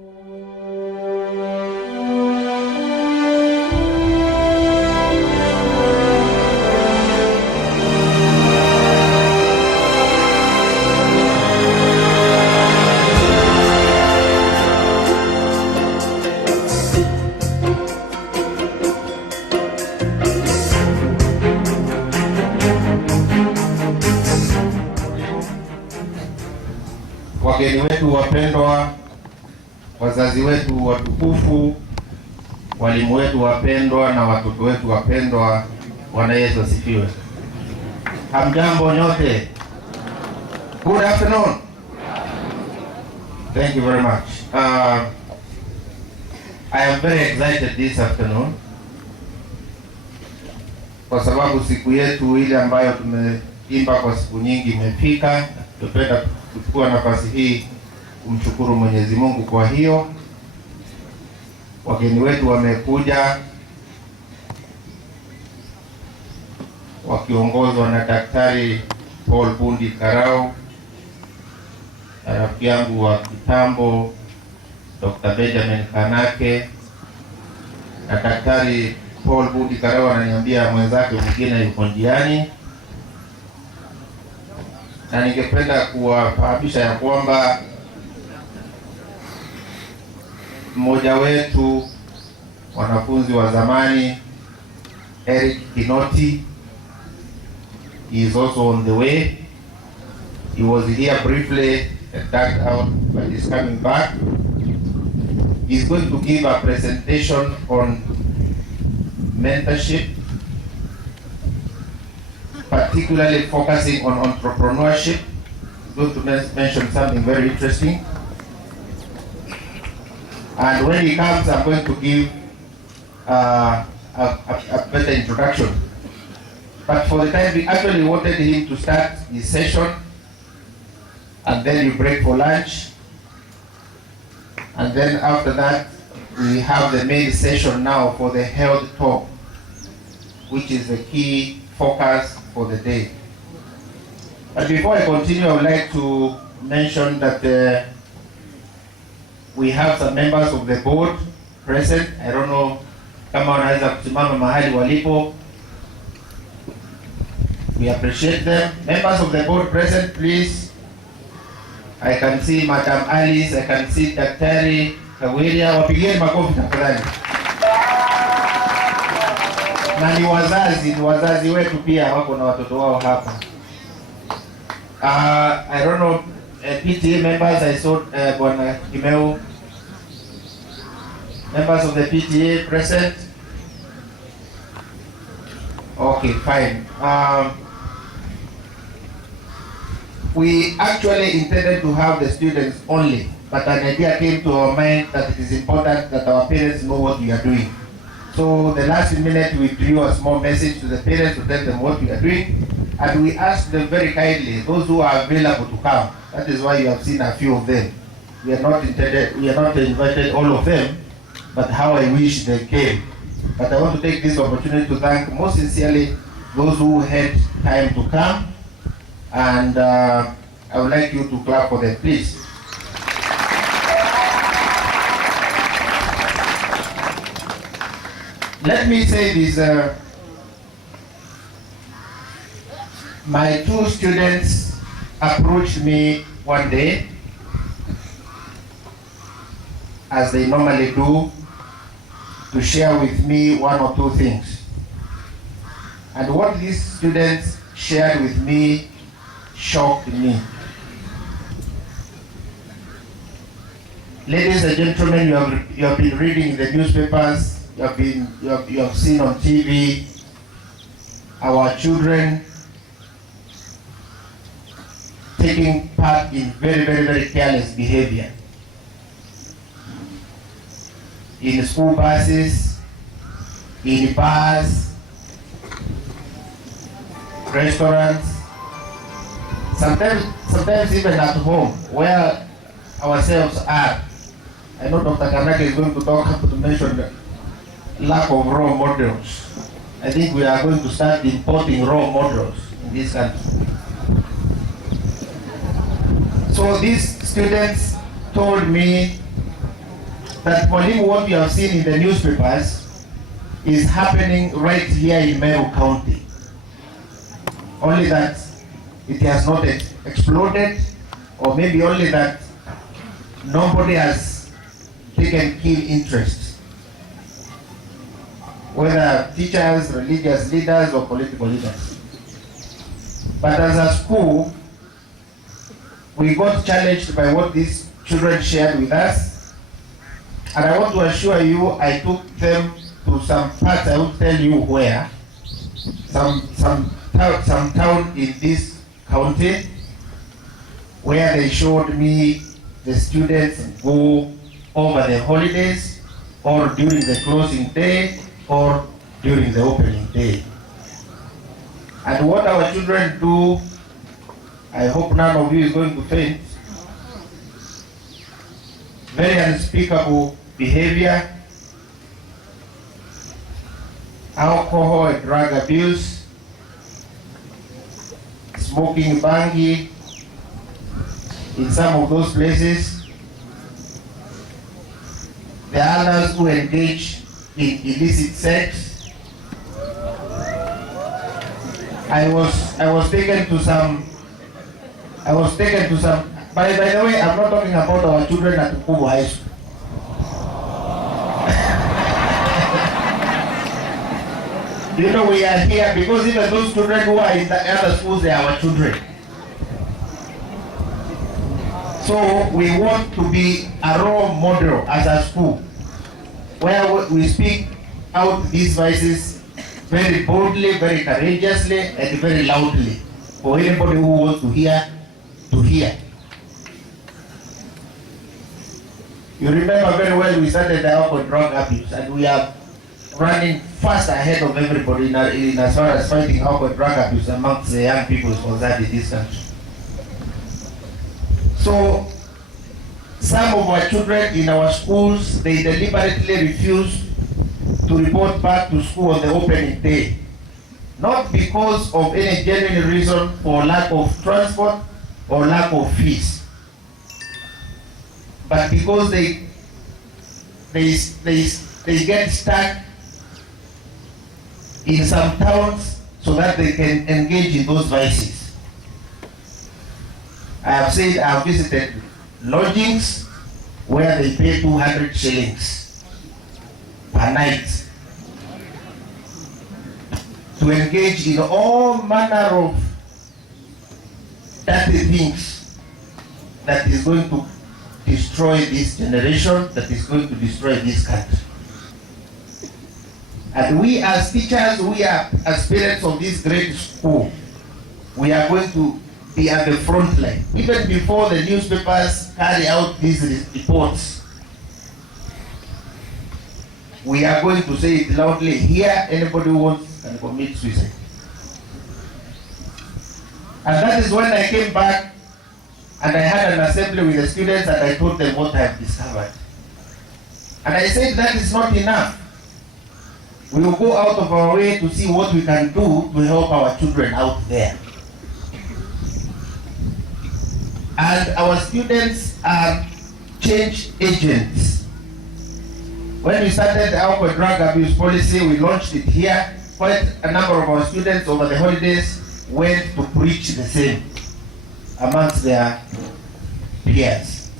Wageni wetu wapendwa, wazazi wetu watukufu, walimu wetu wapendwa na watoto wetu wapendwa, Bwana Yesu asifiwe. Hamjambo nyote. Good afternoon. Thank you very much. I am very excited this afternoon kwa sababu siku yetu ile ambayo tumeimba kwa siku nyingi imefika. Tupenda kuchukua nafasi hii kumshukuru Mwenyezi Mungu kwa hiyo. Wageni wetu wamekuja wakiongozwa na Daktari Paul Bundi Karau, rafiki yangu wa kitambo Dr. Benjamin Kanake, na Daktari Paul Bundi Karau ananiambia mwenzake mwingine yuko njiani. Na ningependa kuwafahamisha ya kwamba mmoja wetu wanafunzi wa zamani Eric Kinoti is also on the way. He was here briefly and ducked out, but he's coming back. He's going to give a presentation on mentorship, particularly focusing on entrepreneurship. I'm going to mention something very interesting. And when he comes, I'm going to give a better introduction. But for the time, we actually wanted him to start his session, and then you break for lunch. And then after that, we have the main session now for the health talk, which is the key focus for the day. But before I continue, I would like to mention that we have some members of the board present. I don't know kama wanaweza kusimama mahali walipo. We appreciate them. Members of the board present, please. I can see Madam Alice, I can see Daktari Kawiria. Wapigieni makofi tafadhali. Na ni wazazi wetu pia wako na watoto wao hapa. I don't know, PTA members, I saw Bwana Kimeu. Members of the PTA present? Okay, fine. We actually intended to have the students only, but an idea came to our mind that it is important that our parents know what we are doing. So the last minute we drew a small message to the parents to tell them what we are doing, and we asked them very kindly, those who are available to come. That is why you have seen a few of them. We are not invited all of them, but how I wish they came. But I want to take this opportunity to thank most sincerely those who had time to come, and I would like you to clap for them, please. Let me say this, my two students approached me one day, as they normally do, to share with me one or two things. And what these students shared with me shocked me. Ladies and gentlemen, you have been reading in the newspapers, you have seen on TV our children taking part in very careless behavior. In school buses, in bars, restaurants, sometimes even at home where ourselves are. I know Dr. Kanake is going to mention the lack of role models. I think we are going to start importing role models in this country. So these students told me that Mwalimu, what we have seen in the newspapers is happening right here in Meru County. Only that it has not exploded, or maybe only that nobody has taken keen interest, whether teachers, religious leaders, or political leaders. But as a school, we got challenged by what these children shared with us, and I want to assure you, I took them to some parts, I will tell you where, some town in this county, where they showed me the students go over the holidays, or during the closing day, or during the opening day. And what our children do, I hope none of you is going to faint. Very unspeakable behavior, alcohol and drug abuse, smoking bangi in some of those places. The others who engage in illicit sex. I was taken to some, by the way, I'm not talking about our children at NKUBU High School. You know, we are here because even those children who are in the other schools, they are our children. So we want to be a role model as a school, where we speak out these vices very boldly, very courageously, and very loudly, for anybody who wants to hear, to hear. You remember very well we started the alcohol drug abuse, and we are running fast ahead of everybody in as far as fighting alcohol drug abuse amongst the young people concerned in this country. So some of our children in our schools, they deliberately refuse to report back to school on the opening day, not because of any genuine reason for lack of transport or lack of fees, but because they get stuck in some towns so that they can engage in those vices. I have said I have visited lodgings where they pay 200 shillings per night to engage in all manner of dirty things that is going to destroy this generation, that is going to destroy this country. And we as teachers, we are as parents of this great school, we are going to be at the front line. Even before the newspapers carry out these reports, we are going to say it loudly here. Anybody who wants can commit suicide. And that is when I came back and I had an assembly with the students and I told them what I have discovered. And I said that is not enough. We will go out of our way to see what we can do to help our children out there. And our students are change agents. When we started our drug abuse policy, we launched it here. Quite a number of our students over the holidays went to preach the same amongst their peers.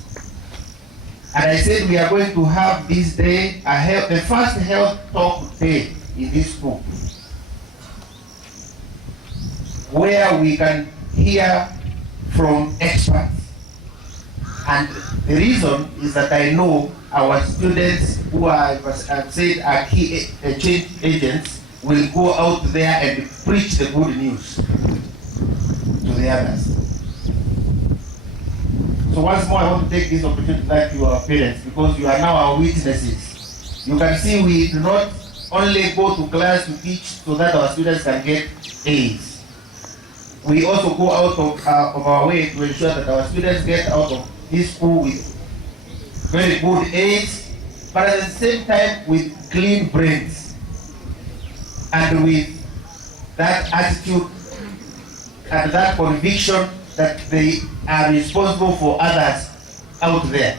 And I said we are going to have this day, the first health talk day in this school, where we can hear from experts. And the reason is that I know our students who are, as I've said, are key change agents will go out there and preach the good news to the others. So once more, I want to take this opportunity to thank you, our parents, because you are now our witnesses. You can see we do not only go to class to teach so that our students can get A's. We also go out of our way to ensure that our students get out of this school with very good A's, but at the same time with clean brains and with that attitude and that conviction that they are responsible for others out there.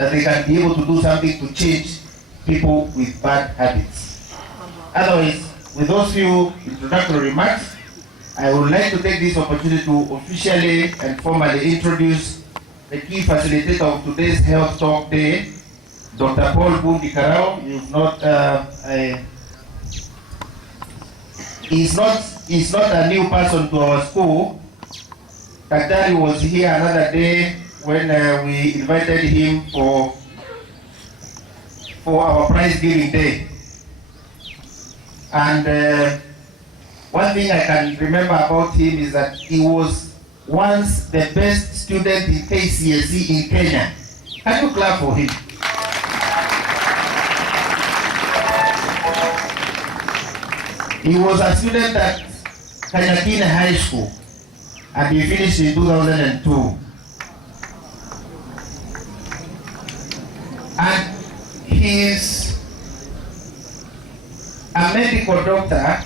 that they can be able to do something to change people with bad habits. Otherwise, with those few introductory remarks, I would like to take this opportunity to officially and formally introduce the key facilitator of today's Health Talk Day, Dr. Paul Bundi Karao. He's not a new person to our school. Daktari was here another day when we invited him for our prize giving day. And one thing I can remember about him is that he was once the best student in KCSE in Kenya. Can you clap for him? He was a student at Kanyakine High School, and he finished in 2002. And he's a medical doctor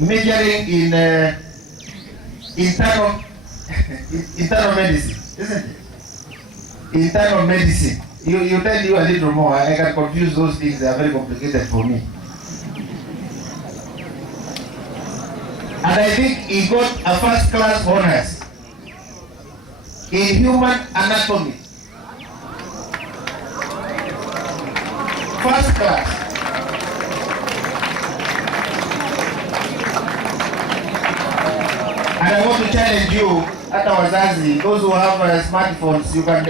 majoring in internal medicine, isn't it? Internal medicine. You tell you a little more. I can confuse those things. They are very complicated for me. And I think he got a first-class honors in human anatomy. First class. And I want to challenge you, at our wazazi, those who have smartphones, you can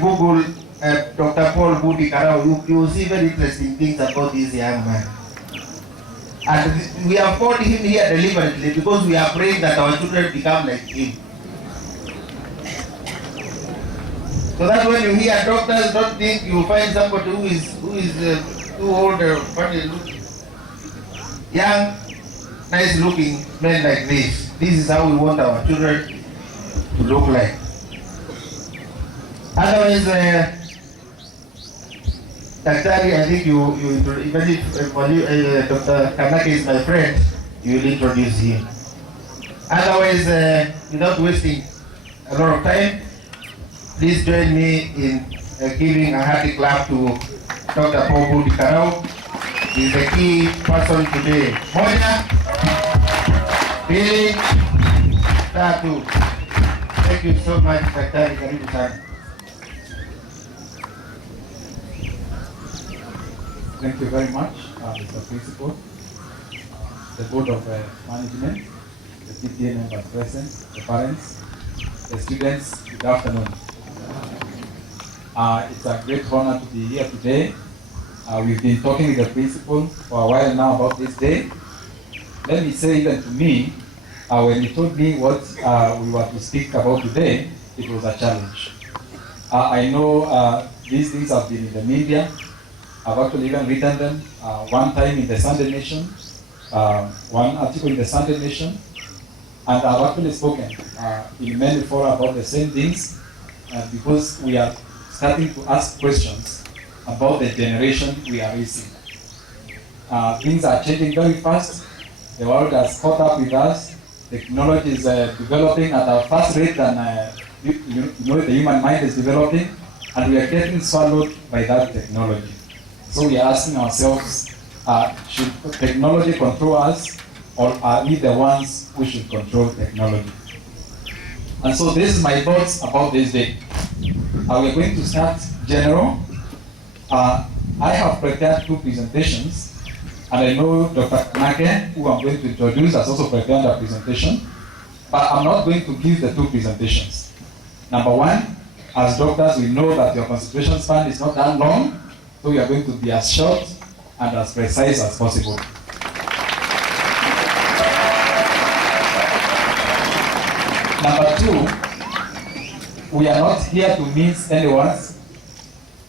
Google Dr. Paul Bundi Karao. You will see very interesting things about this young man. And we have called him here deliberately because we are praying that our children become like him. So that when you hear doctors, don't think you will find somebody who is too old or funny looking. Young, nice looking men like this. This is how we want our children to look like. Otherwise, Daktari, I think even if Dr. Kanake is my friend, you will introduce him. Otherwise, without wasting a lot of time, please join me in giving a hearty clap to Dr. Paul Bundi Karao. He is the key person today. Moja, Pili, Tatu. Thank you so much, Daktari. Karibu sana. Thank you very much, Mr. Principal, the Board of Management, the PTA members present, the parents, the students. Good afternoon. It's a great honor to be here today. We've been talking with the principal for a while now about this day. Let me say, even to me, when he told me what we were to speak about today, it was a challenge. I know these things have been in the media. I've actually even written them one time in the Sunday Nation, one article in the Sunday Nation, and I've actually spoken in many fora about the same things because we are starting to ask questions about the generation we are raising. Things are changing very fast. The world has caught up with us. Technology is developing at a fast rate than the human mind is developing, and we are getting swallowed by that technology. So we are asking ourselves, should technology control us, or are we the ones who should control technology? And so this is my thoughts about this day. We are going to start general. I have prepared two presentations, and I know Dr. Kanake, who I'm going to introduce, has also prepared a presentation, but I'm not going to give the two presentations. Number one, as doctors, we know that your concentration span is not that long, so we are going to be as short and as precise as possible. Number two, we are not here to mince anyone's,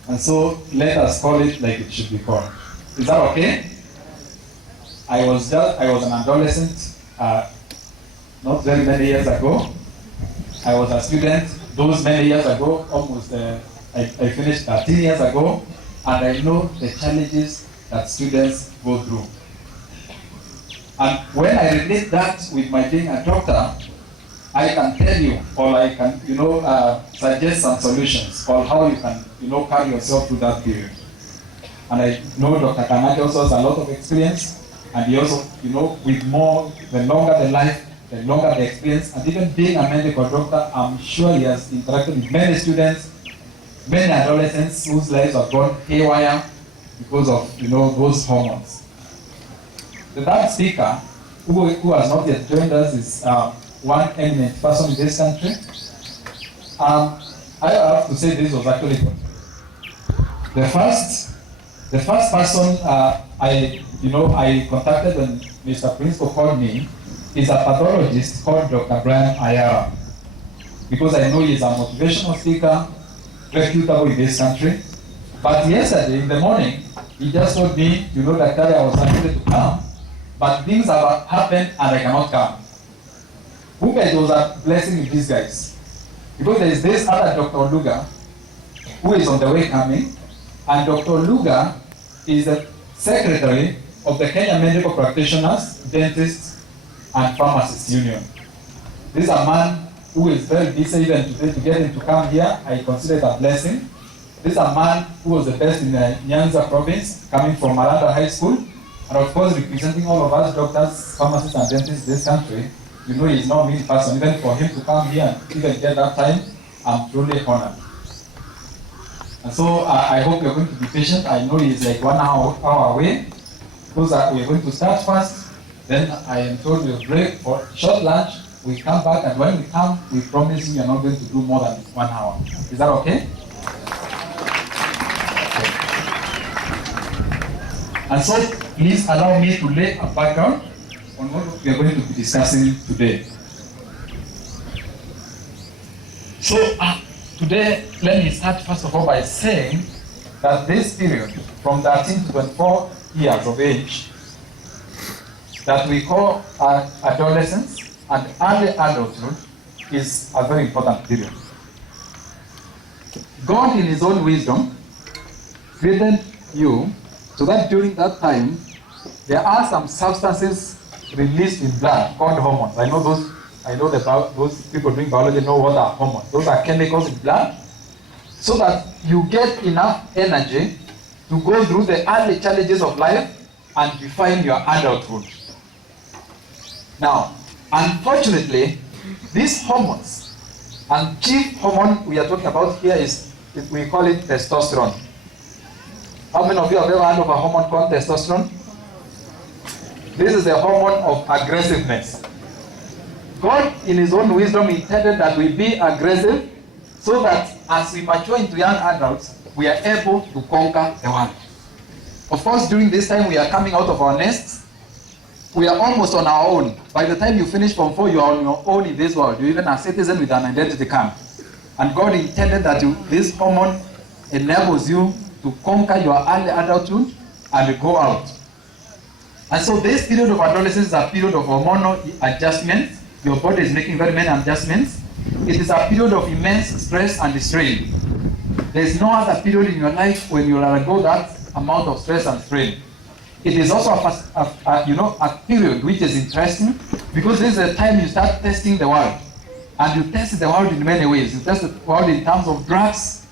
and so let us call it like it should be called. Is that okay? I was an adolescent not very many years ago. I was a student those many years ago, almost I finished 13 years ago. And I know the challenges that students go through. And when I relate that with my being a doctor, I can tell you, or I can, suggest some solutions on how you can, carry yourself through that period. And I know Dr. Kanati also has a lot of experience, and he also, with more, the longer the life, the longer the experience, and even being a medical doctor, I'm sure he has interacted with many students, many adolescents whose lives have gone haywire because of, those hormones. The third speaker, who has not yet joined us, is one eminent person in this country. I have to say this was actually the first person I contacted when Mr. Principal called me is a pathologist called Dr. Brian Ayara, because I know he's a motivational speaker, reputable in this country. But yesterday in the morning, he just told me, that I was actually to come, but things have happened and I cannot come. It was a blessing in disguise, because there is this other Dr. Luga who is on the way coming, and Dr. Luga is the secretary of the Kenya Medical Practitioners, Dentists, and Pharmacists Union. This is a man who is very busy. Even today to get him to come here, I consider it a blessing. This is a man who was the best in the Nyanza province, coming from Maranda High School, and of course representing all of us doctors, pharmacists, and dentists in this country. He's not a mean person. Even for him to come here and even get that time, I'm truly honored. And so I hope you're going to be patient. I know he's like 1 hour away, because we're going to start first. Then I am told we'll break for short lunch. We come back, and when we come, we promise you are not going to do more than 1 hour. Is that okay? And so please allow me to lay a background on what we are going to be discussing today. So today, let me start first of all by saying that this period from 13 to 24 years of age that we call adolescence and early adulthood is a very important period. God in his own wisdom created you so that during that time there are some substances released in blood called hormones. I know those people doing biology know what are hormones. Those are chemicals in blood, so that you get enough energy to go through the early challenges of life and define your adulthood. Now, unfortunately, these hormones, and chief hormone we are talking about here is, we call it testosterone. How many of you have ever heard of a hormone called testosterone? This is a hormone of aggressiveness. God, in his own wisdom, intended that we be aggressive so that as we mature into young adults, we are able to conquer the world. Of course, during this time, we are coming out of our nests. We are almost on our own. By the time you finish Form 4, you are on your own in this world. You're even a citizen with an identity card. And God intended that this hormone enables you to conquer your early adulthood and go out. And so this period of adolescence is a period of hormonal adjustments. Your body is making very many adjustments. It is a period of immense stress and strain. There is no other period in your life when you undergo that amount of stress and strain. It is also a period which is interesting, because this is a time you start testing the world. And you test the world in many ways. You test the world in terms of drugs.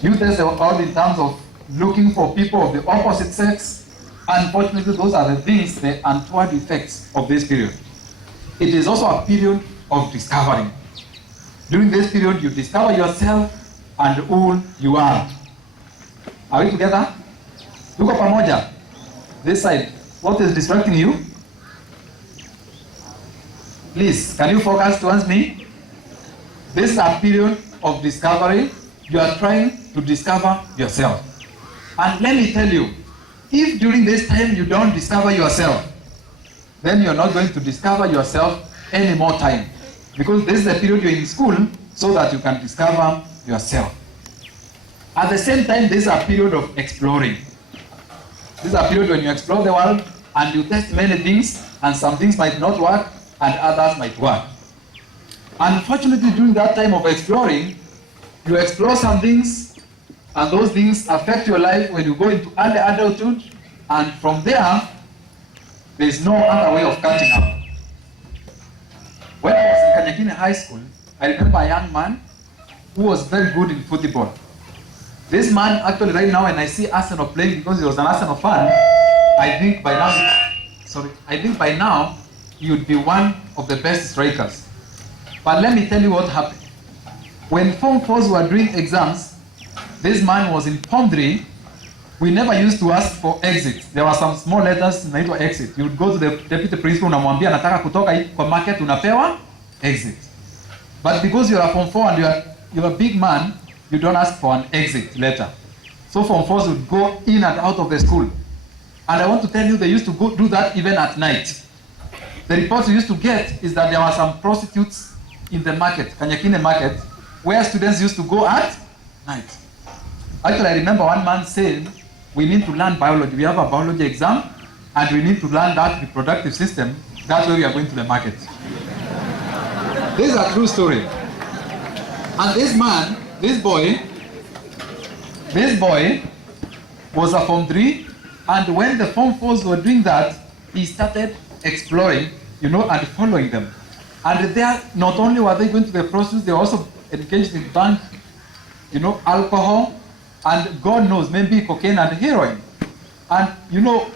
You test the world in terms of looking for people of the opposite sex. Unfortunately, those are the things, the untoward effects of this period. It is also a period of discovering. During this period, you discover yourself and who you are. Are we together? Tuko pamoja. This side. What is distracting you? Please, can you focus towards me? This is a period of discovery. You are trying to discover yourself. And let me tell you, if during this time you don't discover yourself, then you're not going to discover yourself any more time. Because this is the period you're in school so that you can discover yourself. At the same time, this is a period of exploring. This is a period when you explore the world and you test many things, and some things might not work and others might work. Unfortunately, during that time of exploring, you explore some things, and those things affect your life when you go into early adulthood, and from there is no other way of catching up. When Kanyakine High School, I remember a young man who was very good in football. This man, actually right now when I see Arsenal playing, because he was an Arsenal fan, I think by now, he would be one of the best strikers. But let me tell you what happened. When Form 4s were doing exams, this man was in Form 3. We never used to ask for exit. There were some small letters naitwa exit. You would go to the deputy principal, unamwambia nataka kutoka kwa market, unapewa exit. But because you are Form 4 and you're a big man, you don't ask for an exit letter. So Form 4s would go in and out of the school. And I want to tell you, they used to go do that even at night. The reports we used to get is that there were some prostitutes in the market, Kanyakine market, where students used to go at night. Actually, I remember one man saying, we need to learn biology. We have a biology exam, and we need to learn that reproductive system. That's why we are going to the market. This is a true story. And this man, this boy was a Form 3, and when the Form 4s were doing that, he started exploring, and following them. And there, not only were they going to the prostitutes, they were also engaged in bank, alcohol, and God knows, maybe cocaine and heroin. And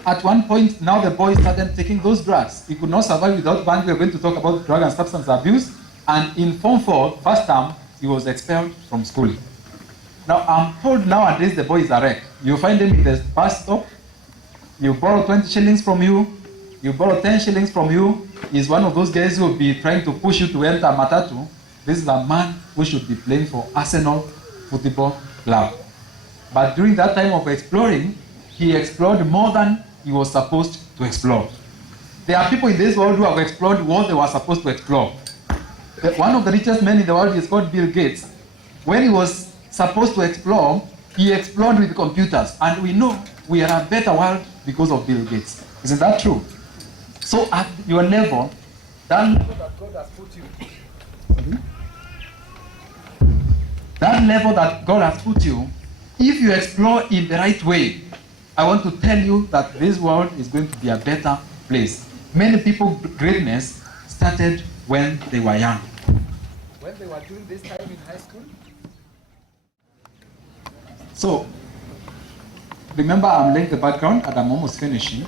at one point, now the boy started taking those drugs. He could not survive without bank. We are going to talk about drug and substance abuse. And in Form 4, first term, he was expelled from school. Now, I'm told nowadays the boy is a wreck. You find him in the bus stop, you borrow 20 shillings from you, you borrow 10 shillings from you. He's one of those guys who will be trying to push you to enter Matatu. This is a man who should be playing for Arsenal Football Club. But during that time of exploring, he explored more than he was supposed to explore. There are people in this world who have explored what they were supposed to explore. One of the richest men in the world is called Bill Gates. When he was supposed to explore, he explored with computers. And we know we are a better world because of Bill Gates. Isn't that true? So at your level, that level that God has put you, that level that God has put you, if you explore in the right way, I want to tell you that this world is going to be a better place. Many people's greatness started when they were young. When they were doing this time in high school. So, remember, I'm laying the background and I'm almost finishing.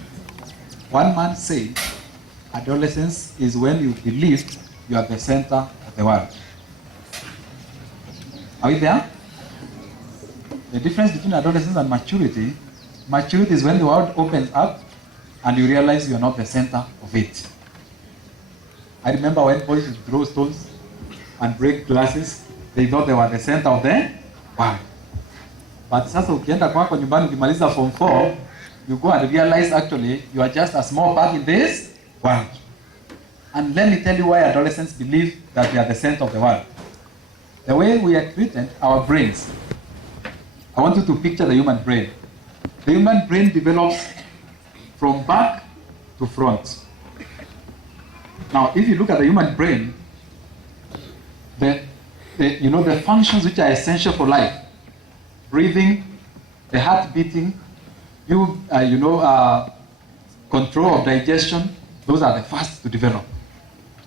One man said, adolescence is when you believe you are the center of the world. Are we there? The difference between adolescence and maturity is when the world opens up and you realize you are not the center of it. I remember when boys would throw stones and break glasses, they thought they were the center of the world. But sasa ukienda kwako nyumbani ukimaliza Form 4, you go and realize actually you are just a small part in this world. And let me tell you why adolescents believe that we are the center of the world. The way we are treated, our brains. I want you to picture the human brain. The human brain develops from back to front. Now, if you look at the human brain, the functions which are essential for life, breathing, the heart beating, control of digestion, those are the first to develop.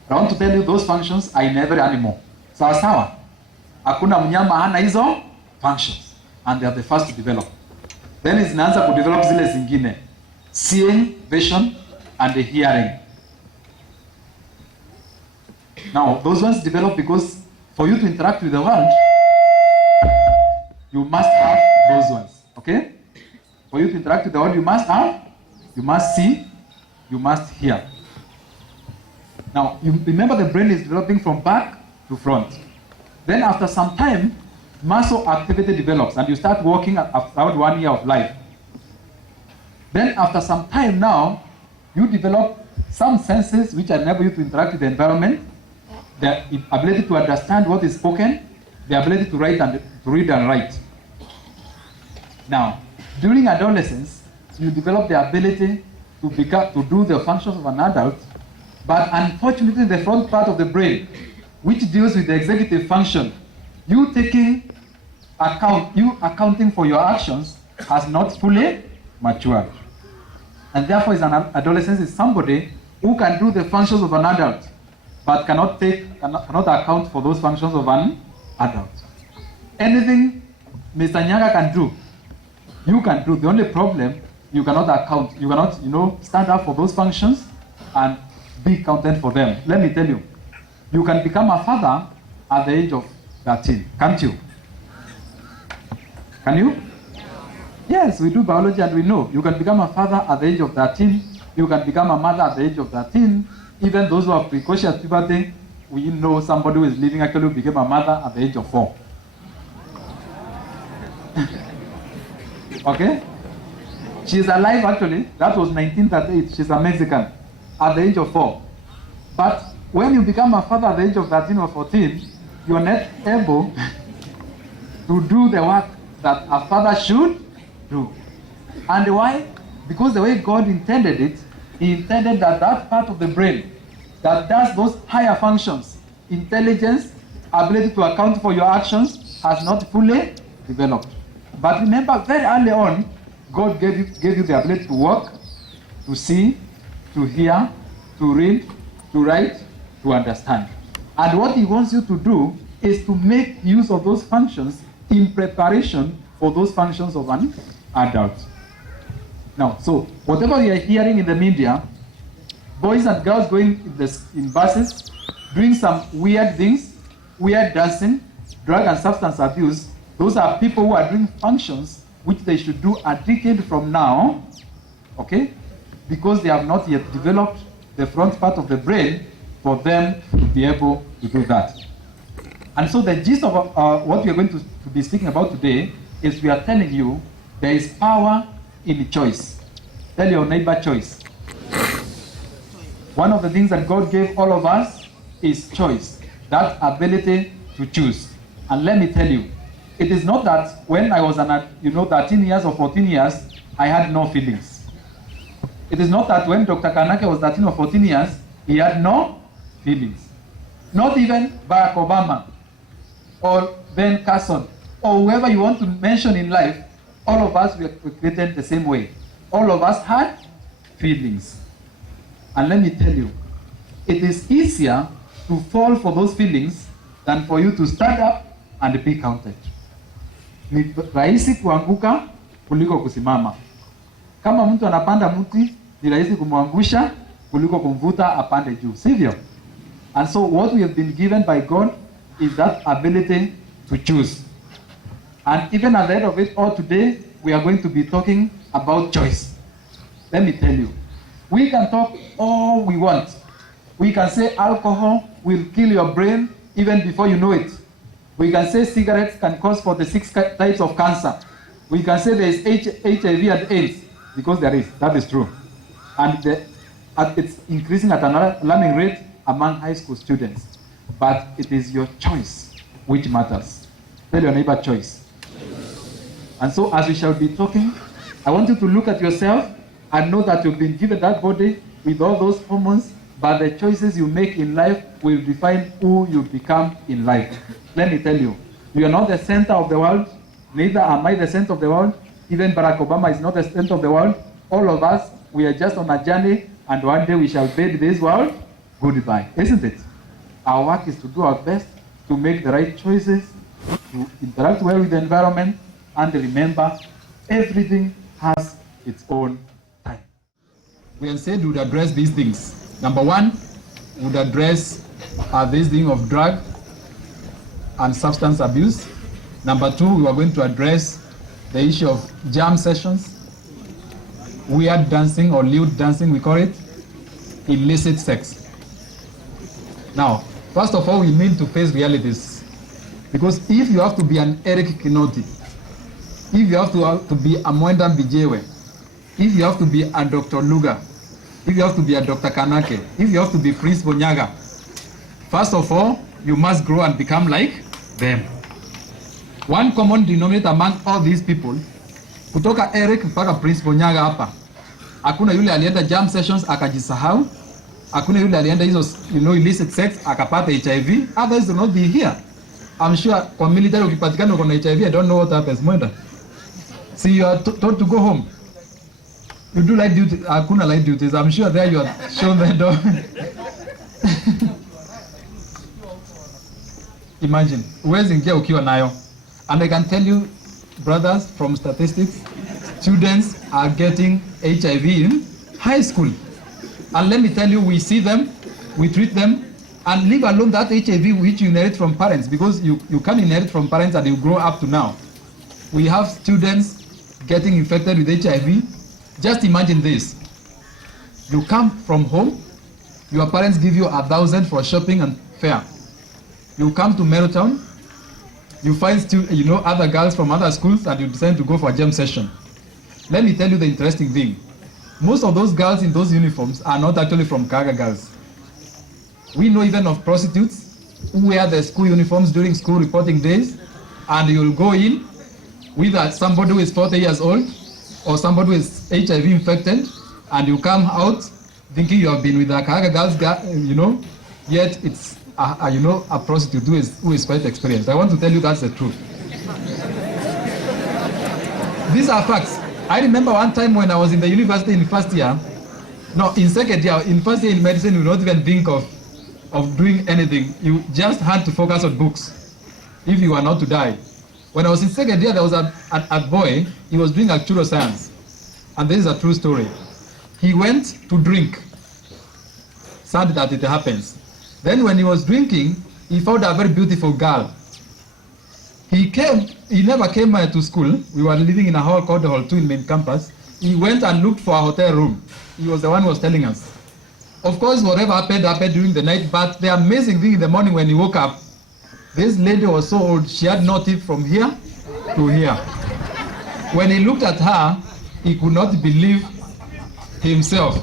I want to tell you those functions are in every animal. Sawa sawa. Hakuna mnyama hana hizo functions. And they are the first to develop. Then zinaanza kudevelop zile zingine. Seeing, vision, and the hearing. Now, those ones develop because for you to interact with the world, you must have those ones. Okay? For you to interact with the world, you must see, you must hear. Now, you remember the brain is developing from back to front. Then after some time, muscle activity develops and you start walking around 1 year of life. Then after some time now, you develop some senses which enable you to interact with the environment, the ability to understand what is spoken, the ability to write and to read and write. Now, during adolescence, you develop the ability to do the functions of an adult, but unfortunately the front part of the brain, which deals with the executive function, you accounting for your actions, has not fully matured. And therefore, an adolescent is somebody who can do the functions of an adult, but cannot account for those functions of an adult. Anything Mr. Nyaga can do, you can do. The only problem, you cannot account. You cannot, stand up for those functions and be counted for them. Let me tell you, you can become a father at the age of 13, can't you? Can you? Yes, we do biology and we know. You can become a father at the age of 13. You can become a mother at the age of 13. Even those who have precocious puberty, we know somebody who is living actually became a mother at the age of 4. Okay? She's alive actually. That was 1938. She's a Mexican at the age of 4. But when you become a father at the age of 13 or 14, you are not able to do the work that a father should do. And why? Because the way God intended it, He intended that that part of the brain that does those higher functions, intelligence, ability to account for your actions, has not fully developed. But remember, very early on, God gave you the ability to walk, to see, to hear, to read, to write, to understand. And what He wants you to do is to make use of those functions in preparation for those functions of an adult. Now, so whatever you are hearing in the media, boys and girls going in buses, doing some weird things, weird dancing, drug and substance abuse, those are people who are doing functions which they should do a decade from now, okay? Because they have not yet developed the front part of the brain for them to be able to do that. And so the gist of what we are going to be speaking about today is we are telling you there is power in choice. Tell your neighbor choice. One of the things that God gave all of us is choice, that ability to choose. And let me tell you, it is not that when I was 13 years or 14 years, I had no feelings. It is not that when Dr. Kanake was 13 or 14 years, he had no feelings. Not even Barack Obama or Ben Carson or whoever you want to mention in life, all of us were created the same way. All of us had feelings. And let me tell you, it is easier to fall for those feelings than for you to stand up and be counted. Ni rahisi kuanguka kuliko kusimama. Kama mtu anapanda mti, ni rahisi kumwangusha kuliko kumvuta apande juu, sivyo? And so what we have been given by God is that ability to choose. And even at the end of it all today, we are going to be talking about choice. Let me tell you, we can talk all we want. We can say alcohol will kill your brain even before you know it. We can say cigarettes can cause 46 types of cancer. We can say there is HIV and AIDS, because there is, that is true. And it's increasing at an alarming rate among high school students. But it is your choice which matters. Tell your neighbor choice. And so as we shall be talking, I want you to look at yourself and know that you've been given that body with all those hormones, but the choices you make in life will define who you become in life. Let me tell you, you are not the center of the world, neither am I the center of the world, even Barack Obama is not the center of the world. All of us, we are just on a journey, and one day we shall bid this world goodbye, isn't it? Our work is to do our best to make the right choices, to interact well with the environment, and remember, everything has its own time. We said we would address these things. Number one, we would address this thing of drug and substance abuse. Number two, we are going to address the issue of jam sessions, weird dancing or lewd dancing, we call it, illicit sex. Now, first of all, we need to face realities. Because if you have to be an Eric Kinoti, if you have to be a Mwenda Bijewe, if you have to be a Dr. Luga, if you have to be a Dr. Kanake, if you have to be Prince Bonyaga, first of all, you must grow and become like them. One common denominator among all these people, kutoka Eric mpaka Prince Bonyaga hapa, hakuna yule alienda jam sessions akajisahau, hakuna yule alienda hizo illicit sex akapata HIV, others will not be here. I'm sure kwa military ukipatikana uko na HIV, I don't know what happens, mwenda. See, you are told to go home. You do light duty, hakuna light duties. I'm sure there you are shown the door. imagine. Huwezi ingia ukiwa nayo. And I can tell you, brothers, from statistics, students are getting HIV in high school. And let me tell you, we see them, we treat them, and leave alone that HIV which you inherit from parents, because you can inherit from parents and you grow up to now. We have students getting infected with HIV. Just imagine this. You come from home, your parents give you 1,000 for shopping and fare. You come to Merotown, you find other girls from other schools, and you decide to go for a jam session. Let me tell you the interesting thing. Most of those girls in those uniforms are not actually from Kaga girls. We know even of prostitutes who wear the school uniforms during school reporting days, and you'll go in with somebody who is 40 years old or somebody who is HIV infected, and you come out thinking you have been with the Kaga girls, yet it's a prostitute who is quite experienced. I want to tell you that's the truth. These are facts. I remember one time when I was in the university in first year, in second year, in first year in medicine, you don't even think of doing anything. You just had to focus on books if you are not to die. When I was in second year, there was a boy, he was doing actuarial science. And this is a true story. He went to drink. Sad that it happens. Then when he was drinking, he found a very beautiful girl. He never came to school. We were living in a hall called the Hall 2 in main campus. He went and looked for a hotel room. He was the one who was telling us. Of course, whatever happened during the night, but the amazing thing in the morning when he woke up, this lady was so old, she had no teeth from here to here. When he looked at her, he could not believe himself.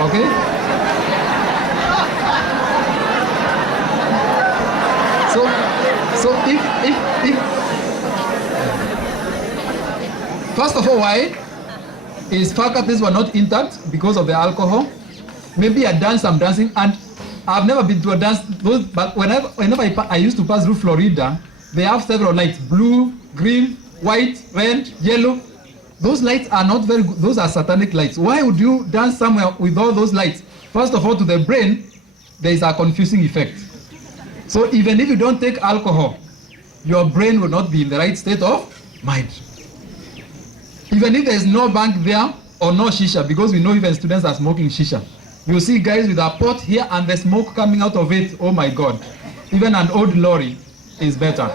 Okay? So if first of all, why his faculties were not intact because of the alcohol? Maybe I done some dancing, and I've never been to a dance. But whenever I used to pass through Florida, they have several lights: blue, green, white, red, yellow. Those lights are not very good. Those are satanic lights. Why would you dance somewhere with all those lights? First of all, to the brain, there is a confusing effect. So even if you don't take alcohol, your brain will not be in the right state of mind. Even if there is no bank there or no shisha, because we know even students are smoking shisha. You see guys with a pot here and the smoke coming out of it. Oh my God. Even an old lorry is better.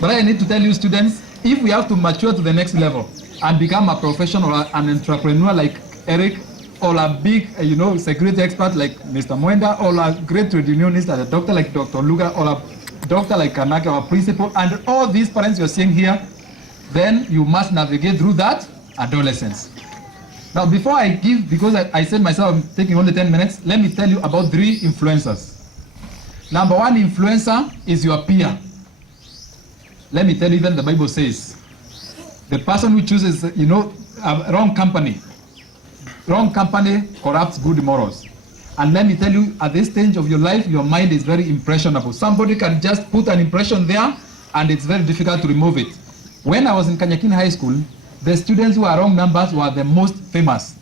But I need to tell you, students, if we have to mature to the next level and become a professional or an entrepreneur like Eric, or a big, security expert like Mr. Mwenda, or a great trade unionist, a doctor like Dr. Luga, or a doctor like Kanaka, or a principal, and all these parents you're seeing here, then you must navigate through that adolescence. Now, before I give, because I said myself I'm taking only 10 minutes, let me tell you about 3 influencers. Number 1 influencer is your peer. Let me tell you, even the Bible says, the person who chooses, a wrong company corrupts good morals. And let me tell you, at this stage of your life, your mind is very impressionable. Somebody can just put an impression there, and it's very difficult to remove it. When I was in Kanyakin High School, the students who are wrong numbers were the most famous.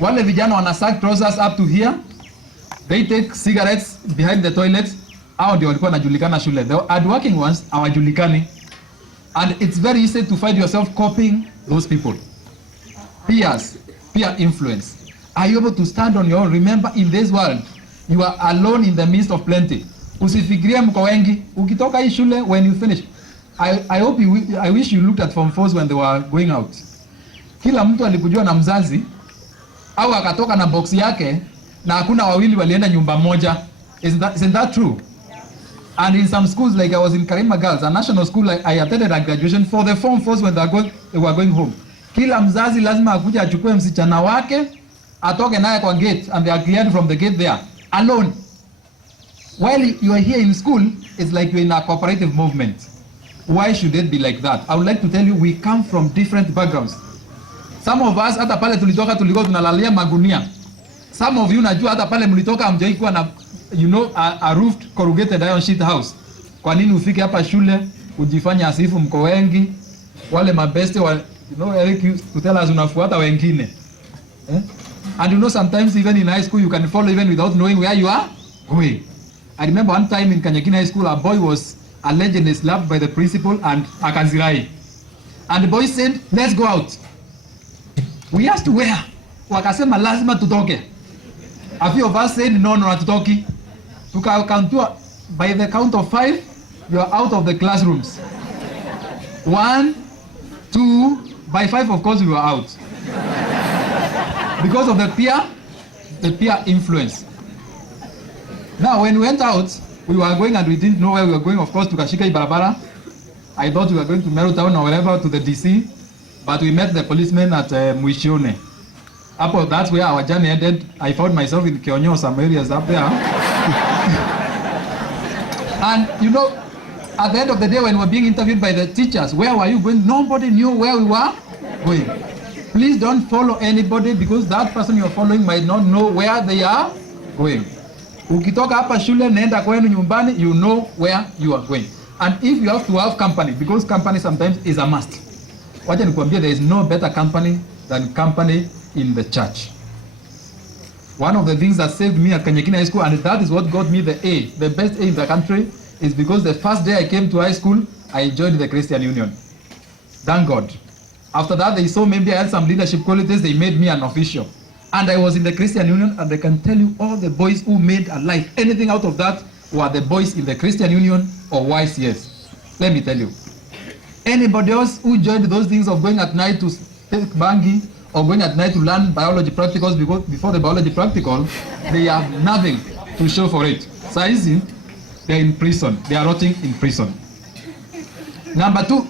Wale vijana wanasag trousers up to here, they take cigarettes behind the toilet. Hao ndio walikuwa wanajulikana shule. The hardworking ones hawajulikani. And it's very easy to find yourself copying those people. Peer influence. Are you able to stand on your own? Remember, in this world, you are alone in the midst of plenty. Usifikirie mko wengi. Ukitoka hii shule, when you finish, I wish you looked at Form 4s when they were going out. Kila mtu alikujua na mzazi, au akatoka na box yake, na hakuna wawili walienda nyumba moja. Isn't that true? And in some schools, like I was in Karima Girls, a national school, I attended a graduation for the Form 4s when they were going home. Kila mzazi lazima akuja achukue msichana wake, atoke naye kwa gate, and they are cleared from the gate there, alone. While you are here in school, it's like you're in a cooperative movement. Why should it be like that? I would like to tell you, we come from different backgrounds. Some of us, hata pale tulitoka tunalalia magunia. Some of you najua hata pale mlitoka hamjai kuwa na a roofed corrugated iron sheet house. Kwa nini ufike hapa shule ujifanya asifu mko wengi? Wale mabeste Eric used to tell us unafuata wengine. And you know, sometimes even in high school, you can follow even without knowing where you are going. I remember one time in Kanyakini High School, a boy was allegedly slapped by the principal and akazirai. And the boy said, let's go out. We asked where? Wakasema lazima tutoke. A few of us said, no, hatutoki. Tukakantua, by the count of 5, you are out of the classrooms. 1, 2, by 5, of course, we were out. Because of the peer influence. Now, when we went out, we were going and we didn't know where we were going, of course, to Kashika Barabara. I thought we were going to Meru Town or wherever, to the DC, but we met the policemen at Muishone. That's where our journey ended. I found myself in Kionyo, some areas up there. And you know, at the end of the day, when we were being interviewed by the teachers, where were you going? Nobody knew where we were going. Please don't follow anybody, because that person you're following might not know where they are going. Ukitoka hapa shule, nenda kwenu nyumbani, you know where you are going. And if you have to have company, because company sometimes is a must. Wacha nikwambie, there is no better company than company in the church. One of the things that saved me at Kanyakini High School, and that is what got me the A, the best A in the country, is because the first day I came to high school, I joined the Christian Union. Thank God. After that, they saw maybe I had some leadership qualities, they made me an official. And I was in the Christian Union, and I can tell you all the boys who made a life, anything out of that, were the boys in the Christian Union or YCS. Let me tell you. Anybody else who joined those things of going at night to take bangi, or going at night to learn biology practicals, because before the biology practical, they have nothing to show for it. Saizi, they're in prison. They are rotting in prison. Number two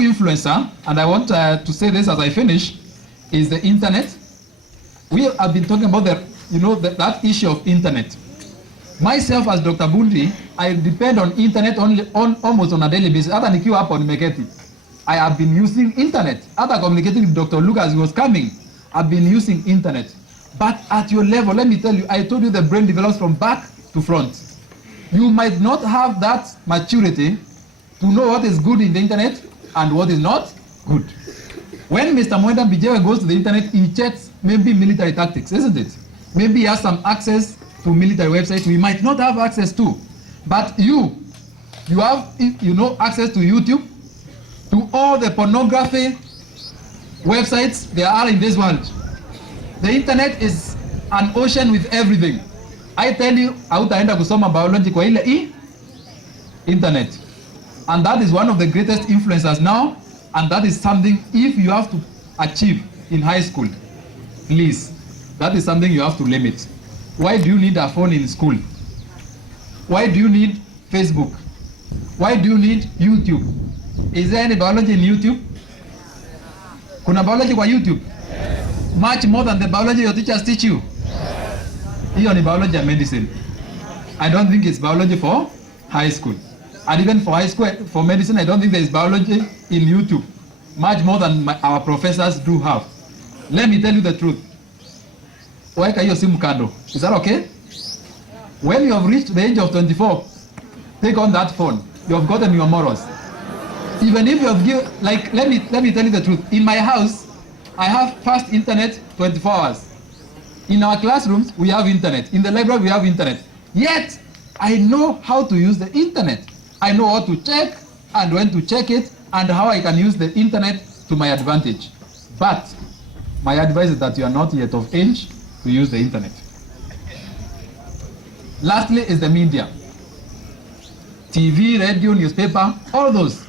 influencer, and I want to say this as I finish, is the internet. We have been talking about that issue of internet. Myself as Dr. Bundi, I depend on internet almost on a daily basis. Hata nikiwa hapo nimeketi, I have been using internet. Hata communicating with Dr. Lucas was coming, I've been using internet. But at your level, let me tell you, I told you the brain develops from back to front. You might not have that maturity to know what is good in the internet and what is not good. When Mr. Mwenda Bijewe goes to the internet, he checks maybe military tactics, isn't it? Maybe he has some access to military websites we might not have access to. But you have, access to YouTube, to all the pornography websites there are in this world. The internet is an ocean with everything. I tell you, hautaenda kusoma biology kwa ile internet. And that is one of the greatest influencers now, and that is something, if you have to achieve in high school, please, that is something you have to limit. Why do you need a phone in school? Why do you need Facebook? Why do you need YouTube? Is there any biology in YouTube? Kuna biology kwa YouTube? Yes. Much more than the biology your teachers teach you? Yes. Hiyo ni biology and medicine. I don't think it's biology for high school. And even for high school, for medicine, I don't think there is biology in YouTube. Much more than our professors do have. Let me tell you the truth. Weka hiyo simu kando. Is that okay? When you have reached the age of 24, take on that phone. You have gotten your morals. Even if you have given, like, let me tell you the truth. In my house, I have fast internet 24 hours. In our classrooms, we have internet. In the library, we have internet. Yet, I know how to use the internet. I know how to check and when to check it and how I can use the internet to my advantage. But my advice is that you are not yet of age to use the internet. Lastly is the media. TV, radio, newspaper, all those.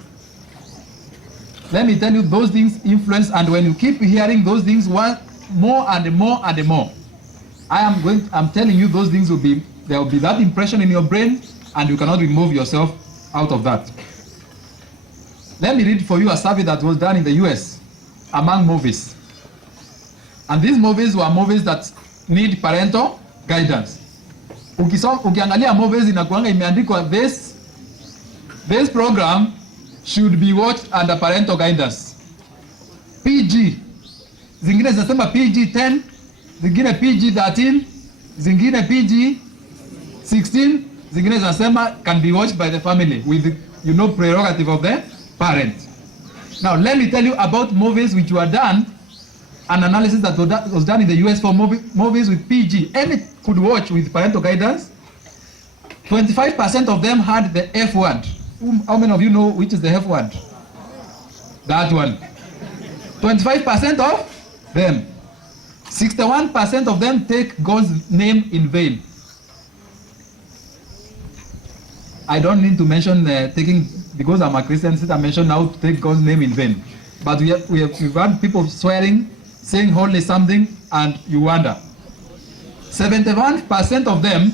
Let me tell you, those things influence, and when you keep hearing those things more and more and more, I'm telling you, those things there will be that impression in your brain, and you cannot remove yourself out of that. Let me read for you a survey that was done in the US among movies. And these movies were movies that need parental guidance. Ukiangalia movies inakuanga imeandikwa this program should be watched under parental guidance. PG. Zingine zinasema PG-10, zingine PG-13, zingine PG-16, zingine zinasema can be watched by the family with prerogative of the parent. Now let me tell you about movies which were done an analysis that was done in the US for movies with PG. Any could watch with parental guidance. 25% of them had the F word. How many of you know which is the F word? That one. 25% of them. 61% of them take God's name in vain. I don't need to mention taking, because I'm a Christian, since I mentioned now to take God's name in vain. But we've had people swearing, saying holy something, and you wonder. 71% of them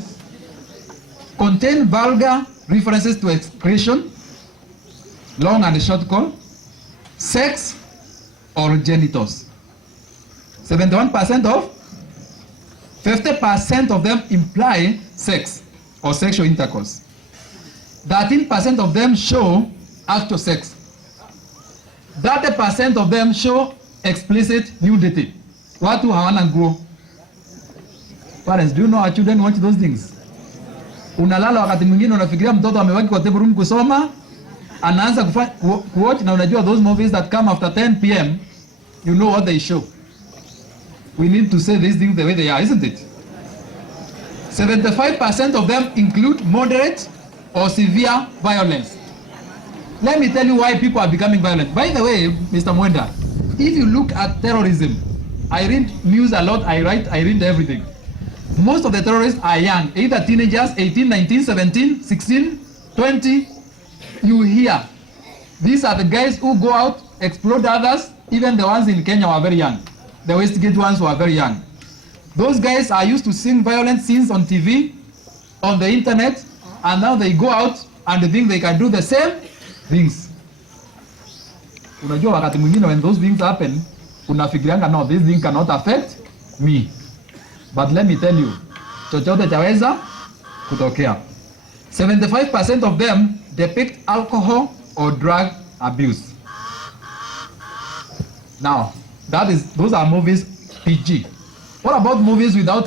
contain vulgar references to excretion, long and short call, sex, or genitals. 71% of, 50% of them imply sex or sexual intercourse. 13% of them show actual sex. 30% of them show explicit nudity. Watu hawana nguo. Parents, do you know our children watch those things? Unalala wakati mwingine unafikiria mtoto amewaki kwa table room kusoma, anaanza kuwatch na unajua those movies that come after 10 p.m. you know what they show. We need to say these things the way they are, isn't it? 75% of them include moderate or severe violence. Let me tell you why people are becoming violent. By the way, Mr. Mwenda, if you look at terrorism, I read news a lot, I read everything. Most of the terrorists are young, either teenagers, 18, 19, 17, 16, 20. You hear. These are the guys who go out, explode others. Even the ones in Kenya were very young. The Westgate ones were very young. Those guys are used to seeing violent scenes on TV, on the internet, and now they go out and they think they can do the same things. Unajua wakati mwingine when those things happen, unafikirianga no, this thing cannot affect me. But let me tell you, chochote chaweza kutokea. 75% of them depict alcohol or drug abuse. Now, those are movies PG. What about movies without,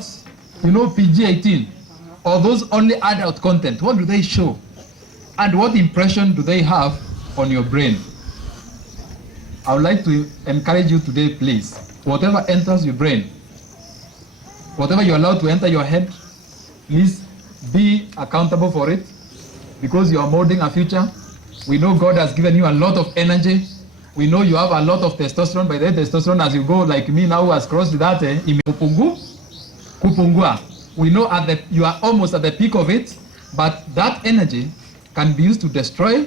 PG-18? Or those only adult content? What do they show? And what impression do they have on your brain? I would like to encourage you today, please. Whatever enters your brain, whatever you're allowed to enter your head, please be accountable for it, because you are molding a future. We know God has given you a lot of energy. We know you have a lot of testosterone. By the way, testosterone, as you go, like me now, who has crossed that, kupungua. We know you are almost at the peak of it, but that energy can be used to destroy,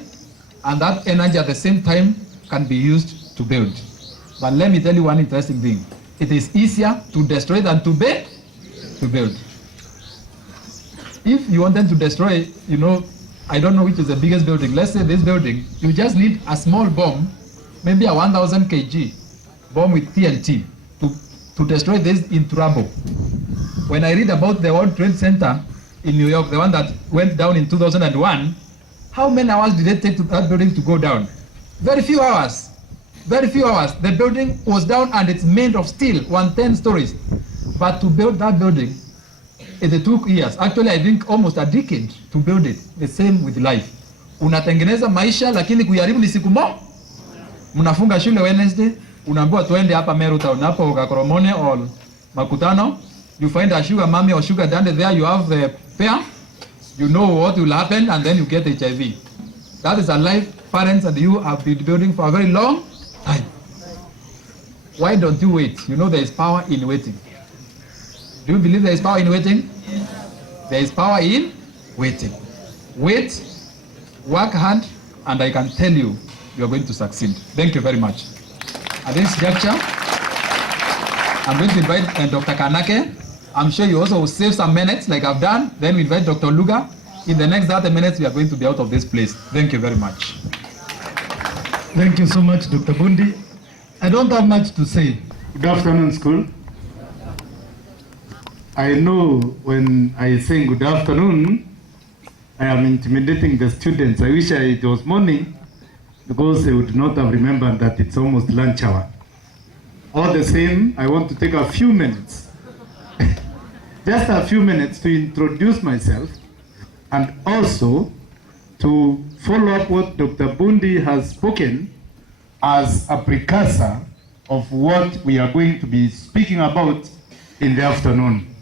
and that energy at the same time can be used to build. But let me tell you one interesting thing. It is easier to destroy than to build. If you wanted to destroy, I don't know which is the biggest building. Let's say this building, you just need a small bomb, maybe a 1,000 kg bomb with TNT to destroy this in trouble. When I read about the World Trade Center in New York, the one that went down in 2001, how many hours did it take to that building to go down? Very few hours. Very few hours. The building was down and it's made of steel, 110 stories. But to build that building, it took years. Actually, I think almost a decade to build it. The same with life. Unatengeneza maisha, lakini kuyaribu ni siku mo. Mnafunga shule Wednesday, unaambiwa tuende hapa Meru Town, hapo Kakoromone or Makutano. You find a sugar mommy or sugar daddy there, you have the pair, you know what will happen, and then you get HIV. That is a life parents and you have been building for a very long time. Why don't you wait? There is power in waiting. Do you believe there is power in waiting? There is power in waiting. Wait, work hard, and I can tell you, you are going to succeed. Thank you very much. At this juncture, I'm going to invite Dr. Kanake. I'm sure you also will save some minutes like I've done. Then we invite Dr. Luga. In the next 30 minutes, we are going to be out of this place. Thank you very much. Thank you so much, Dr. Bundi. I don't have much to say. Good afternoon, school. I know when I say good afternoon, I am intimidating the students. I wish it was morning, because they would not have remembered that it's almost lunch hour. All the same, I want to take a few minutes, just a few minutes, to introduce myself and also to follow up what Dr. Bundi has spoken as a precursor of what we are going to be speaking about in the afternoon.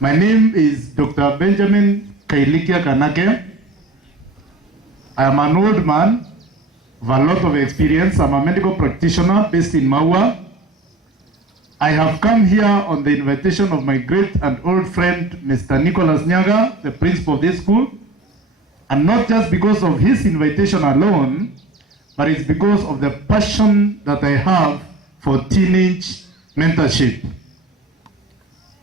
My name is Dr. Benjamin Kailikia Kanake. I am an old man with a lot of experience. I'm a medical practitioner based in Maua. I have come here on the invitation of my great and old friend, Mr. Nicholas Nyaga, the principal of this school, and not just because of his invitation alone, but it's because of the passion that I have for teenage mentorship.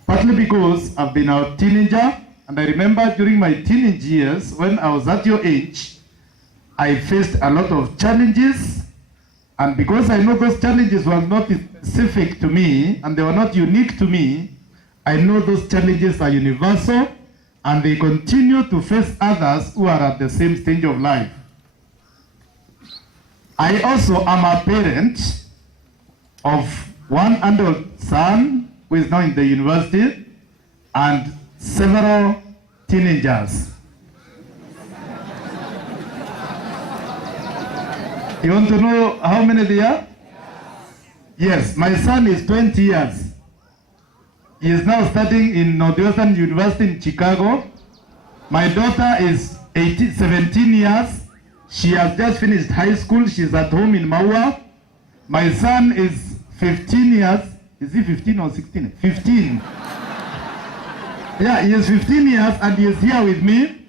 Partly because I've been a teenager, and I remember during my teenage years, when I was at your age, I faced a lot of challenges, and because I know those challenges were not specific to me, and they were not unique to me, I know those challenges are universal, and they continue to face others who are at the same stage of life. I also am a parent of one adult son who is now in the university and several teenagers. You want to know how many they are? Yes, my son is 20 years. He is now studying in Northwestern University in Chicago. My daughter is 17 years. She has just finished high school. She's at home in Maua. My son is 15 years. Is he 15 or 16? 15. Yeah, he is 15 years and he is here with me.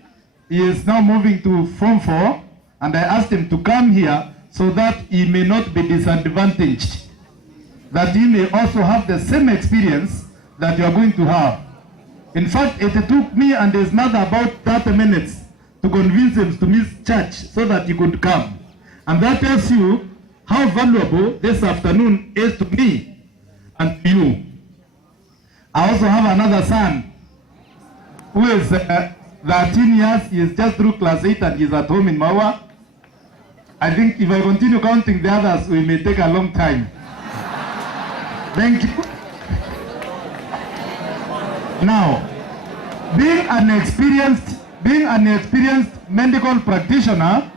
He is now moving to Form 4, and I asked him to come here so that he may not be disadvantaged, that he may also have the same experience that you are going to have. In fact, it took me and his mother about 30 minutes to convince him to miss church so that he could come. And that tells you how valuable this afternoon is to me and to you. I also have another son who is 13 years. He is just through class 8 and he is at home in Maua. I think if I continue counting the others, we may take a long time. Thank you. Now, being an experienced medical practitioner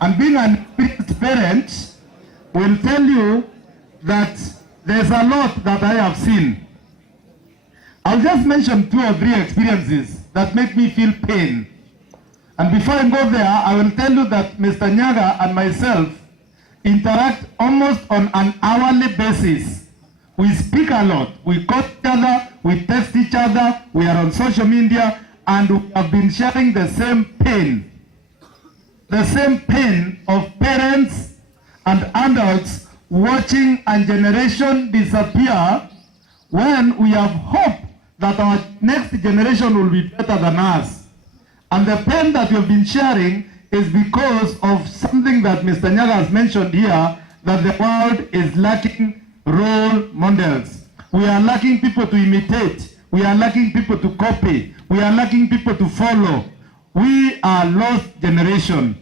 and being an experienced parent will tell you that there's a lot that I have seen. I'll just mention 2 or 3 experiences that make me feel pain. And before I go there, I will tell you that Mr. Nyaga and myself interact almost on an hourly basis. We speak a lot. We call each other, we text each other, we are on social media, and we have been sharing the same pain. The same pain of parents and adults watching a generation disappear when we have hope that our next generation will be better than us. And the pain that we've been sharing is because of something that Mr. Nyaga has mentioned here, that the world is lacking role models. We are lacking people to imitate. We are lacking people to copy. We are lacking people to follow. We are lost generation.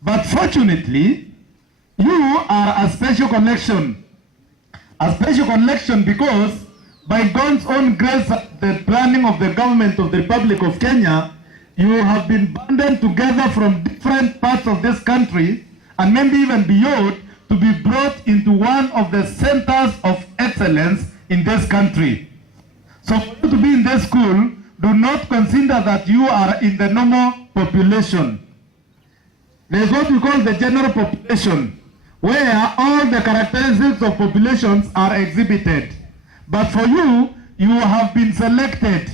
But fortunately, you are a special collection. A special collection because by God's own grace, the planning of the government of the Republic of Kenya, you have been banded together from different parts of this country and maybe even beyond to be brought into one of the centers of excellence in this country. So for you to be in this school, do not consider that you are in the normal population. There is what we call the general population, where all the characteristics of populations are exhibited. But for you, you have been selected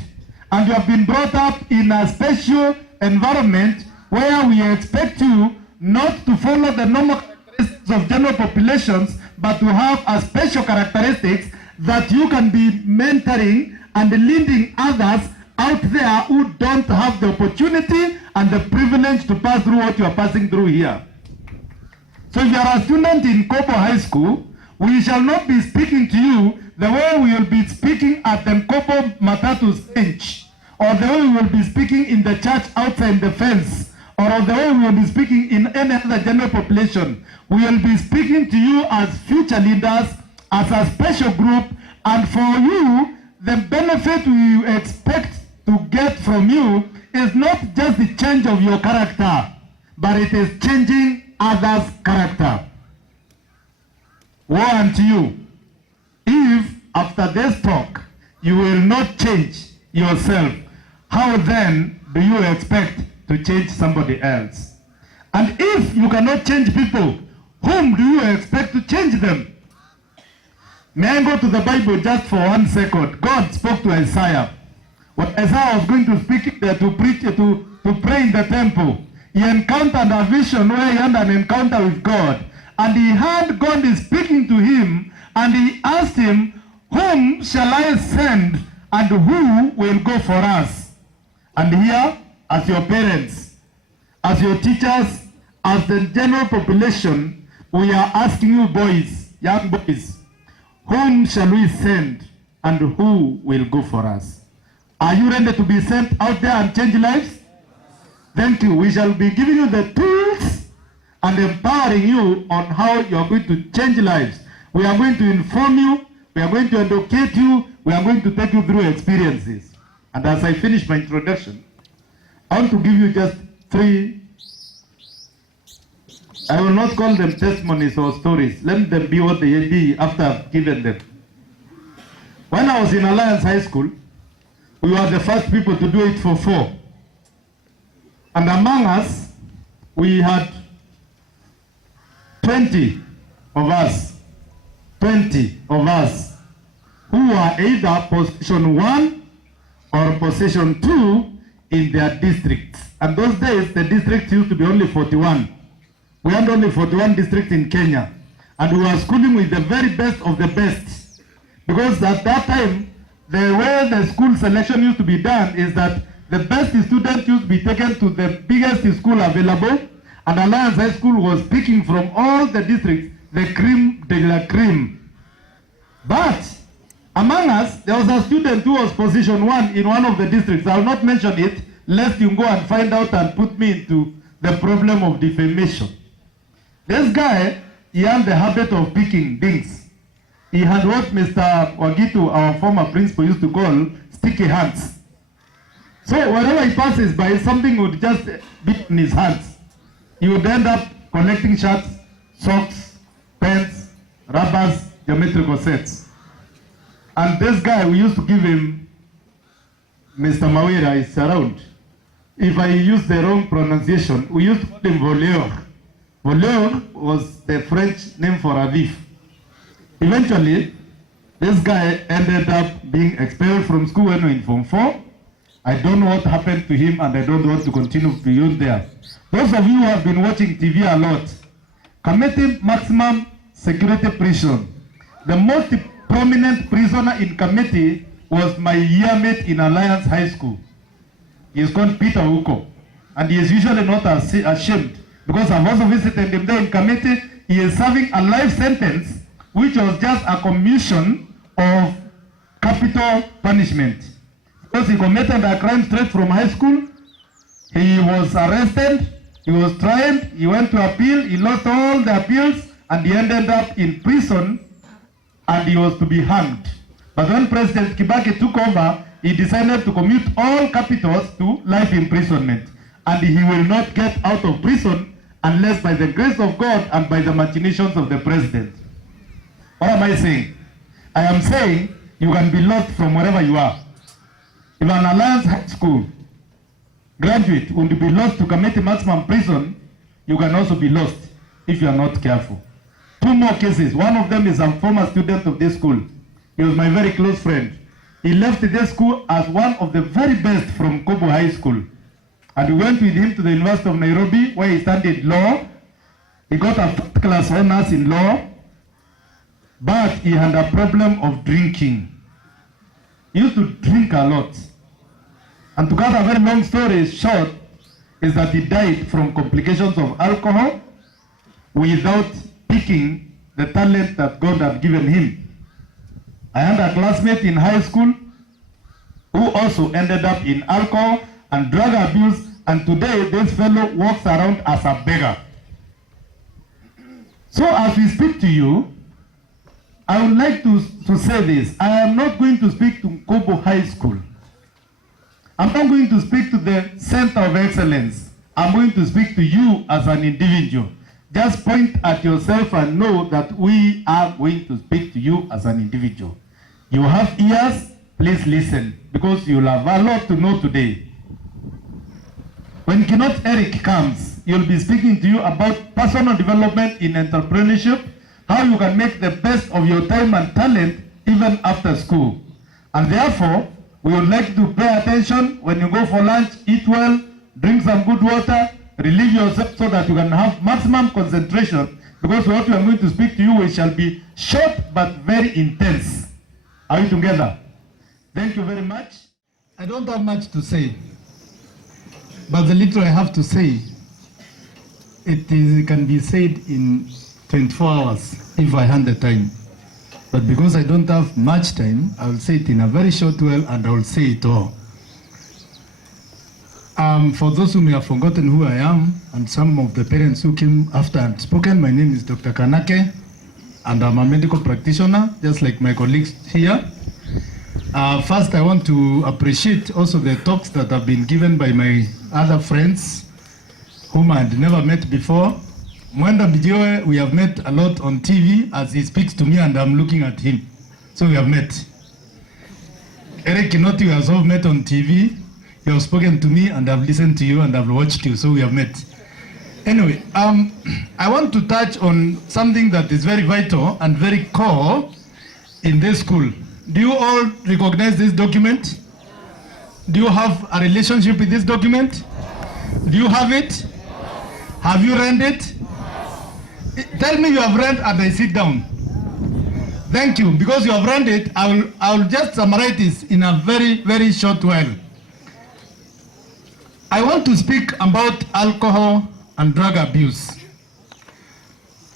and you have been brought up in a special environment where we expect you not to follow the normal characteristics of general populations, but to have a special characteristics that you can be mentoring and leading others out there who don't have the opportunity and the privilege to pass through what you are passing through here. So if you are a student in NKUBU High School, we shall not be speaking to you the way we will be speaking at the NKUBU Matatu stage, or the way we will be speaking in the church outside the fence, or the way we will be speaking in any other general population. We will be speaking to you as future leaders, as a special group, and for you, the benefit we expect to get from you is not just the change of your character, but it is changing others' character. Woe unto you If after this talk you will not change yourself, how then do you expect to change somebody else? And if you cannot change people, whom do you expect to change them? May I go to the Bible just for 1 second? God spoke to Isaiah. When Isaiah was going to speak to preach, to pray in the temple, he encountered a vision where he had an encounter with God. And he heard God is speaking to him, and he asked him, whom shall I send, and who will go for us? And here, as your parents, as your teachers, as the general population, we are asking you boys, young boys, whom shall we send, and who will go for us? Are you ready to be sent out there and change lives? Thank you. We shall be giving you the tools and empowering you on how you are going to change lives. We are going to inform you. We are going to educate you. We are going to take you through experiences. And as I finish my introduction, I want to give you just 3, I will not call them testimonies or stories. Let them be what they be after I've given them. When I was in Alliance High School, we were the first people to do it for 4. And among us, we had 20 of us who were either position 1 or position 2 in their districts. And those days, the district used to be only 41. We had only 41 districts in Kenya. And we were schooling with the very best of the best. Because at that time, the way the school selection used to be done is that the best students used to be taken to the biggest school available, and Alliance High School was picking from all the districts the cream de la cream. But among us, there was a student who was position 1 in one of the districts. I will not mention it, lest you go and find out and put me into the problem of defamation. This guy, he had the habit of picking things. He had what Mr. Wagitu, our former principal, used to call sticky hands. So wherever he passes by, something would just be in his hands. He would end up collecting shirts, socks, pens, rubbers, geometrical sets. And this guy, we used to give him, Mr. Mawira is around. If I use the wrong pronunciation, we used to call him voleur. Voleur was the French name for a thief. Eventually, this guy ended up being expelled from school when we were in Form 4. I don't know what happened to him, and I don't want to continue beyond there. Those of you who have been watching TV a lot, Kamiti Maximum Security Prison. The most prominent prisoner in Kamiti was my yearmate in Alliance High School. He is called Peter Uko, and he is usually not ashamed, because I've also visited him there in Kamiti. He is serving a life sentence, which was just a commutation of capital punishment. Because he committed a crime straight from high school, he was arrested, he was tried, he went to appeal, he lost all the appeals, and he ended up in prison, and he was to be hanged. But when President Kibaki took over, he decided to commute all capitals to life imprisonment. And he will not get out of prison unless by the grace of God and by the machinations of the president. What am I saying? I am saying you can be lost from wherever you are. If an Alliance High School graduate would be lost to Kamiti Maximum Prison, you can also be lost if you are not careful. 2 more cases. One of them is a former student of this school. He was my very close friend. He left this school as one of the very best from NKUBU High School. And we went with him to the University of Nairobi, where he studied law. He got a first-class honors in law, but he had a problem of drinking. He used to drink a lot. And to cut a very long story short, is that he died from complications of alcohol without picking the talent that God had given him. I had a classmate in high school who also ended up in alcohol and drug abuse, and today this fellow walks around as a beggar. So as we speak to you, I would like to say this. I am not going to speak to NKUBU High School. I'm not going to speak to the Center of Excellence. I'm going to speak to you as an individual. just point at yourself and know that we are going to speak to you as an individual. You have ears, please listen, because you'll have a lot to know today. When Kenneth Eric comes, he'll be speaking to you about personal development in entrepreneurship, how you can make the best of your time and talent even after school. And therefore, we would like to pay attention when you go for lunch, eat well, drink some good water, relieve yourself so that you can have maximum concentration, because what we are going to speak to you shall be short but very intense. Are you together? Thank you very much. I don't have much to say, but the little I have to say, it can be said in 24 hours if I had the time. But because I don't have much time, I will say it in a very short while and I will say it all. For those who may have forgotten who I am, and some of the parents who came after and spoken, my name is Dr. Kanake, and I'm a medical practitioner, just like my colleagues here. First, I want to appreciate also the talks that have been given by my other friends, whom I had never met before. Mwenda Bijoe, we have met a lot on TV as he speaks to me and I'm looking at him. So we have met. Eric Kinoti, we have also met on TV. You have spoken to me and I've listened to you and I've watched you, so we have met. Anyway, I want to touch on something that is very vital and very core in this school. Do you all recognize this document? Do you have a relationship with this document? Do you have it? Have you read it? Tell me you have read and I sit down. Thank you. Because you have read it, I will just summarize this in a very, very short while. I want to speak about alcohol and drug abuse.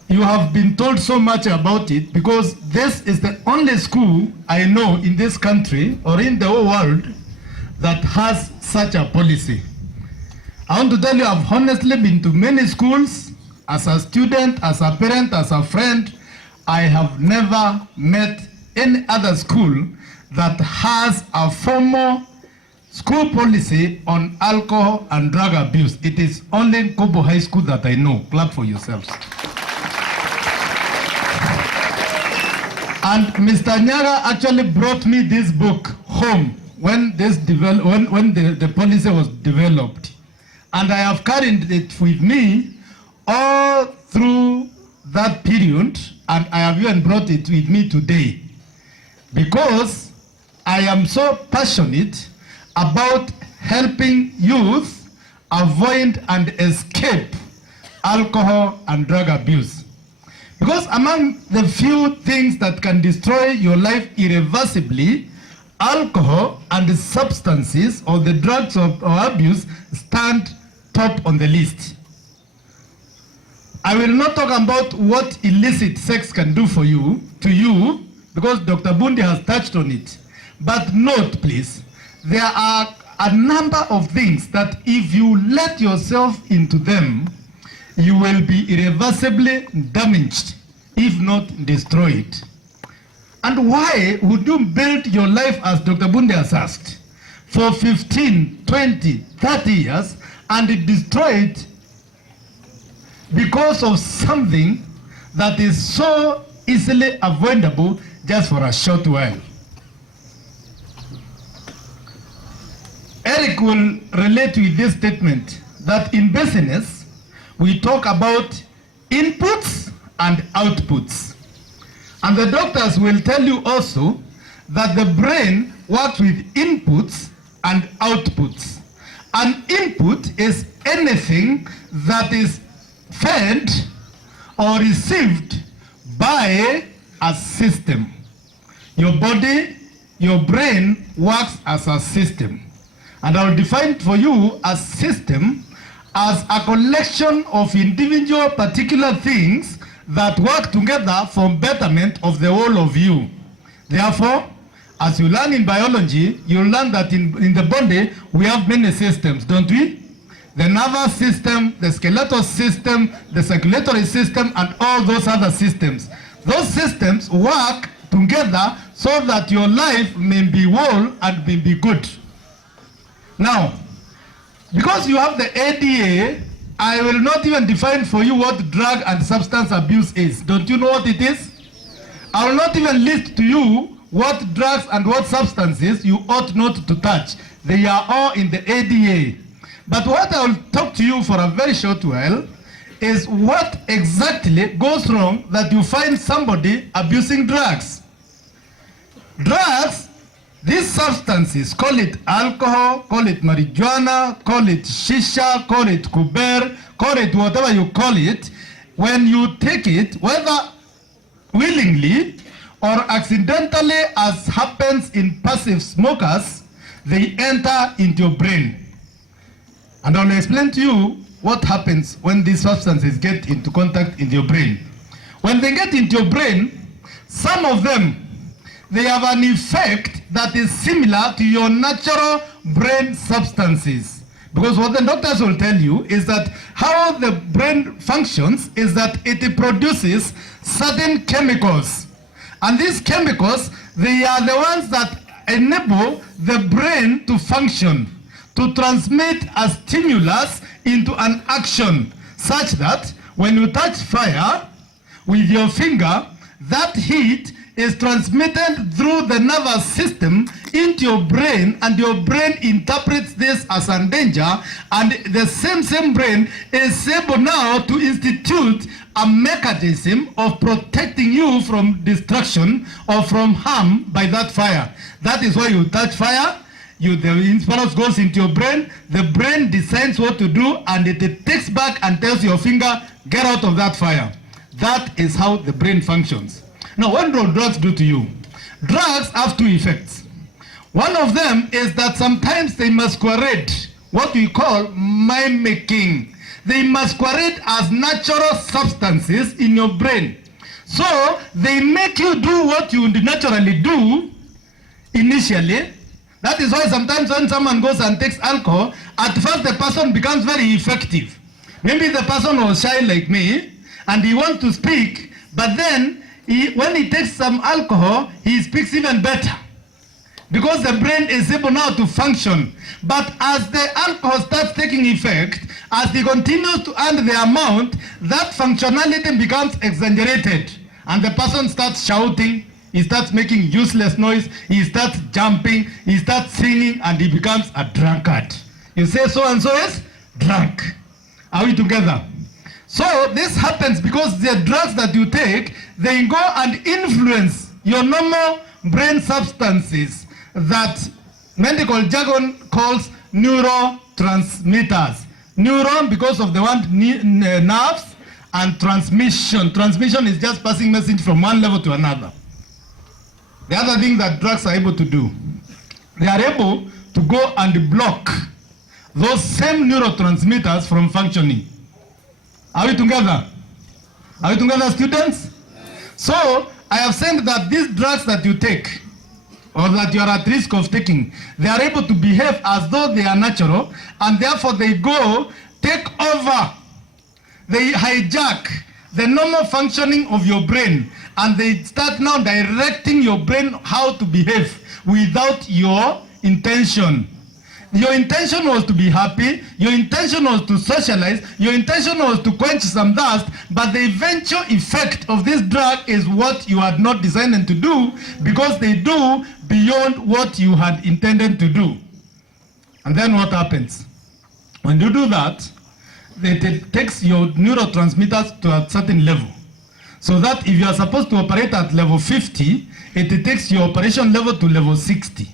You have been told so much about it because this is the only school I know in this country or in the whole world that has such a policy. I want to tell you, I've honestly been to many schools as a student, as a parent, as a friend. I have never met any other school that has a formal school policy on alcohol and drug abuse. It is only NKUBU High School that I know. Clap for yourselves. And Mr. Nyaga actually brought me this book home when the policy was developed. And I have carried it with me all through that period, and I have even brought it with me today because I am so passionate about helping youth avoid and escape alcohol and drug abuse. Because among the few things that can destroy your life irreversibly, alcohol and the substances or the drugs or abuse stand top on the list. I will not talk about what illicit sex can do for you, because Dr. Bundi has touched on it. But note, please, there are a number of things that if you let yourself into them, you will be irreversibly damaged, if not destroyed. And why would you build your life, as Dr. Bundi has asked, for 15, 20, 30 years and destroy it because of something that is so easily avoidable just for a short while? Eric will relate with this statement that in business, we talk about inputs and outputs. And the doctors will tell you also that the brain works with inputs and outputs. An input is anything that is fed or received by a system. Your body, your brain works as a system. And I will define for you a system as a collection of individual particular things that work together for betterment of the whole of you. Therefore, as you learn in biology, you learn that in the body, we have many systems, don't we? The nervous system, the skeletal system, the circulatory system, and all those other systems. Those systems work together so that your life may be whole and may be good. Now, because you have the ADA I will not even define for you what drug and substance abuse is. Don't you know what it is? I will not even list to you what drugs and what substances you ought not to touch. They are all in the ADA. But what I will talk to you for a very short while is what exactly goes wrong that you find somebody abusing drugs. Drugs, these substances, call it alcohol, call it marijuana, call it shisha, call it kuber, call it whatever you call it, when you take it, whether willingly or accidentally, as happens in passive smokers, they enter into your brain. And I'll explain to you what happens when these substances get into contact in your brain. When they get into your brain, some of them, they have an effect that is similar to your natural brain substances. Because what the doctors will tell you is that how the brain functions is that it produces certain chemicals. And these chemicals, they are the ones that enable the brain to function, to transmit a stimulus into an action, such that when you touch fire with your finger, that heat is transmitted through the nervous system into your brain, and your brain interprets this as a danger, and the same brain is able now to institute a mechanism of protecting you from destruction or from harm by that fire. That is why you touch fire, the impulse goes into your brain, the brain decides what to do, and it takes back and tells your finger, get out of that fire. That is how the brain functions. Now, what do drugs do to you? Drugs have two effects. One of them is that sometimes they masquerade what we call mimicking. They masquerade as natural substances in your brain. So, they make you do what you would naturally do initially. That is why sometimes when someone goes and takes alcohol, at first the person becomes very effective. Maybe the person was shy like me, and he wants to speak, but then when he takes some alcohol, he speaks even better. Because the brain is able now to function. But as the alcohol starts taking effect, as he continues to earn the amount, that functionality becomes exaggerated. And the person starts shouting, he starts making useless noise, he starts jumping, he starts singing, and he becomes a drunkard. You say so-and-so is drunk. Are we together? So this happens because the drugs that you take, they go and influence your normal brain substances that medical jargon calls neurotransmitters. Neuron because of the word nerves, and transmission. Transmission is just passing message from one level to another. The other thing that drugs are able to do, they are able to go and block those same neurotransmitters from functioning. Are we together? Are we together, students? So, I have said that these drugs that you take, or that you are at risk of taking, they are able to behave as though they are natural, and therefore they go, take over, they hijack the normal functioning of your brain, and they start now directing your brain how to behave without your intention. Your intention was to be happy, your intention was to socialize, your intention was to quench some thirst, but the eventual effect of this drug is what you had not designed to do, because they do beyond what you had intended to do. And then what happens? When you do that, it takes your neurotransmitters to a certain level. So that if you are supposed to operate at level 50, it takes your operation level to level 60.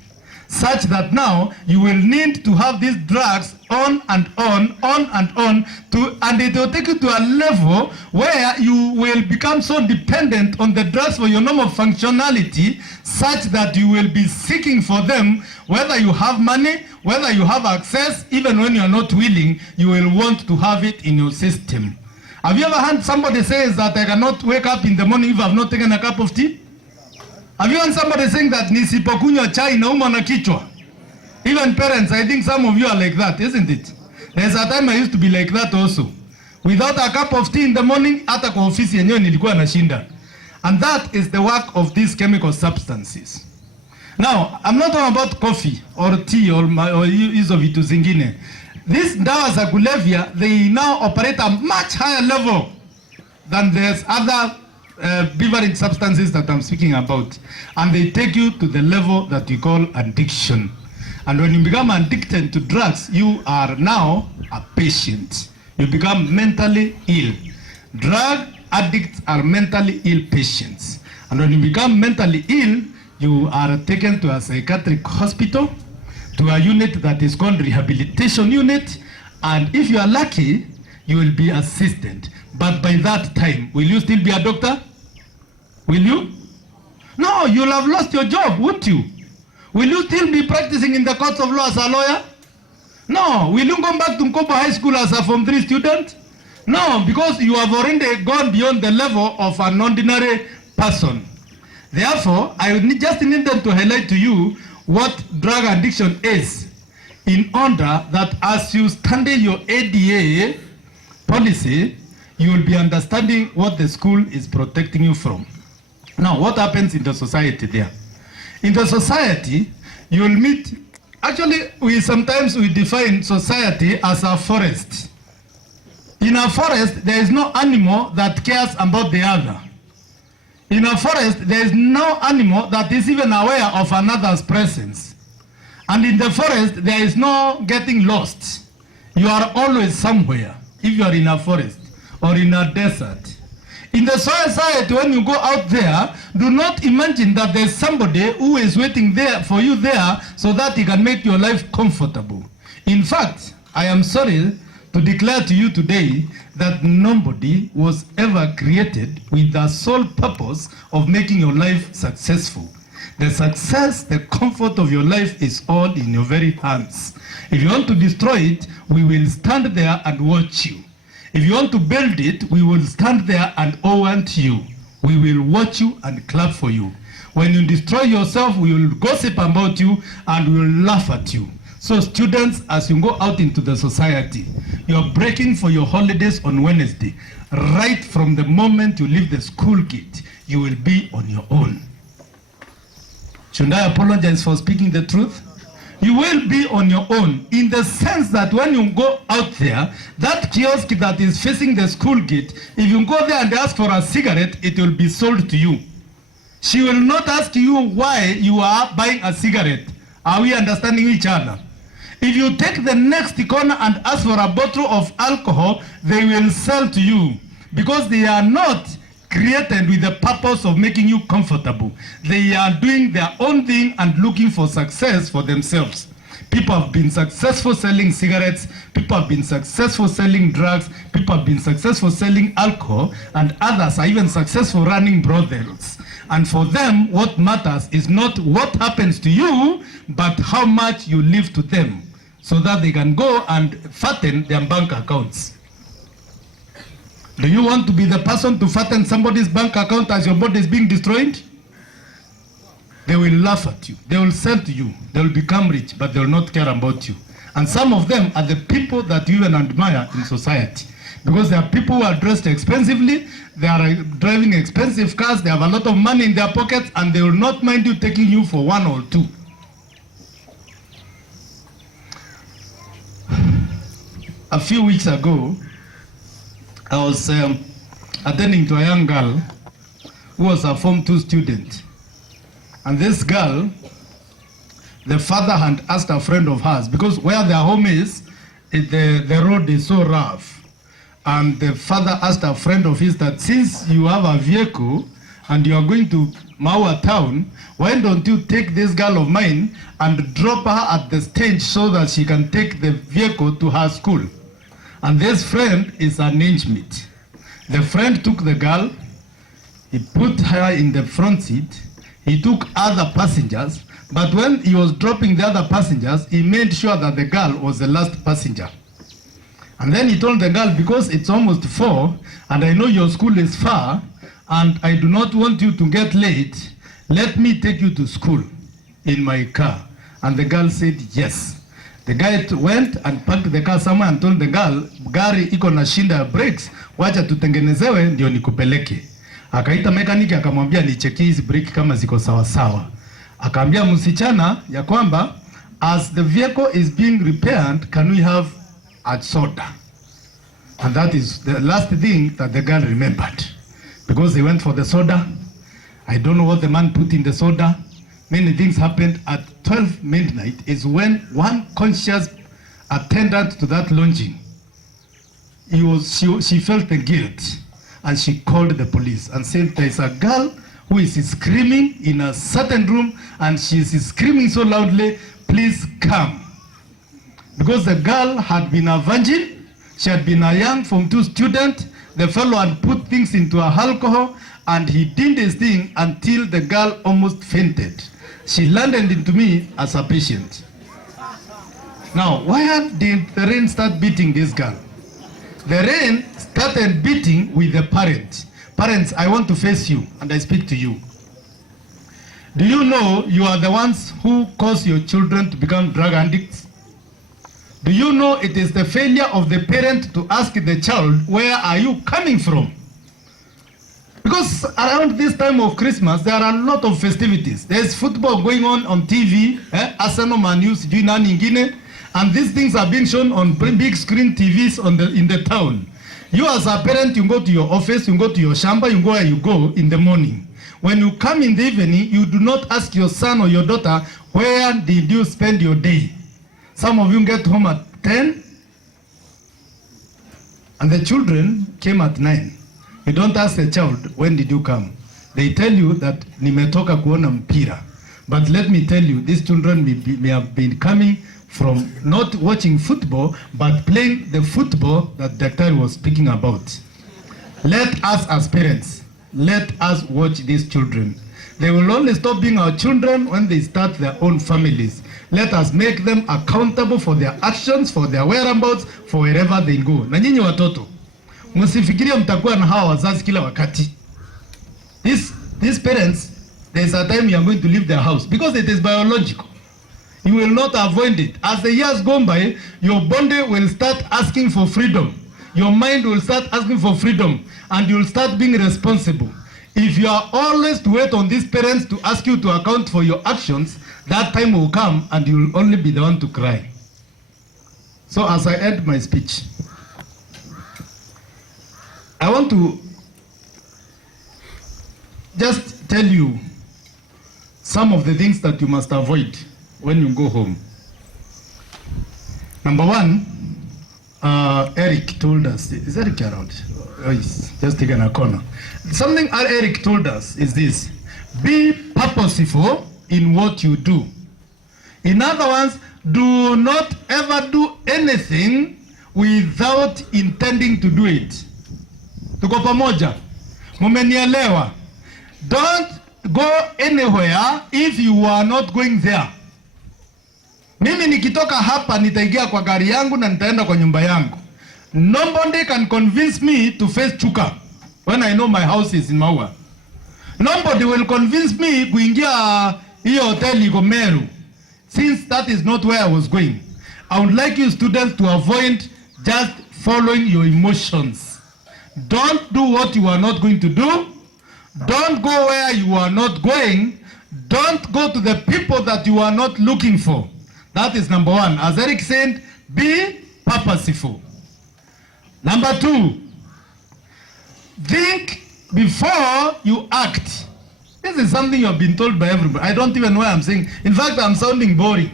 Such that now you will need to have these drugs on and on and on, and it will take you to a level where you will become so dependent on the drugs for your normal functionality, such that you will be seeking for them, whether you have money, whether you have access, even when you are not willing, you will want to have it in your system. Have you ever heard somebody say that I cannot wake up in the morning if I have not taken a cup of tea? Have you heard somebody saying that nisipokunywa chai naumwa na kichwa? Even parents, I think some of you are like that, isn't it? There's a time I used to be like that also. Without a cup of tea in the morning, hata kwa ofisi yenyewe nilikuwa nashinda. And that is the work of these chemical substances. Now, I'm not talking about coffee or tea or hizo vitu zingine. These dawa za kulevya, they now operate a much higher level than there's other beverage substances that I'm speaking about. And they take you to the level that we call addiction. And when you become addicted to drugs, you are now a patient. You become mentally ill. Drug addicts are mentally ill patients. And when you become mentally ill, you are taken to a psychiatric hospital, to a unit that is called rehabilitation unit. And if you are lucky, you will be assisted. But by that time, will you still be a doctor? Will you? No, you'll have lost your job, won't you? Will you still be practicing in the courts of law as a lawyer? No. Will you come back to NKUBU High School as a Form 3 student? No, because you have already gone beyond the level of an ordinary person. Therefore, I would just need them to highlight to you what drug addiction is, in order that as you study your ADA policy, you will be understanding what the school is protecting you from. Now, what happens in the society there? In the society, you will meet, actually, sometimes we define society as a forest. In a forest, there is no animal that cares about the other. In a forest, there is no animal that is even aware of another's presence. And in the forest, there is no getting lost. You are always somewhere if you are in a forest or in a desert. In the society, when you go out there, do not imagine that there's somebody who is waiting there for you there so that he can make your life comfortable. In fact, I am sorry to declare to you today that nobody was ever created with the sole purpose of making your life successful. The success, the comfort of your life is all in your very hands. If you want to destroy it, we will stand there and watch you. If you want to build it, we will stand there and want you. We will watch you and clap for you. When you destroy yourself, we will gossip about you and we will laugh at you. So students, as you go out into the society, you are breaking for your holidays on Wednesday. Right from the moment you leave the school gate, you will be on your own. Should I apologize for speaking the truth? You will be on your own, in the sense that when you go out there, that kiosk that is facing the school gate, if you go there and ask for a cigarette, it will be sold to you. She will not ask you why you are buying a cigarette. Are we understanding each other? If you take the next corner and ask for a bottle of alcohol, they will sell to you, because they are not created with the purpose of making you comfortable. They are doing their own thing and looking for success for themselves. People have been successful selling cigarettes, people have been successful selling drugs, people have been successful selling alcohol, and others are even successful running brothels. And for them, what matters is not what happens to you, but how much you leave to them, so that they can go and fatten their bank accounts. Do you want to be the person to fatten somebody's bank account as your body is being destroyed? They will laugh at you. They will sell to you. They will become rich, but they will not care about you. And some of them are the people that you even admire in society. Because there are people who are dressed expensively, they are driving expensive cars, they have a lot of money in their pockets, and they will not mind you taking you for one or two. A few weeks ago, I was attending to a young girl who was a Form 2 student. And this girl, the father had asked a friend of hers, because where their home is, the road is so rough. And the father asked a friend of his that since you have a vehicle and you are going to Maua town, why don't you take this girl of mine and drop her at the stage so that she can take the vehicle to her school? And this friend is an inchmate. The friend took the girl, he put her in the front seat, he took other passengers, but when he was dropping the other passengers, he made sure that the girl was the last passenger. And then he told the girl, because it's almost 4, and I know your school is far, and I do not want you to get late, let me take you to school in my car. And the girl said yes. The guy went and parked the car somewhere and told the girl, gari iko na shinda ya brakes, wacha tutengenezewe ndio nikupeleke. Akaita mekaniki akamwambia nicheki hizi brake kama ziko sawa sawa. Akaambia msichana ya kwamba as the vehicle is being repaired, can we have had soda. And that is the last thing that the girl remembered. Because they went for the soda. I don't know what the man put in the soda. Many things happened. At 12 midnight is when one conscious attendant to that lodging, she felt the guilt, and she called the police and said there is a girl who is screaming in a certain room, and she is screaming so loudly, please come. Because the girl had been a virgin, she had been a young Form 2 student, the fellow had put things into her alcohol, and he did his thing until the girl almost fainted. She landed into me as a patient. Now, why did the rain start beating this girl? The rain started beating with the parents. Parents, I want to face you and I speak to you. Do you know you are the ones who cause your children to become drug addicts? Do you know it is the failure of the parent to ask the child, where are you coming from? Because around this time of Christmas, there are a lot of festivities. There's football going on TV, Arsenal, Man U, sijui nani ingine, and these things are being shown on big screen TVs in the town. You as a parent, you go to your office, you go to your shamba, you go where you go in the morning. When you come in the evening, you do not ask your son or your daughter, where did you spend your day? Some of you get home at 10, and the children came at 9. You don't ask the child, when did you come? They tell you that nimetoka kuona mpira. But let me tell you, these children may have been coming from not watching football, but playing the football that Dr. was speaking about. Let us as parents, let us watch these children. They will only stop being our children when they start their own families. Let us make them accountable for their actions, for their whereabouts, for wherever they go. Na nyinyi watoto, msifikirie mtakuwa na hawa wazazi kila wakati. These parents, there's a time you are going to leave their house because it is biological. You will not avoid it. As the years go by, your body will start asking for freedom. Your mind will start asking for freedom, and you will start being responsible. If you are always to wait on these parents to ask you to account for your actions, that time will come and you will only be the one to cry. So as I end my speech, I want to just tell you some of the things that you must avoid when you go home. Number one, Eric told us, is Eric around? Oh, he's just taken a corner. Something Eric told us is this: be purposeful in what you do. In other words, do not ever do anything without intending to do it. Tuko pamoja? Mumenielewa? Don't go anywhere if you are not going there. Mimi nikitoka hapa nitaingia kwa gari yangu na nitaenda kwa nyumba yangu. Nobody can convince me to face Chuka when I know my house is in Maua. Nobody will convince me kuingia hiyo hotel iko Meru, since that is not where I was going. I would like you students to avoid just following your emotions. Don't do what you are not going to do. Don't go where you are not going. Don't go to the people that you are not looking for. That is number one. As Eric said, be purposeful. Number two, think before you act. This is something you have been told by everybody. I don't even know why I'm saying. In fact, I'm sounding boring.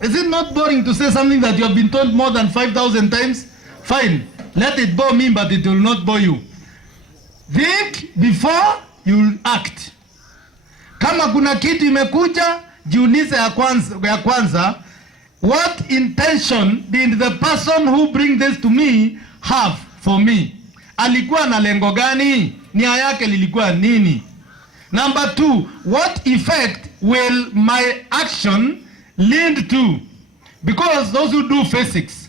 Is it not boring to say something that you have been told more than 5,000 times? Fine. Let it bore me, but it will not bore you. Think before you act. Kama kuna kitu imekuja, jiulize ya kwanza, what intention did the person who bring this to me have for me? Alikuwa na lengo gani? Nia yake lilikuwa nini? Number two, what effect will my action lead to? Because those who do physics,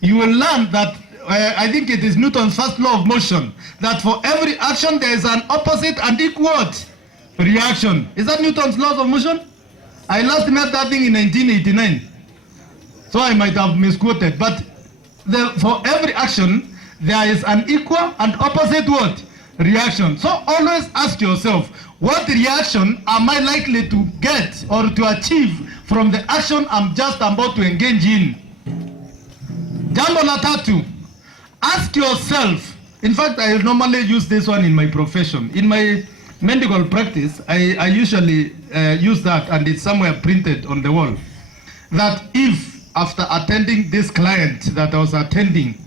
you will learn that, I think it is Newton's first law of motion, that for every action there is an opposite and equal reaction. Is that Newton's laws of motion? I last met that thing in 1989. So I might have misquoted. But for every action, there is an equal and opposite what? Reaction. So always ask yourself, what reaction am I likely to get or to achieve from the action I'm just about to engage in? Jambo la tatu, ask yourself. In fact, I normally use this one in my profession. In my medical practice, I usually use that, and it's somewhere printed on the wall. That if, after attending this client that I was attending,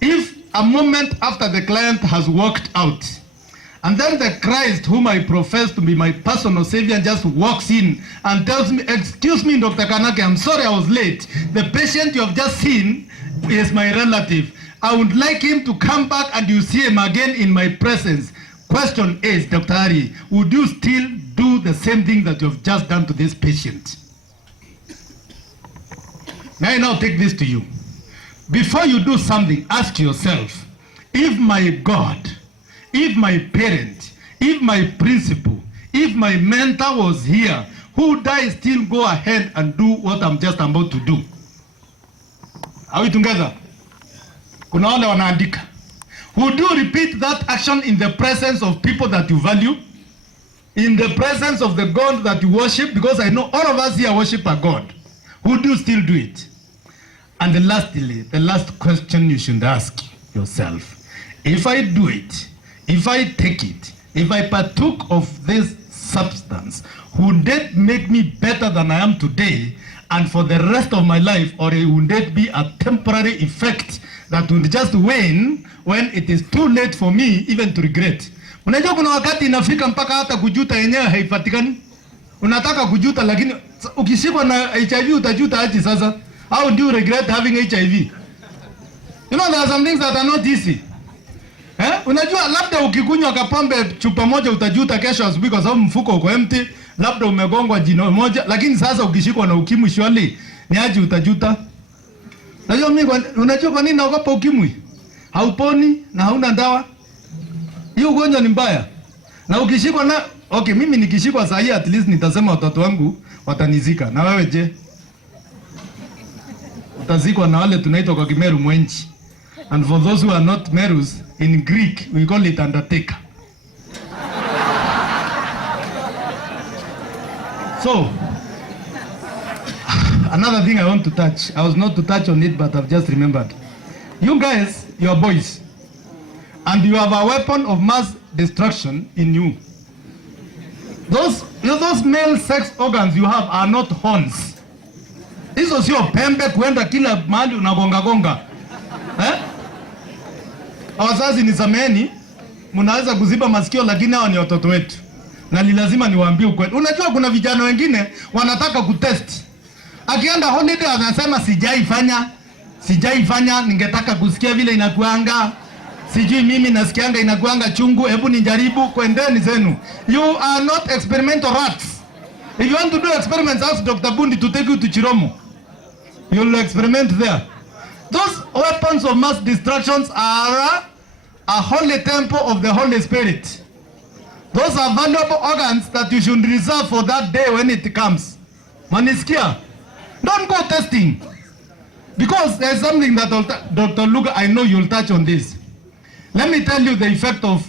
if a moment after the client has walked out, and then the Christ whom I profess to be my personal savior just walks in and tells me, excuse me, Dr. Kanake, I'm sorry I was late. The patient you have just seen is my relative. I would like him to come back and you see him again in my presence. Question is, Dr. Ari, would you still do the same thing that you have just done to this patient? May I now take this to you. Before you do something, ask yourself, if my God, if my parent, if my principal, if my mentor was here, would I still go ahead and do what I'm just about to do? Are we together? Kuna wale wanaandika. Would you repeat that action in the presence of people that you value? In the presence of the God that you worship? Because I know all of us here worship a God. Would you still do it? And then lastly, the last question you should ask yourself. If I do it, if I take it, if I partook of this substance, would it make me better than I am today and for the rest of my life, or would it be a temporary effect that would just wane when it is too late for me even to regret? Unajua kuna wakati inafika mpaka hata kujuta yenyewe haipatikani. Unataka kujuta lakini ukishikwa na HIV utajuta aje sasa? How do you regret having HIV? You know, there are some things that are not easy. Unajua labda ukikunywa kapombe chupa moja utajuta kesho asubuhi kwa sababu mfuko uko empty, labda umegongwa jino moja, lakini sasa ukishikwa na ukimwi shwali ni aje utajuta. Unajua mimi unajua kwa nini naogopa ukimwi? Hauponi na hauna dawa. Hiyo ugonjwa ni mbaya. Na ukishikwa na okay, mimi nikishikwa saa hii at least nitasema watoto wangu watanizika. Na wewe je? Utazikwa na wale tunaitwa kwa Kimeru mwenchi. And for those who are not Merus, in Greek we call it undertaker. So, another thing I want to touch. I was not to touch on it, but I've just remembered. You guys, you are boys. And you have a weapon of mass destruction in you. Those male sex organs you have are not horns. Hizo sio pembe kuenda kila mahali unagonga. Wazazi nisameni, mnaweza kuziba masikio lakini hao ni watoto wetu. Na ni lazima niwaambie ukweli. Unajua kuna vijana wengine wanataka kutest. Akienda holiday anasema sijaifanya, ningetaka kusikia vile inakuanga. Sijui mimi nasikianga inakuanga chungu, hebu nijaribu, kwendeni zenu. You are not experimental rats. If you want to do experiments, ask Dr. Bundi to take you to Chiromo. You'll experiment there. Those weapons of mass destructions are a holy temple of the Holy Spirit. Those are valuable organs that you should reserve for that day when it comes. Manisikia? Don't go testing. Because there's something that Dr. Luga, I know you'll touch on this. Let me tell you the effect of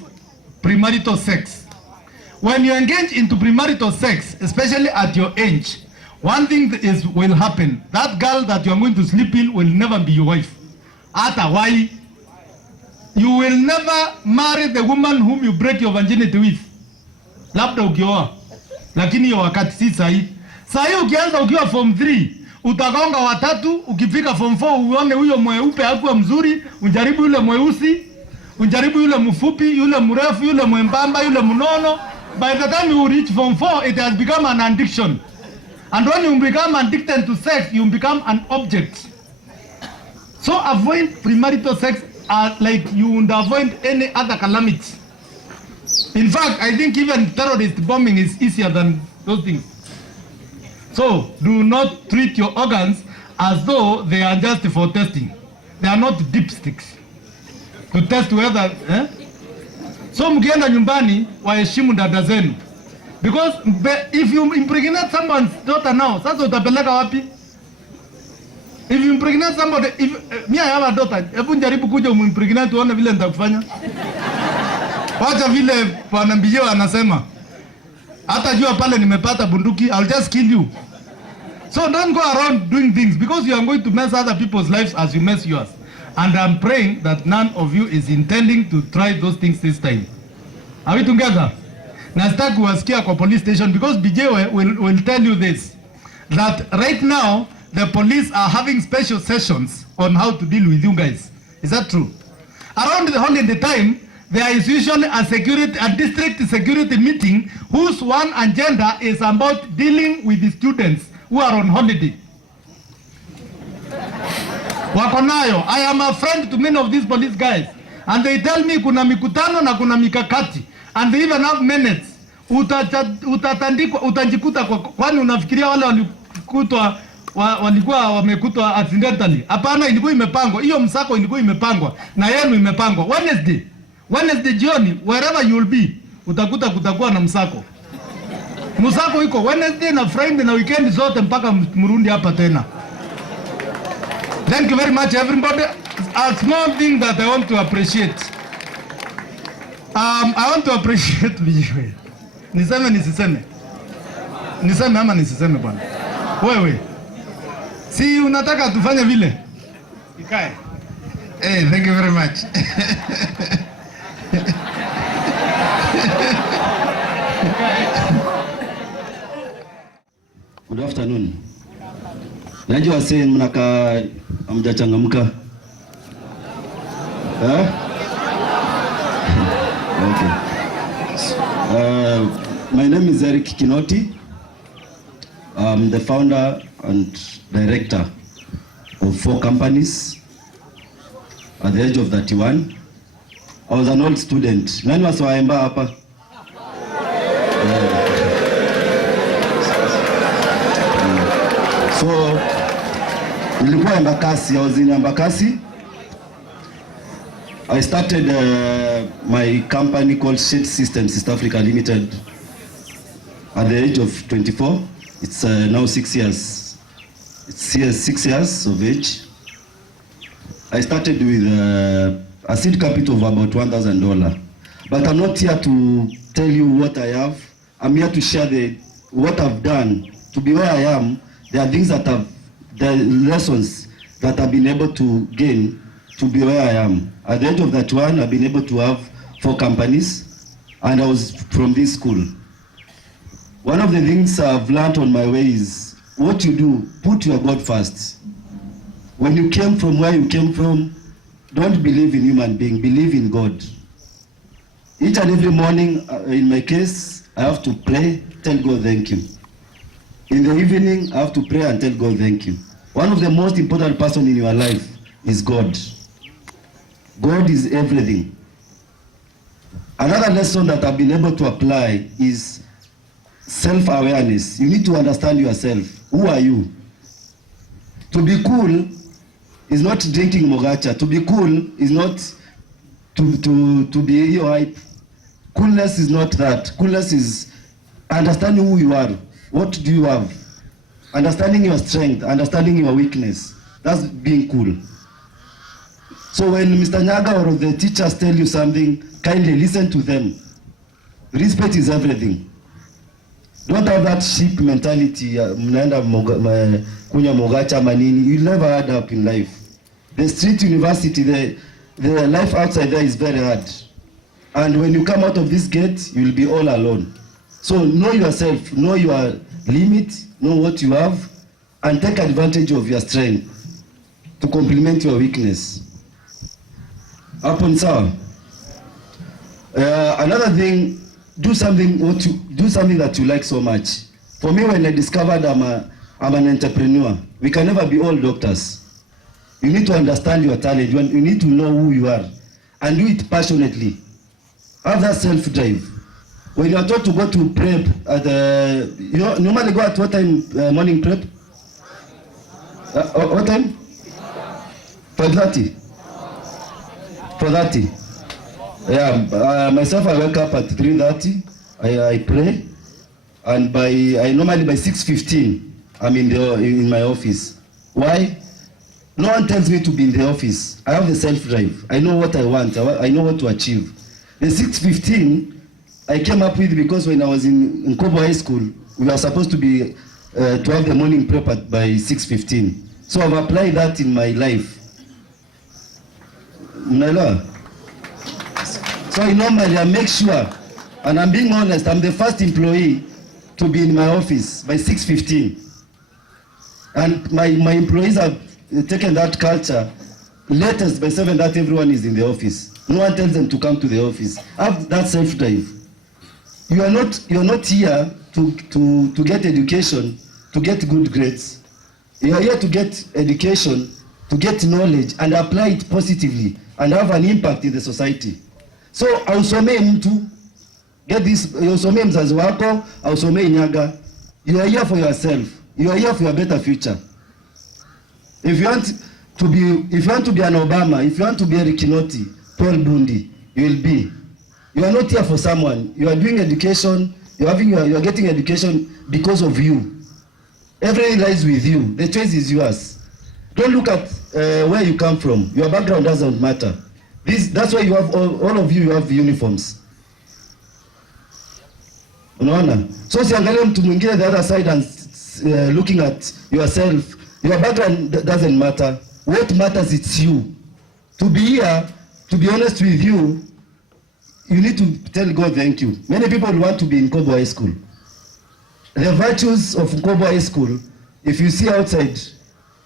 premarital sex. When you engage into premarital sex, especially at your age, one thing will happen. That girl that you're going to sleep in will never be your wife. Ata why? You will never marry the woman whom you break your virginity with. Labda ukioa. Lakini hiyo wakati si sahi. Sahi ukianza ukiwa form 3, utagonga watatu, ukifika form 4 uone huyo mweupe hakuwa mzuri, unjaribu yule mweusi, unjaribu yule mfupi, yule mrefu, yule mwembamba, yule mnono. By the time you reach form 4, it has become an addiction. And when you become addicted to sex, you become an object. So avoid premarital sex like you would avoid any other calamity. In fact, I think even terrorist bombing is easier than those things. So do not treat your organs as though they are just for testing. They are not dipsticks to test whether. So mkienda nyumbani waheshimu dada zenu. Because if you impregnate someone's daughter now, sasa utapeleka wapi? If you impregnate somebody, me I have a daughter, hebu njaribu kuja umimpregnate uone vile nitakufanya. Wacha vile wanambijio anasema. Hata jua pale nimepata bunduki, I'll just kill you. So don't go around doing things because you are going to mess other people's lives as you mess yours. And I'm praying that none of you is intending to try those things this time. Are we together? Na sitaki kuwasikia kwa police station, because BJ will tell you this, that right now the police are having special sessions on how to deal with you guys. Is that true? Around the holiday time, there is usually a district security meeting whose one agenda is about dealing with the students who are on holiday. Wakonayo, I am a friend to many of these police guys, and they tell me kuna mikutano na kuna mikakati, and they even have minutes. Utatandikwa, utajikuta kwani unafikiria wale walikuwa wamekutwa accidentally? Hapana, ilikuwa imepangwa. Hiyo msako ilikuwa imepangwa na yenu imepangwa. Wednesday jioni, wherever you will be, utakuta kutakuwa na msako. Msako iko Wednesday na Friday na weekend zote mpaka mrundi hapa tena. Thank you very much everybody. A small thing that I want to appreciate. I want to appreciate you. Niseme nisiseme? Niseme ama nisiseme bwana? Wewe. Si unataka tufanye vile? Ikae. Thank you very much. Good afternoon. Najua sasa mnakaa hamjachangamka. Okay. My name is Eric Kinoti. I'm the founder and director of 4 companies at the age of 31. I was an old student. Nani wasoaemba hapa? So, nilikuwa Embakasi. I was in Embakasi. I started my company called Shade Systems East Africa Limited at the age of 24. It's now 6 years. It's 6 years of age. I started with a seed capital of about $1,000. But I'm not here to tell you what I have. I'm here to share what I've done to be where I am. There are things that the lessons that I've been able to gain to be where I am. At the age of that one, I've been able to have 4 companies, and I was from this school. One of the things I've learned on my way is what you do, put your God first. When you came from where you came from, don't believe in human being, believe in God. Each and every morning, in my case, I have to pray, tell God thank you. In the evening, I have to pray and tell God thank you. One of the most important person in your life is God. God is everything. Another lesson that I've been able to apply is self-awareness. You need to understand yourself. Who are you? To be cool is not drinking mogacha. To be cool is not to be your hype. Coolness is not that. Coolness is understanding who you are. What do you have? Understanding your strength, understanding your weakness. That's being cool. So when Mr. Nyaga or the teachers tell you something, kindly listen to them. Respect is everything. Don't have that sheep mentality. Mnaenda kunya mogacha manini. You'll never add up in life. The street university, the life outside there is very hard. And when you come out of this gate, you'll be all alone. So know yourself, know your limit, know what you have, and take advantage of your strength to complement your weakness. Upon sawa. Another thing, do something that you like so much. For me, when I discovered I'm an entrepreneur, we can never be all doctors. You need to understand your talent. You need to know who you are and do it passionately. Have that self-drive. When you are taught to go to prep, you normally go at what time morning prep? What time? 4:30. 4:30. Yeah, myself I wake up at 3:30. I pray, and normally by 6:15 I'm in my office. Why? No one tells me to be in the office. I have the self-drive. I know what I want. I know what to achieve. The 6:15 I came up with because when I was in NKUBU High School, we were supposed to be to have the morning prep by 6:15. So I've applied that in my life. Mnaelewa? So normally I make sure, and I'm being honest, I'm the first employee to be in my office by 6:15. And my employees have taken that culture. Latest by 7:30 everyone is in the office. No one tells them to come to the office. Have that self-drive. You're not here to get education, to get good grades. You are here to get education, to get knowledge and apply it positively and have an impact in the society. So ausomee mtu, get this, ausomee mzazi wako, ausomee nyaga. You are here for yourself. You are here for your better future. If you want to be an Obama, if you want to be a Kinoti, Paul Bundi, you will be. You are not here for someone. You are doing education. You are getting education because of you. Everything lies with you. The choice is yours. Don't look at where you come from. Your background doesn't matter. That's why you have all of you have uniforms. Unaona? So usiangalie mtu mwingine the other side and looking at yourself. Your background doesn't matter. What matters is you. To be here, to be honest with you, you need to tell God thank you. Many people want to be in NKUBU High School. The virtues of NKUBU High School, if you see outside,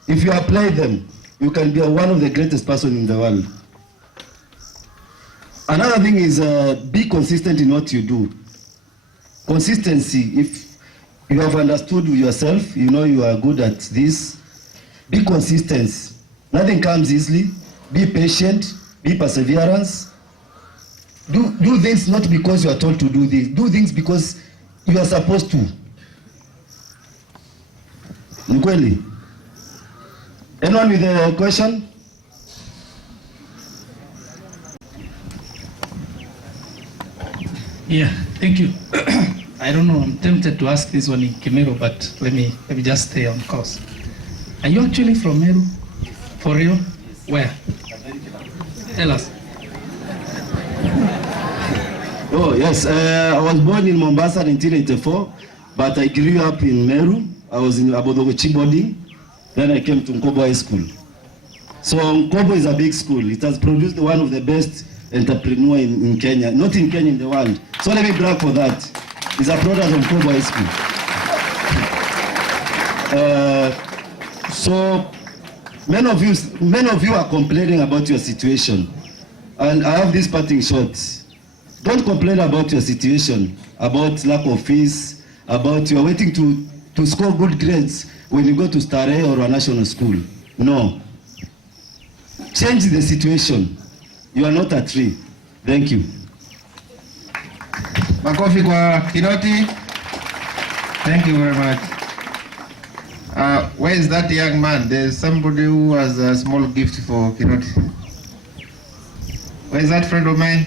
if you apply them, you can be one of the greatest person in the world. Another thing is be consistent in what you do. Consistency, if you have understood yourself, you know you are good at this, be consistent. Nothing comes easily. Be patient, be perseverance. Do things not because you are told to do this. Do things because you are supposed to. Mkweli? Anyone with a question? Yeah, thank you. I don't know, I'm tempted to ask this one in Kimero, but let me just stay on course. Are you actually from Meru? For real? Where? Tell us. Oh, yes. I was born in Mombasa in 1984, but I grew up in Meru. I was in Abodogochi boarding. Then I came to NKUBU High School. So NKUBU is a big school. It has produced one of the best entrepreneurs in Kenya. Not in Kenya, in the world. So let me brag for that. It's a product of NKUBU High School. So many of you are complaining about your situation. And I have this parting shot. Don't complain about your situation, about lack of fees, about you are waiting to score good grades when you go to Stare or a national school. No. Change the situation. You are not a tree. Thank you. Makofi kwa Kinoti. Thank you very much. Where is that young man? There's somebody who has a small gift for Kinoti. Where is that friend of mine?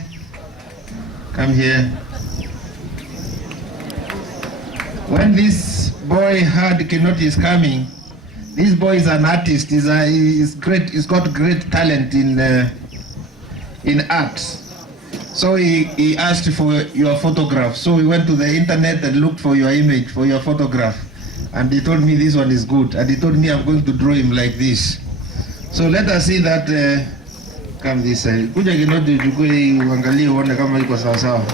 Come here. When this boy heard Kinoti is coming, this boy is an artist. He's great. He's got great talent in art. So he asked for your photograph. So we went to the internet and looked for your image, for your photograph. And he told me this one is good. And he told me I'm going to draw him like this. So let us see that. Come this side. Kuja Kinoti uchukue uangalie uone kama iko sawa sawa.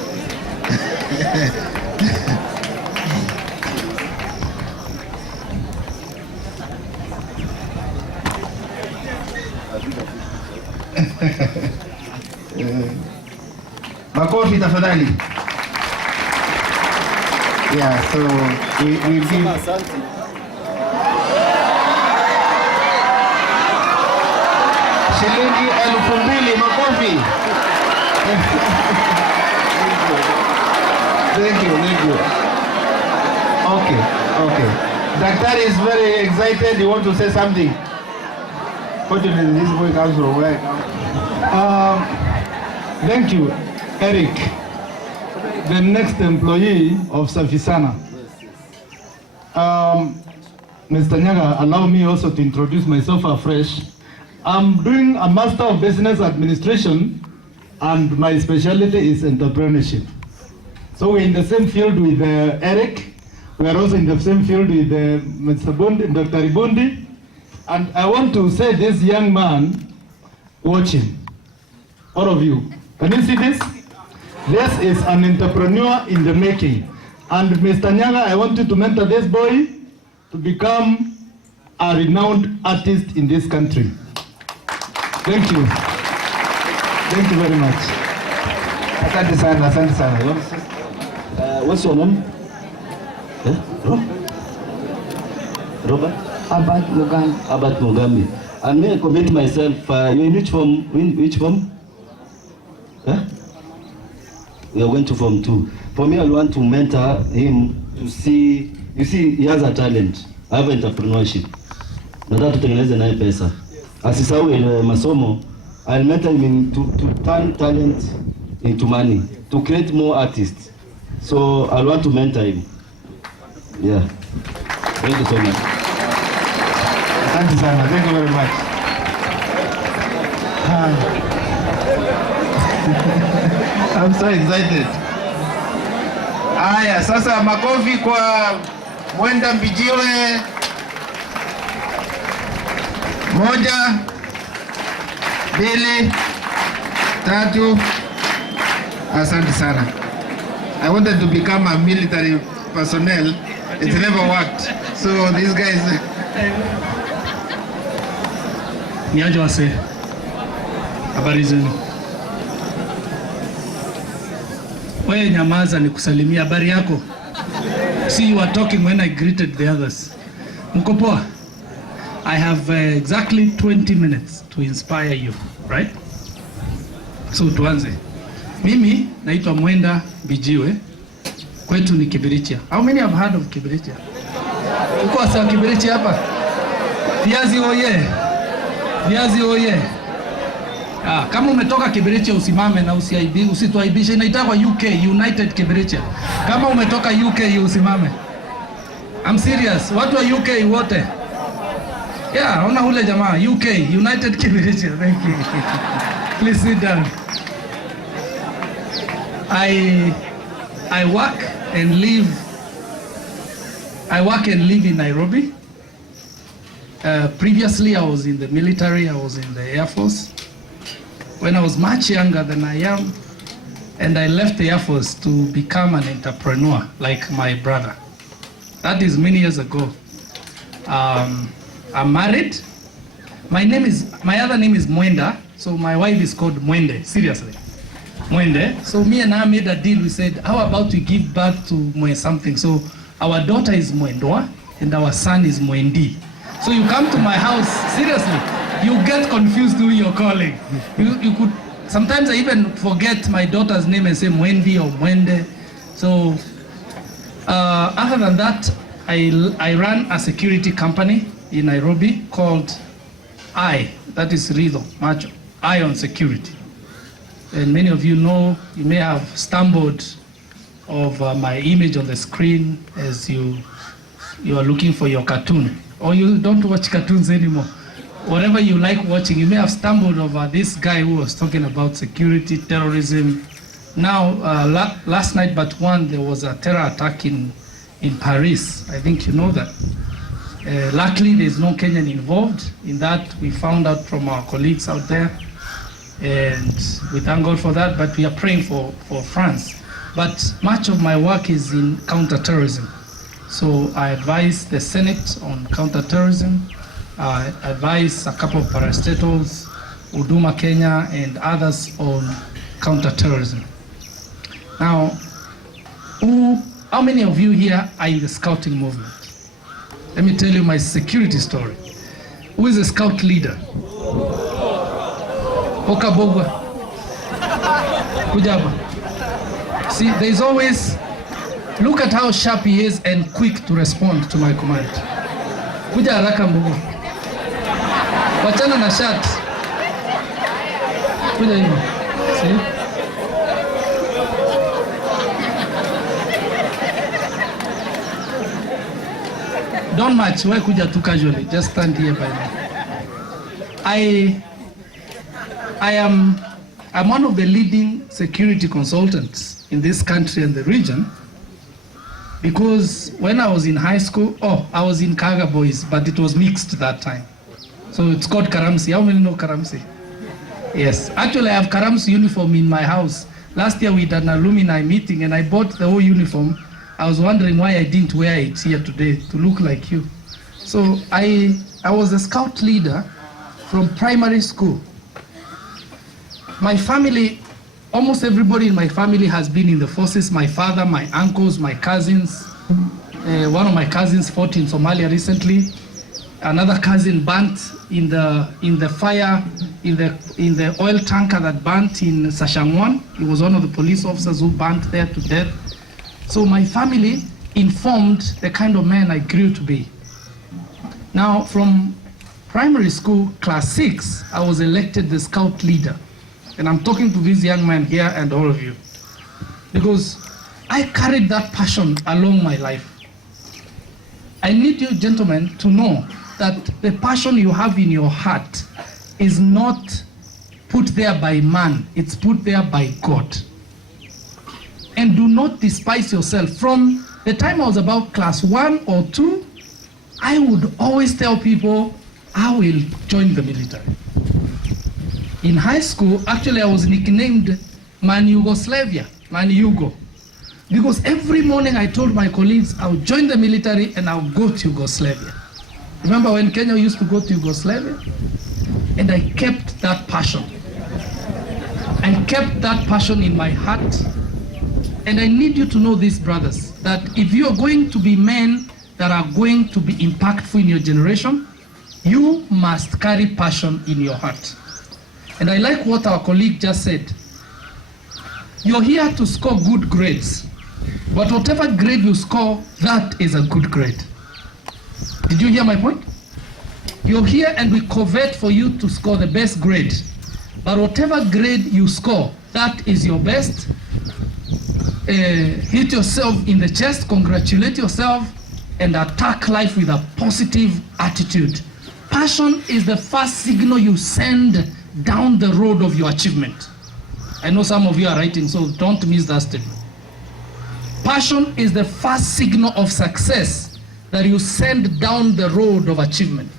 Makofi tafadhali. Yeah, so we give shilingi 2,000. Makofi. Thank you. Okay. Daktari is very excited. You want to say something? Fortunately, this boy comes from where I come. Thank you, Eric, the next employee of Safisana. Mr. Nyaga, allow me also to introduce myself afresh. I'm doing a Master of Business Administration and my specialty is entrepreneurship. So we're in the same field with Eric. We are also in the same field with Mr. Bondi, Dr. Bondi. And I want to say this young man, watch him. All of you. Can you see this? This is an entrepreneur in the making. And Mr. Nyaga, I want you to mentor this boy to become a renowned artist in this country. Thank you. Thank you very much. Asante sana, asante sana. What's your name? Robert? Abat Mugambi. Abat Mugambi. And may I commit myself, you're in which form? Which form? Huh? We are going to form 2. For me, I want to mentor him to see, you see, he has a talent. I have entrepreneurship. Nataka tutengeneze naye pesa. Asisahau ile masomo. I'll mentor him to turn talent into money, to create more artists. So I want to mentor him. Yeah. Thank you so much. Asante sana. Thank you very much. I'm so excited. Aya, sasa makofi kwa Mwenda Mbijiwe. 1, 2, 3. Asante sana. I wanted to become a military personnel. It never worked. So these guys. Niaje wase. Habari zenu. Wewe nyamaza nikusalimia, habari yako? See, you were talking when I greeted the others. Mko poa? I have exactly 20 minutes to inspire you, right? So tuanze. Mimi naitwa Mwenda Mbijiwe. Kwetu ni Kibiritia. How many have heard of Kibiritia? Uko wasa Kibiritia hapa? Viazi oye. Viazi oye. Kama umetoka Kibiritia usimame na usituaibishe. Inaitwa UK, United Kibiritia. Kama umetoka UK usimame. I'm serious. Watu wa UK wote. Yeah, ona ule jamaa UK, United Kibiritia. Thank you. Please sit down. I work and live in Nairobi. Previously I was in the military, I was in the Air Force. When I was much younger than I am, and I left the Air Force to become an entrepreneur like my brother. That is many years ago. I'm married. My other name is Mwenda, so my wife is called Mwende, seriously. Mwende. So me and her made a deal. We said, how about we give birth to something? So our daughter is Mwendwa and our son is Mwendi. So you come to my house, seriously, you get confused who you're calling. You could, sometimes I even forget my daughter's name and say Mwendi or Mwende. So other than that, I run a security company in Nairobi called that is Rido Macho, on Security. And many of you know, you may have stumbled over my image on the screen as you are looking for your cartoon. Or you don't watch cartoons anymore. Whatever you like watching, you may have stumbled over this guy who was talking about security, terrorism. Now, last night but one, there was a terror attack in Paris. I think you know that. Luckily, there's no Kenyan involved in that. We found out from our colleagues out there. And we thank God for that, but we are praying for France. But much of my work is in counterterrorism. So I advise the Senate on counterterrorism. I advise a couple of parastatals, Huduma Kenya, and others on counterterrorism. Now, how many of you here are in the scouting movement? Let me tell you my security story. Who is a scout leader? Okabogwa. Kujaba. See, there's always, look at how sharp he is and quick to respond to my command. Kuja haraka mbugu. Wachana na shati. Kuja hivi. See? Don't march, why kuja tu casually? Just stand here by me. I'm one of the leading security consultants in this country and the region, because when I was in high school, I was in Kaga Boys, but it was mixed that time. So it's called Karamsi. How many know Karamsi? Yes, actually I have Karam's uniform in my house. Last year we did an alumni meeting and I bought the whole uniform. I was wondering why I didn't wear it here today to look like you. So I was a scout leader from primary school. My family, almost everybody in my family has been in the forces. My father, my uncles, my cousins. One of my cousins fought in Somalia recently. Another cousin burnt in the fire in the oil tanker that burnt in Sashangwan. He was one of the police officers who burnt there to death. So my family informed the kind of man I grew to be. Now, from primary school, class 6, I was elected the scout leader. And I'm talking to this young man here and all of you. Because I carried that passion along my life. I need you gentlemen to know that the passion you have in your heart is not put there by man, it's put there by God. And do not despise yourself. From the time I was about class 1 or 2, I would always tell people, I will join the military. In high school, actually I was nicknamed Man Yugoslavia, Man Yugo. Because every morning I told my colleagues, I'll join the military and I'll go to Yugoslavia. Remember when Kenya used to go to Yugoslavia? And I kept that passion. I kept that passion in my heart. And I need you to know this, brothers, that if you are going to be men that are going to be impactful in your generation, you must carry passion in your heart. And I like what our colleague just said. You're here to score good grades. But whatever grade you score, that is a good grade. Did you hear my point? You're here and we covet for you to score the best grade. But whatever grade you score, that is your best. Hit yourself in the chest, congratulate yourself, and attack life with a positive attitude. Passion is the first signal you send down the road of your achievement. I know some of you are writing, so don't miss that statement. Passion is the first signal of success that you send down the road of achievement.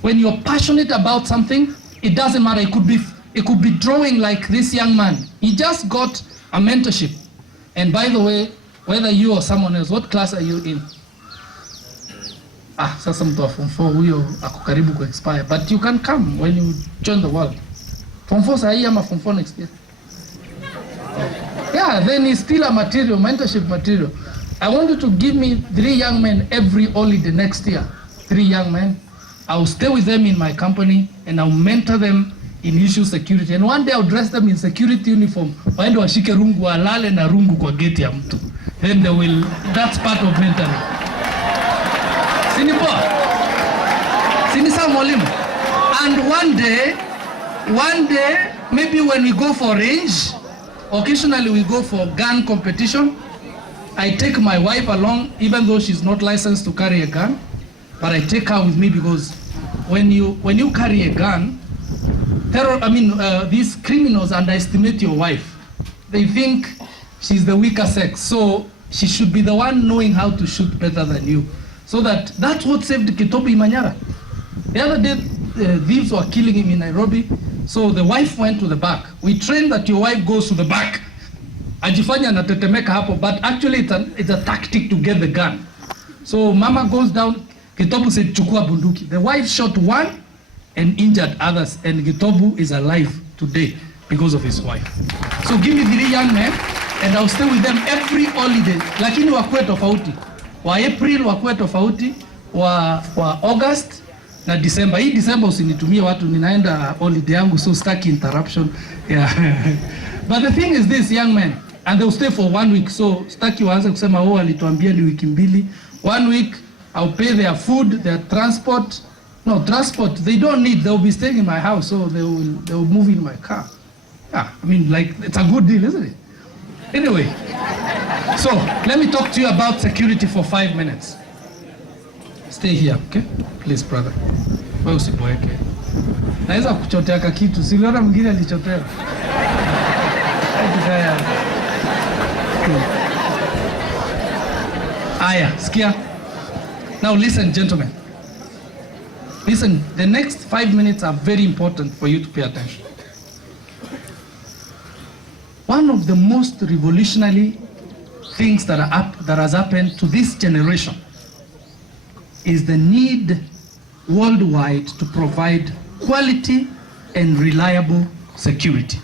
When you're passionate about something, it doesn't matter. It could be drawing like this young man. He just got a mentorship. And by the way, whether you or someone else, what class are you in? Sasa mtu wa form 4 huyo ako karibu ku expire, but you can come when you join the world. Form 4 sahi ama form 4 next year? Yeah, then it's still a material, mentorship material. I want you to give me 3 young men every holiday next year. 3 young men. I'll stay with them in my company and I'll mentor them in issue security. And one day I'll dress them in security uniform. Waende washike rungu, walale na rungu kwa gate ya mtu. Then they will, that's part of mentoring. Sinipo? Sinisa mwalimu? And one day, maybe when we go for range, occasionally we go for gun competition. I take my wife along, even though she's not licensed to carry a gun, but I take her with me because when you carry a gun, these criminals underestimate your wife. They think she's the weaker sex, so she should be the one knowing how to shoot better than you. So that's what saved Kitobi Manyara. The other day, thieves were killing him in Nairobi, so the wife went to the back. We trained that your wife goes to the back. Ajifanya anatetemeka hapo, but actually it's a tactic to get the gun. So mama goes down, Kitobu said, chukua bunduki. The wife shot one and injured others, and Kitobu is alive today because of his wife. So give me 3 young men, and I'll stay with them every holiday. Lakini wakuwe tofauti. Wa April wakuwe tofauti, wa August na December. Hii December usinitumie watu, ninaenda holiday yangu, so staki interruption. Yeah. But the thing is this, young men, and they'll stay for 1 week. So staki waanze kusema alituambia ni wiki mbili. 1 week, I'll pay their food, their transport. No, transport, they don't need. They'll be staying in my house, so they will move in my car. Yeah, I mean, like, it's a good deal, isn't it? Anyway, so let me talk to you about security for 5 minutes. Stay here, okay? Please, brother. Wewe usiboeke. Naweza kuchotea kitu, siliona mwingine alichotea. Aya, sikia. Now listen, gentlemen. Listen, the next 5 minutes are very important for you to pay attention. one of the most revolutionary things that has happened to this generation is the need worldwide to provide quality and reliable security.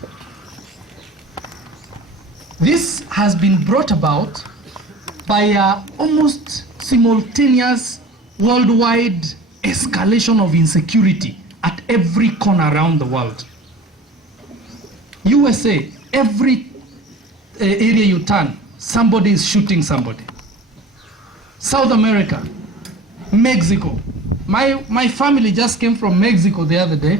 This has been brought about by almost simultaneous worldwide escalation of insecurity at every corner around the world. USA, every area you turn, somebody is shooting somebody. South America, Mexico. My family just came from Mexico the other day,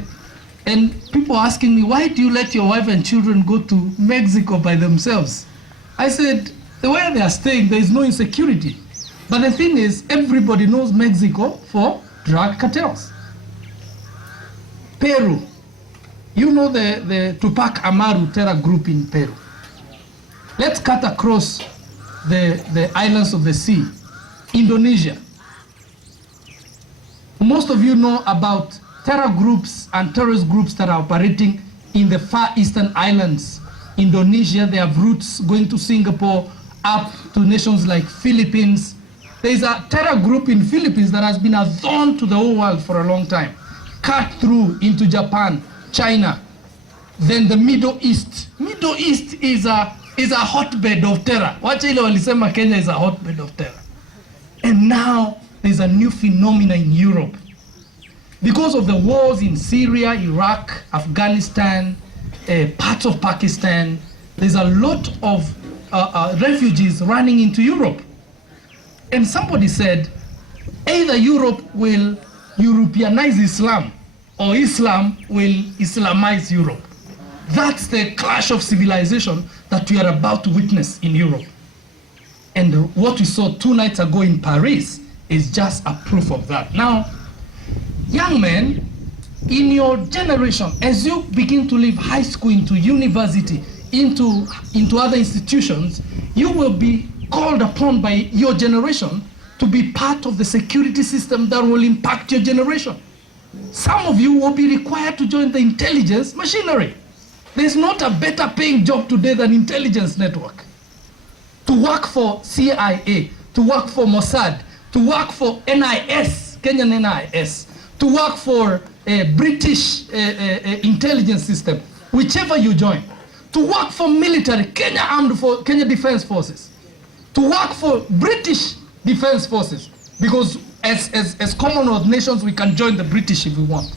and people asking me, why do you let your wife and children go to Mexico by themselves? I said, the way they are staying, there is no insecurity. But the thing is, everybody knows Mexico for drug cartels. Peru, you know the Tupac Amaru terror group in Peru. Let's cut across the islands of the sea. Indonesia. Most of you know about terror groups and terrorist groups that are operating in the far eastern islands. Indonesia, they have roots going to Singapore, up to nations like Philippines. There is a terror group in Philippines that has been a thorn to the whole world for a long time. Cut through into Japan, China, then the Middle East. Middle East is a hotbed of terror. Wacha ile walisema Kenya is a hotbed of terror. And now there's a new phenomenon in Europe. Because of the wars in Syria, Iraq, Afghanistan, parts of Pakistan, there's a lot of refugees running into Europe. And somebody said, either Europe will Europeanize Islam or Islam will Islamize Europe. That's the clash of civilization that we are about to witness in Europe. And what we saw 2 nights ago in Paris is just a proof of that. Now, young men, in your generation, as you begin to leave high school into university, into other institutions, you will be called upon by your generation to be part of the security system that will impact your generation. Some of you will be required to join the intelligence machinery. There's not a better paying job today than intelligence network. To work for CIA, to work for Mossad, to work for NIS, Kenyan NIS, to work for a British intelligence system, whichever you join, to work for military, Kenya Defense Forces, to work for British Defense Forces, because as Commonwealth nations, we can join the British if we want.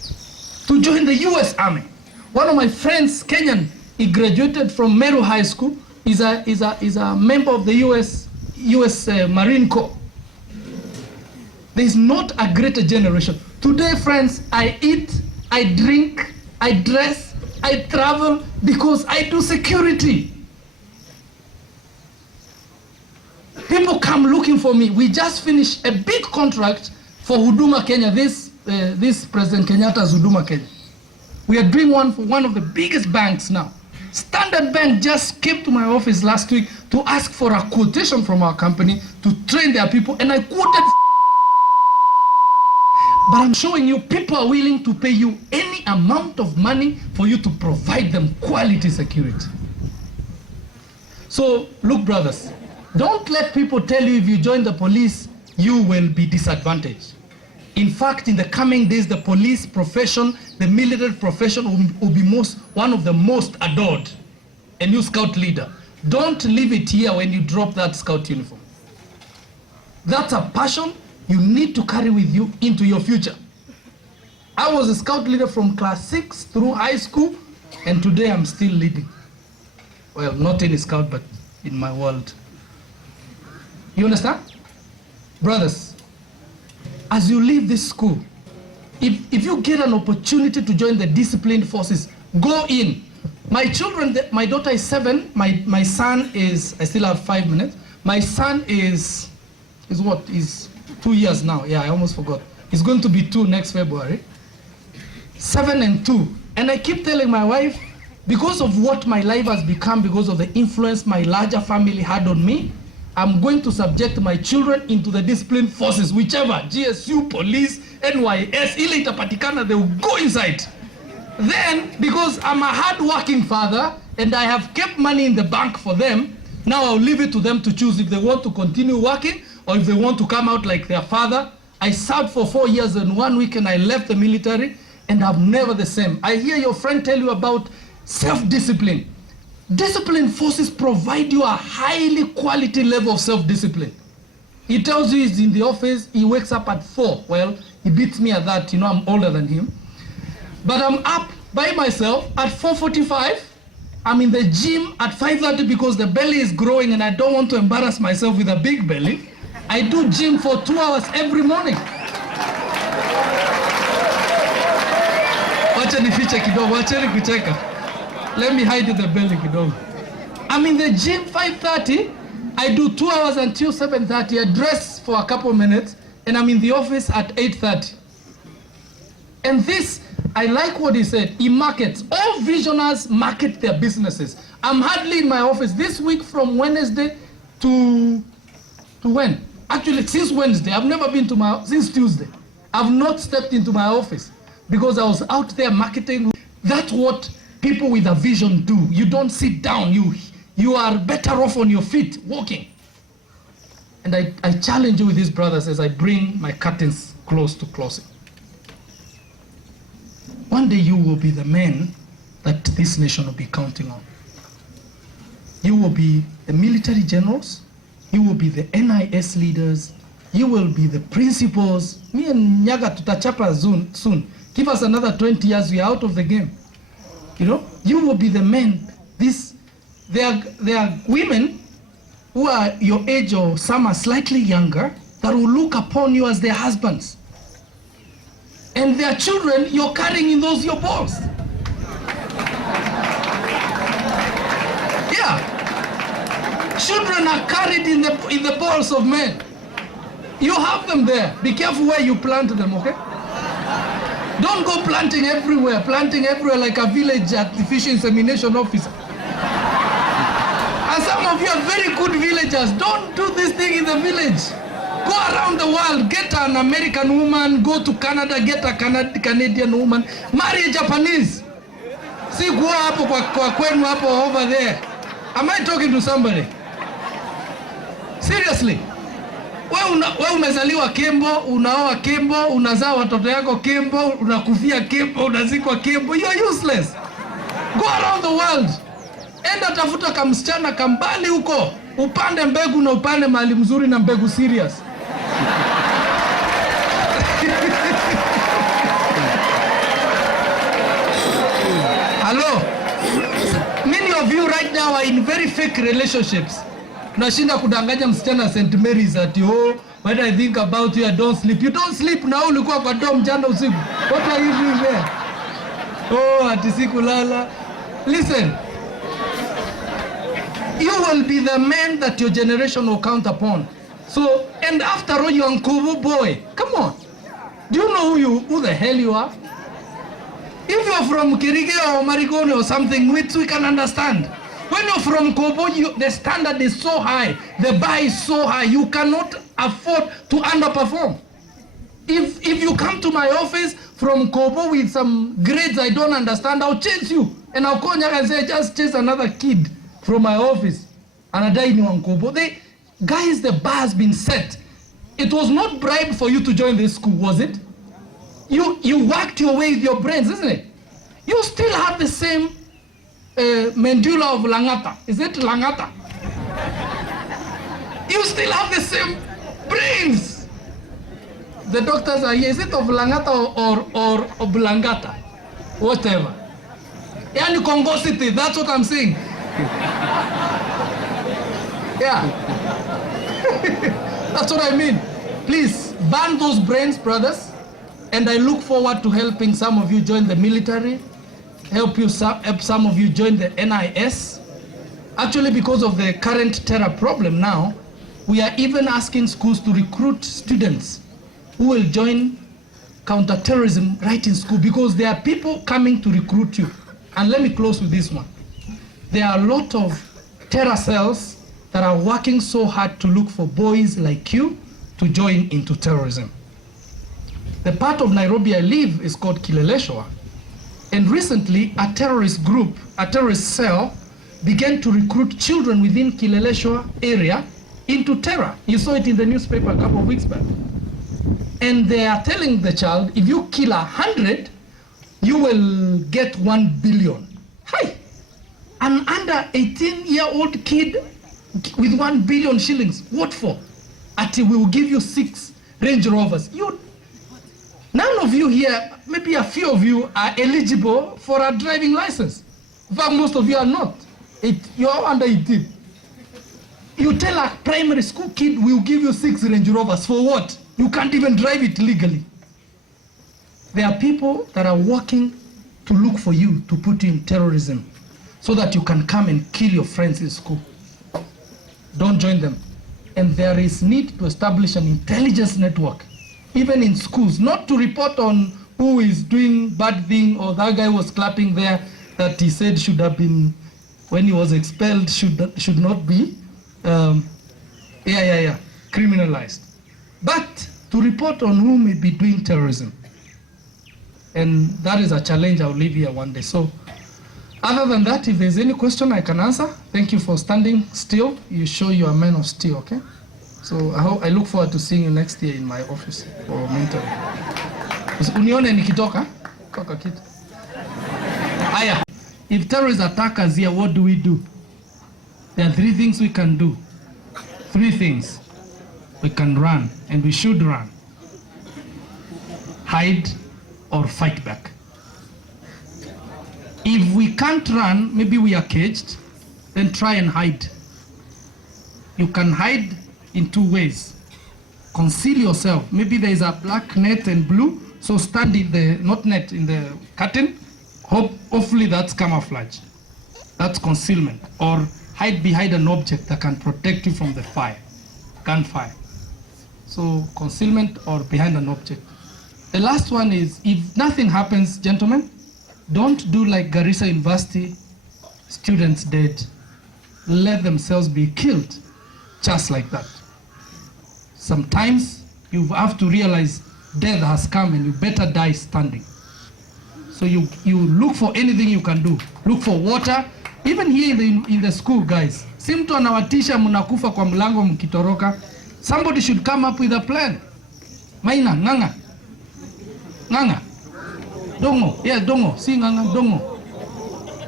To join the US Army. One of my friends, Kenyan, he graduated from Meru High School, is a member of the US Marine Corps. There's not a greater generation. Today, friends, I eat, I drink, I dress, I travel because I do security. People come looking for me. We just finished a big contract for Huduma Kenya, this President Kenyatta's Huduma Kenya. We are doing one for one of the biggest banks now. Standard Bank just came to my office last week to ask for a quotation from our company to train their people, and I quoted. But I'm showing you people are willing to pay you any amount of money for you to provide them quality security. So look, brothers, don't let people tell you if you join the police, you will be disadvantaged. In fact, in the coming days, the police profession, the military profession will be one of the most adored. A new scout leader. Don't leave it here when you drop that scout uniform. That's a passion you need to carry with you into your future. I was a scout leader from class 6 through high school, and today I'm still leading. Well, not in a scout, but in my world. You understand? Brothers, as you leave this school, if you get an opportunity to join the disciplined forces, go in. My children, my daughter is 7, my son is, I still have 5 minutes. My son is what? Is 2 years now. Yeah, I almost forgot. He's going to be 2 next February. 7 and 2. And I keep telling my wife, because of what my life has become, because of the influence my larger family had on me, I'm going to subject my children into the disciplined forces, whichever, GSU, police, NYS, ile itapatikana, they will go inside. Then, because I'm a hard-working father and I have kept money in the bank for them, now I'll leave it to them to choose if they want to continue working or if they want to come out like their father. I served for 4 years and 1 week and I left the military and I'm never the same. I hear your friend tell you about self-discipline. Discipline forces provide you a highly quality level of self-discipline. He tells you he's in the office, he wakes up at 4. Well, he beats me at that, you know, I'm older than him. But I'm up by myself at 4:45. I'm in the gym at 5:30 because the belly is growing and I don't want to embarrass myself with a big belly. I do gym for 2 hours every morning. Wacha nifiche kidogo, wacheni kucheka. Let me hide the belly kidogo. I'm in the gym 5:30. I do 2 hours until 7:30. I dress for a couple minutes and I'm in the office at 8:30. And this, I like what he said. He markets. All visionaries market their businesses. I'm hardly in my office this week from Wednesday to when? Actually, since Wednesday. I've never been to since Tuesday. I've not stepped into my office because I was out there marketing. That's what people with a vision do. You don't sit down. You are better off on your feet walking. And I challenge you with these brothers as I bring my curtains close to closing. One day you will be the men that this nation will be counting on. You will be the military generals. You will be the NIS leaders. You will be the principals. Me and Nyaga tutachapa soon. Give us another 20 years, we are out of the game. You know, you will be the men. There are women who are your age or some are slightly younger that will look upon you as their husbands. And their children, you're carrying in those your balls. Yeah. Children are carried in the balls of men. You have them there. Be careful where you plant them, okay? Don't go planting everywhere like a village artificial insemination officer. And some of you are very good villagers. Don't do this thing in the village. Go around the world, get an American woman, go to Canada, get a Canadian woman, marry a Japanese. See, go hapo kwa kwenu hapo over there. Am I talking to somebody? Seriously. Wewe umezaliwa Kembo, unaoa Kembo, unazaa watoto yako Kembo, unakufia Kembo, unazikwa Kembo. You are useless. Go around the world. Enda tafuta kamsichana kambali huko. Upande mbegu na upande mahali mzuri na mbegu serious. Hello. Many of you right now are in very fake relationships. Unashinda kudanganya msichana St. Mary's ati when I think about you I don't sleep. You don't sleep na ulikuwa kwa dom jana usiku. What are you doing there? Ati sikulala. Listen. You will be the man that your generation will count upon. So, and after all, you're NKUBU boy. Come on. Do you know who the hell you are? If you're from Kirige or Marigone or something, which we can understand. When you're from NKUBU, the standard is so high. The bar is so high. You cannot afford to underperform. If you come to my office from NKUBU with some grades I don't understand, I'll chase you. And I'll call you and say, just chase another kid from my office. And I die in NKUBU. Guys, the bar has been set. It was not bribed for you to join this school, was it? You worked your way with your brains, isn't it? You still have the same medulla of Langata. Is it Langata? You still have the same brains. The doctors are here. Is it of Langata or Oblangata? Whatever. Yani Congosity, that's what I'm saying. Yeah. That's what I mean. Please, burn those brains, brothers. And I look forward to helping some of you join the military, help some of you join the NIS. Actually, because of the current terror problem now, we are even asking schools to recruit students who will join counterterrorism right in school, because there are people coming to recruit you. And let me close with this one. There are a lot of terror cells that are working so hard to look for boys like you to join into terrorism. The part of Nairobi I live is called Kileleshwa. And recently, a terrorist group, a terrorist cell, began to recruit children within Kileleshwa area into terror. You saw it in the newspaper a couple of weeks back. And they are telling the child, if you kill 100, you will get 1 billion. Hi! An under 18-year-old kid with 1 billion shillings. What for? Until we will give you 6 Range Rovers. None of you here, maybe a few of you, are eligible for a driving license. In fact, most of you are not. You are under 18. You tell a primary school kid, we'll give you 6 Range Rovers. For what? You can't even drive it legally. There are people that are working to look for you, to put you in terrorism, so that you can come and kill your friends in school. Don't join them. And there is need to establish an intelligence network, even in schools, not to report on who is doing bad thing, or that guy was clapping there that he said should have been, when he was expelled, should not be criminalized. But to report on who may be doing terrorism. And that is a challenge I'll leave here one day. So other than that, if there's any question I can answer, thank you for standing still. You show you are a man of steel, okay? So I look forward to seeing you next year in my office for mentoring. Unione nikitoka? Toka kitu. Aya. If terrorists attack us here, what do we do? There are 3 things we can do. 3 things. We can run, and we should run. Hide or fight back. If we can't run, maybe we are caged, then try and hide. You can hide in 2 ways. Conceal yourself. Maybe there is a black net and blue, so stand in the, not net, in the curtain. Hopefully that's camouflage. That's concealment. Or hide behind an object that can protect you from the fire, gunfire. So concealment or behind an object. The last one is, if nothing happens, gentlemen, don't do like Garissa University students did. Let themselves be killed just like that. Sometimes you have to realize death has come and you better die standing. So you look for anything you can do. Look for water. Even here in the school, guys. Si mtu anawatisha mnakufa kwa mlango mkitoroka. Somebody should come up with a plan. Maina, nganga. Nganga. Dongo. Yeah, dongo. Si nganga, dongo.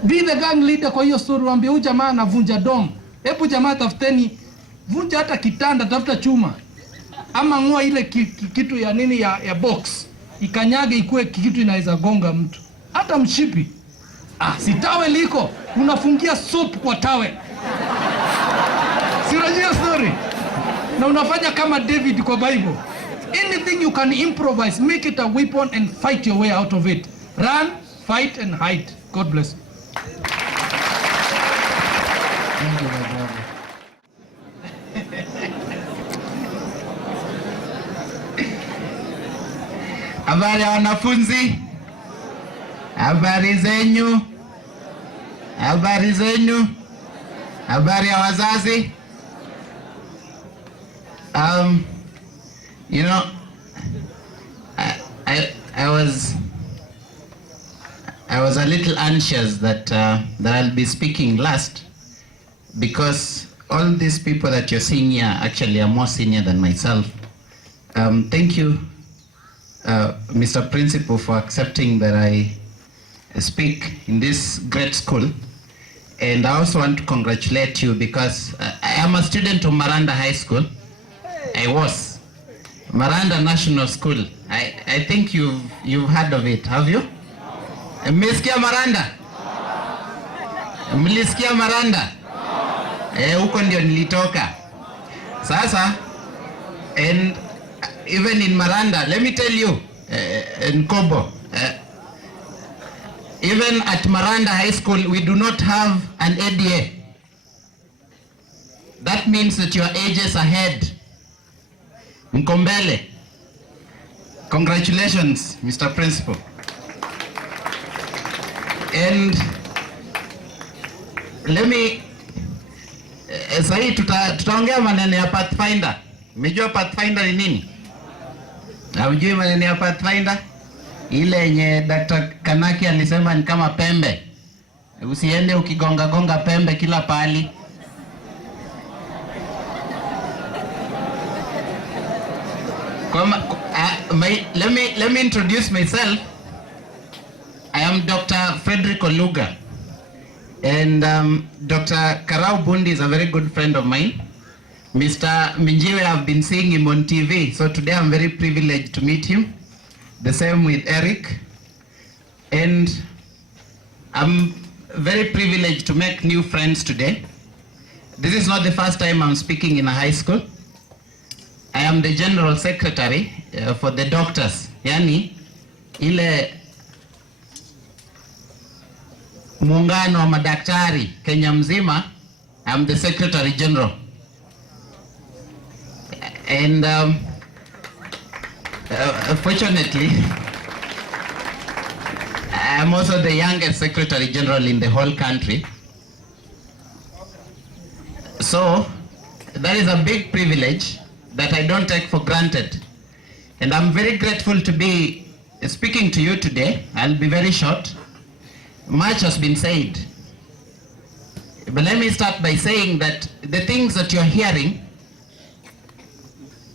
Be the gang leader kwa hiyo story, waambie huyu jamaa anavunja dom. Hebu jamaa tafuteni, vunja hata kitanda, tafuta chuma. Ama ng'oa ile kitu ya nini ya box. Ikanyage ikue kitu inaweza gonga mtu. Hata mshipi. Si tawe liko, unafungia soup kwa tawe. Si unajua story? Na unafanya kama David kwa Bible. Anything you can improvise, make it a weapon and fight your way out of it. Run, fight and hide. God bless you. Thank you, my brother. Habari ya wanafunzi? Habari zenyu? Habari zenyu? Habari ya wazazi? You know, I was a little anxious that I'll be speaking last, because all these people that you're seeing here actually are more senior than myself. Thank you, Mr. Principal, for accepting that I speak in this great school. And I also want to congratulate you, because I am a student of Maranda High School. I was. Maranda National School. I think you've heard of it, have you? Mmesikia Maranda? Mlisikia Maranda? Huko ndio nilitoka. Sasa, and even in Maranda, let me tell you, in NKUBU, even at Maranda High School, we do not have an ADA. That means that your age is ahead. Mkombele. Congratulations, Mr. Principal. And let me sahi tutaongea maneno ya Pathfinder. Umejua Pathfinder ni nini? Haujui maneno ya Pathfinder? ile yenye Dr. Kanaki alisema ni kama pembe. Usiende ukigonga gonga pembe kila pali. Let me introduce myself. I am Dr. Frederick Oluga, and Dr. Karau Bundi is a very good friend of mine. Mr. Minjiwe, I've been seeing him on TV, so today I'm very privileged to meet him. The same with Eric, and I'm very privileged to make new friends today. This is not the first time I'm speaking in a high school. I am the General Secretary for the doctors, yani ile muungano wa madaktari Kenya mzima. I'm the Secretary General, and fortunately I'm also the youngest Secretary General in the whole country. So that is a big privilege that I don't take for granted. And I'm very grateful to be speaking to you today. I'll be very short. Much has been said. But let me start by saying that the things that you're hearing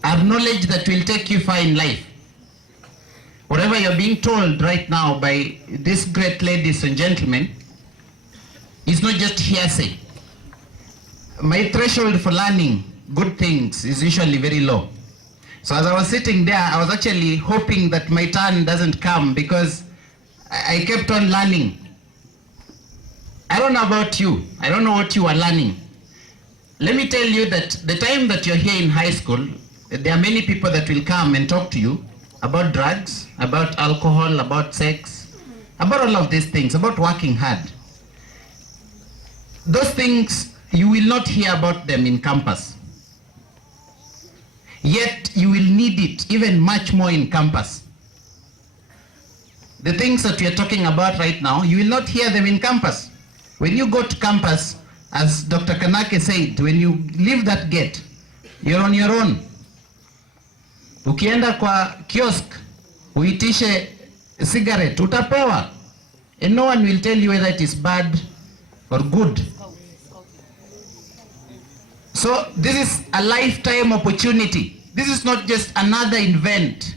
are knowledge that will take you far in life. Whatever you're being told right now by these great ladies and gentlemen is not just hearsay. My threshold for learning good things is usually very low. So as I was sitting there, I was actually hoping that my turn doesn't come, because I kept on learning. I don't know about you. I don't know what you are learning. Let me tell you that the time that you're here in high school, there are many people that will come and talk to you about drugs, about alcohol, about sex, about all of these things, about working hard. Those things, you will not hear about them in campus. Yet you will need it even much more in campus. The things that we are talking about right now, you will not hear them in campus. When you go to campus, as Dr. Kanake said, when you leave that gate, you're on your own. Ukienda kwa kiosk, uitishe cigarette, utapewa. And no one will tell you whether it is bad or good. So this is a lifetime opportunity. This is not just another event.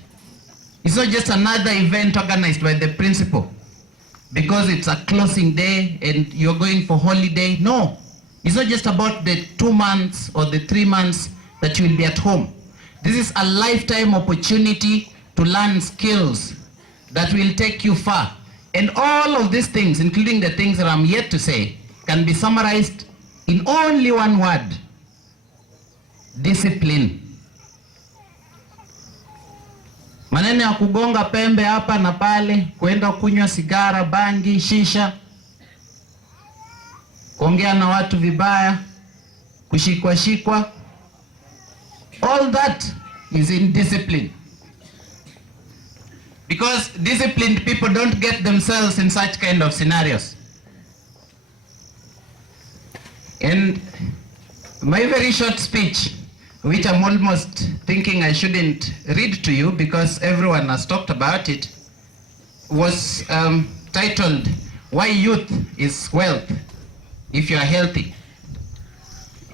It's not just another event organized by the principal because it's a closing day and you're going for holiday. No, it's not just about the 2 months or the 3 months that you will be at home. This is a lifetime opportunity to learn skills that will take you far. And all of these things, including the things that I'm yet to say, can be summarized in only one word: discipline. Maneno ya kugonga pembe hapa na pale, kwenda kunywa sigara, bangi, shisha, kuongea na watu vibaya, kushikwa, all that is indiscipline. Because disciplined people don't get themselves in such kind of scenarios. And my very short speech, which I'm almost thinking I shouldn't read to you because everyone has talked about it, was titled, "Why Youth is Wealth If You Are Healthy."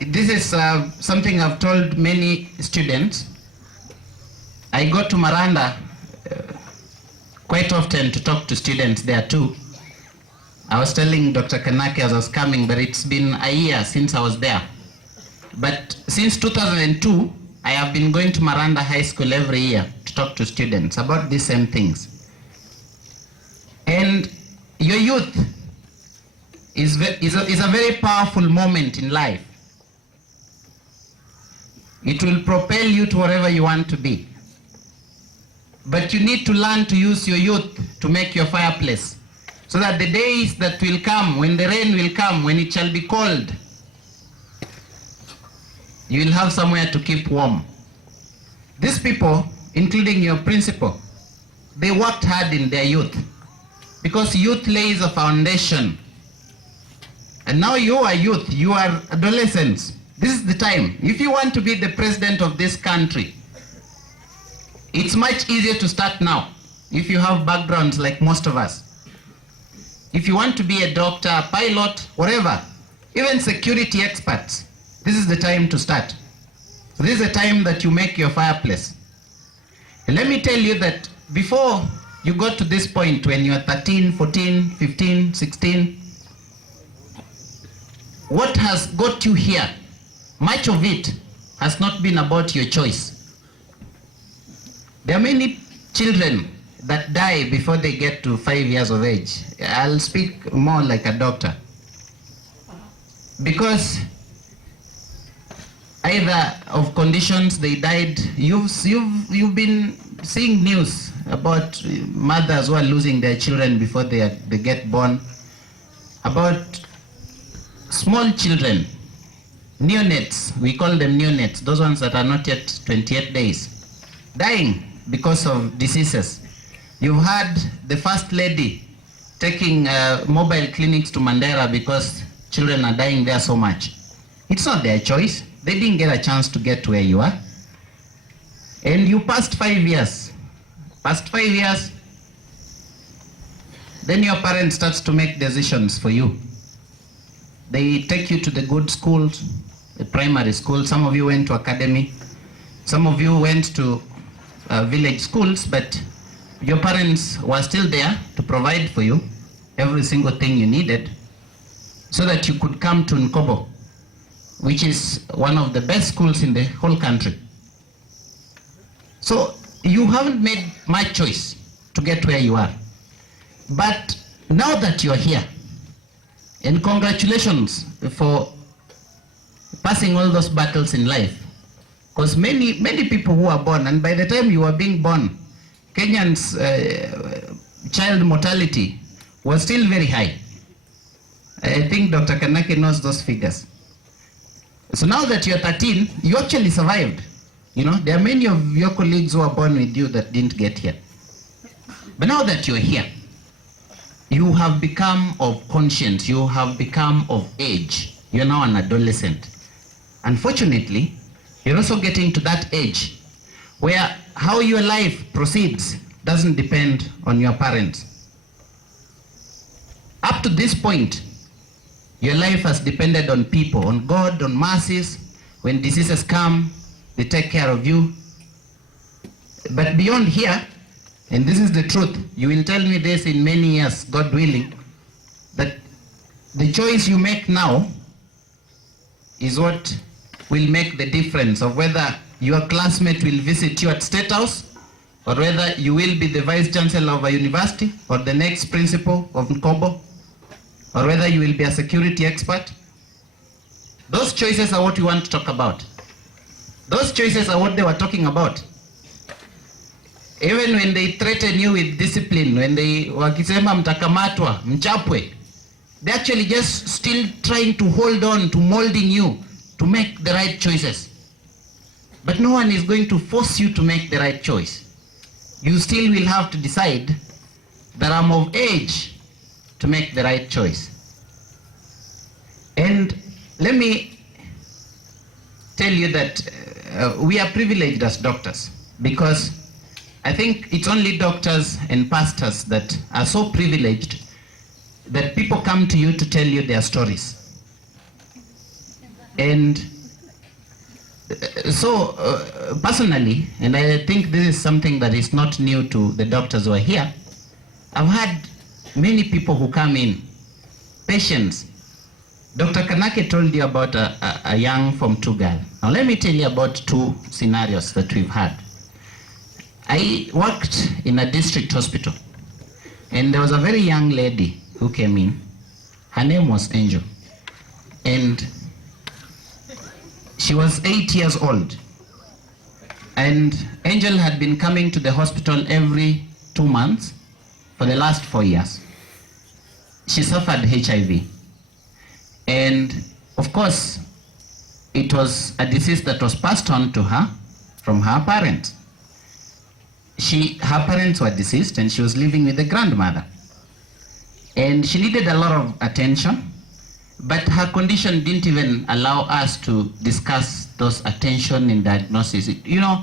This is something I've told many students. I go to Maranda quite often to talk to students there too. I was telling Dr. Kanake as I was coming, but it's been a year since I was there. But since 2002, I have been going to Maranda High School every year to talk to students about these same things. And your youth is a very powerful moment in life. It will propel you to wherever you want to be. But you need to learn to use your youth to make your fireplace, so that the days that will come, when the rain will come, when it shall be cold, you will have somewhere to keep warm. These people, including your principal, they worked hard in their youth, because youth lays a foundation. And now you are youth, you are adolescents. This is the time. If you want to be the president of this country, it's much easier to start now. if you have backgrounds like most of us, if you want to be a doctor, a pilot, whatever, even security experts, this is the time to start. This is the time that you make your fireplace. And let me tell you that before you got to this point, when you're 13, 14, 15, 16, what has got you here, much of it has not been about your choice. There are many children that die before they get to 5 years of age. I'll speak more like a doctor. Because either of conditions they died. You've been seeing news about mothers who are losing their children before they get born, about small children, neonates, we call them neonates, those ones that are not yet 28 days, dying because of diseases. You've had the first lady taking mobile clinics to Mandera because children are dying there so much. It's not their choice. They didn't get a chance to get to where you are. And you passed 5 years. Past 5 years, then your parents starts to make decisions for you. They take you to the good schools, the primary school. Some of you went to academy. Some of you went to village schools, but your parents were still there to provide for you every single thing you needed so that you could come to NKUBU, which is one of the best schools in the whole country. So you haven't made much choice to get where you are. But now that you're here, and congratulations for passing all those battles in life, because many people who are born, and by the time you were being born, Kenyans' child mortality was still very high. I think Dr. Kanake knows those figures. So now that you're 13, you actually survived. You know, there are many of your colleagues who are born with you that didn't get here. But now that you're here, you have become of conscience, you have become of age. You're now an adolescent. Unfortunately, you're also getting to that age where how your life proceeds doesn't depend on your parents. Up to this point, your life has depended on people, on God, on mercies. When diseases come, they take care of you. But beyond here, and this is the truth, you will tell me this in many years, God willing, that the choice you make now is what will make the difference of whether your classmate will visit you at State House, or whether you will be the Vice Chancellor of a university, or the next principal of NKUBU, or whether you will be a security expert. Those choices are what we want to talk about. Those choices are what they were talking about. Even when they threaten you with discipline, when they wakisema mtakamatwa, mchapwe, they're actually just still trying to hold on to molding you to make the right choices. But no one is going to force you to make the right choice. You still will have to decide that I'm of age to make the right choice. And let me tell you that we are privileged as doctors, because I think it's only doctors and pastors that are so privileged that people come to you to tell you their stories. And so personally, and I think this is something that is not new to the doctors who are here, I've had many people who come in, patients. Dr. Kanake told you about a young Form 2 girl. Now let me tell you about two scenarios that we've had. I worked in a district hospital, and there was a very young lady who came in. Her name was Angel, and she was 8 years old. And Angel had been coming to the hospital every 2 months for the last 4 years. She suffered HIV. And of course, it was a disease that was passed on to her from her parents. Her parents were deceased, and she was living with a grandmother. And she needed a lot of attention, but her condition didn't even allow us to discuss those attention and diagnosis. You know,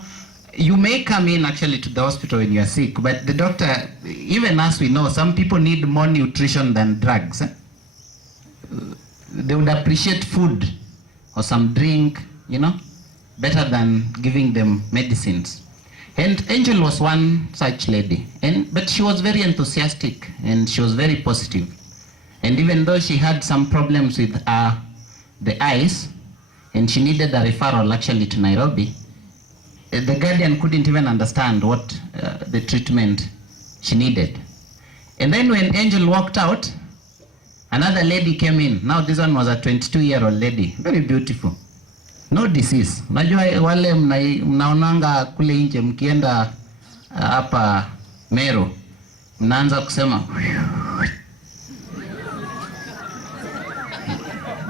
you may come in actually to the hospital when you are sick, but the doctor, even as we know, some people need more nutrition than drugs. They would appreciate food or some drink, you know, better than giving them medicines. And Angel was one such lady, but she was very enthusiastic and she was very positive. And even though she had some problems with the eyes, and she needed a referral actually to Nairobi, the guardian couldn't even understand what the treatment she needed. And then when Angel walked out, another lady came in. Now this one was a 22-year-old lady, very beautiful. No disease. Unajua wale mnaonanga kule nje mkienda hapa Meru, mnaanza kusema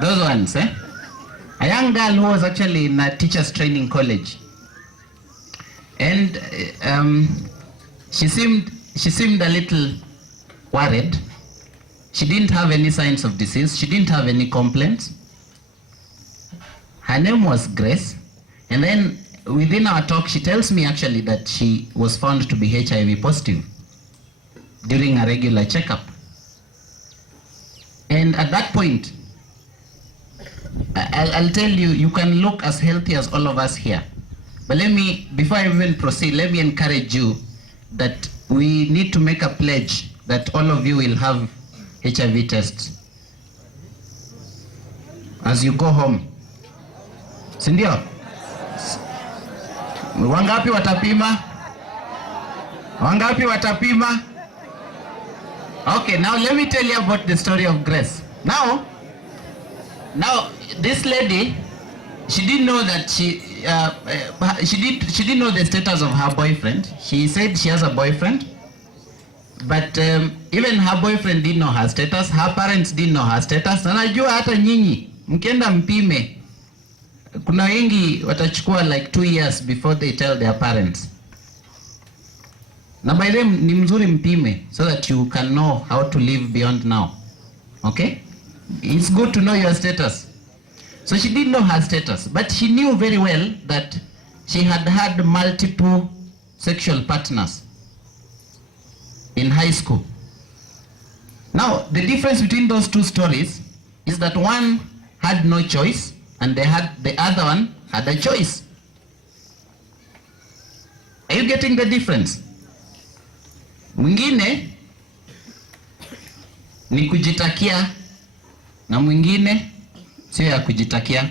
those ones, eh? A young girl who was actually in a teacher's training college. And she seemed a little worried. She didn't have any signs of disease. She didn't have any complaints. Her name was Grace. And then within our talk, she tells me actually that she was found to be HIV positive during a regular checkup. And at that point, I'll tell you, you can look as healthy as all of us here. But let me, before I even proceed, let me encourage you that we need to make a pledge that all of you will have HIV tests as you go home. Sindio? Wangapi watapima? Wangapi watapima? Okay, now let me tell you about the story of Grace. Now this lady, she didn't know that she didn't know the status of her boyfriend. She said she has a boyfriend, but even her boyfriend didn't know her status. Her parents didn't know her status. Na najua hata nyinyi mkienda mpime, kuna wengi watachukua like 2 years before they tell their parents. Na by them ni mzuri mpime so that you can know how to live beyond now. Okay? It's good to know your status. So she didn't know her status, but she knew very well that she had had multiple sexual partners in high school. Now, the difference between those two stories is that one had no choice and the other one had a choice. Are you getting the difference? Mwingine ni kujitakia na mwingine sio ya kujitakia.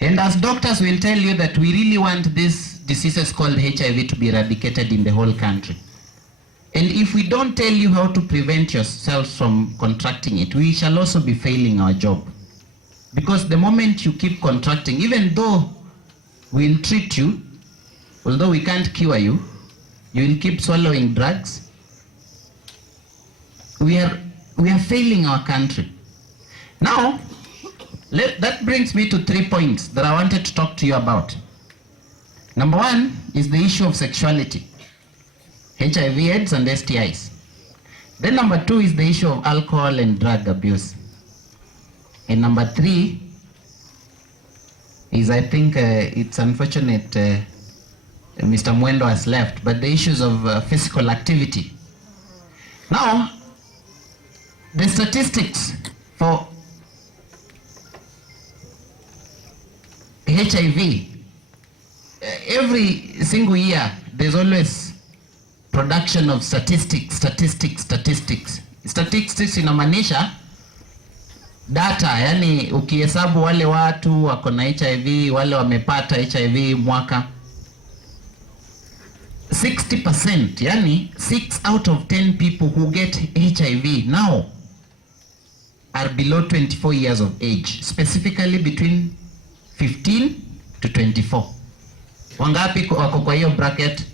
And as doctors will tell you that we really want these diseases called HIV to be eradicated in the whole country. And if we don't tell you how to prevent yourselves from contracting it, we shall also be failing our job. Because the moment you keep contracting, even though we'll treat you, although we can't cure you, you will keep swallowing drugs. We are failing our country. Now, that brings me to 3 points that I wanted to talk to you about. Number one is the issue of sexuality, HIV, AIDS, and STIs. Then number 2 is the issue of alcohol and drug abuse. And number 3 is, I think it's unfortunate Mr. Mwendo has left, but the issues of physical activity. Now, the statistics for HIV, every single year there's always production of statistics. Statistics inamaanisha data, yani ukihesabu wale watu wako na HIV, wale wamepata HIV mwaka 60%, yani 6 out of 10 people who get HIV now are below 24 years of age, specifically between 15 to 24. Wangapi wako kwa hiyo bracket?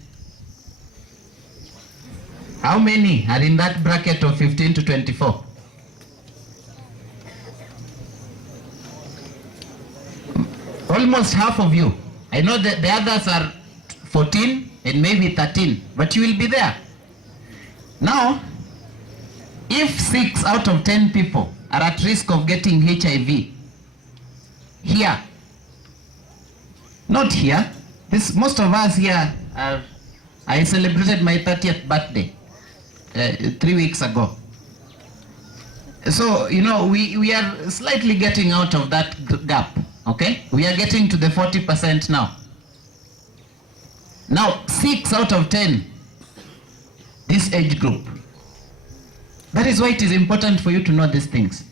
How many are in that bracket of 15 to 24? Almost half of you. I know that the others are 14 and maybe 13, but you will be there. Now, if 6 out of 10 people are at risk of getting HIV here, not here, most of us here I celebrated my 30th birthday 3 weeks ago. So, you know, we are slightly getting out of that gap, okay? We are getting to the 40% now. Now, 6 out of 10, this age group. That is why it is important for you to know these things.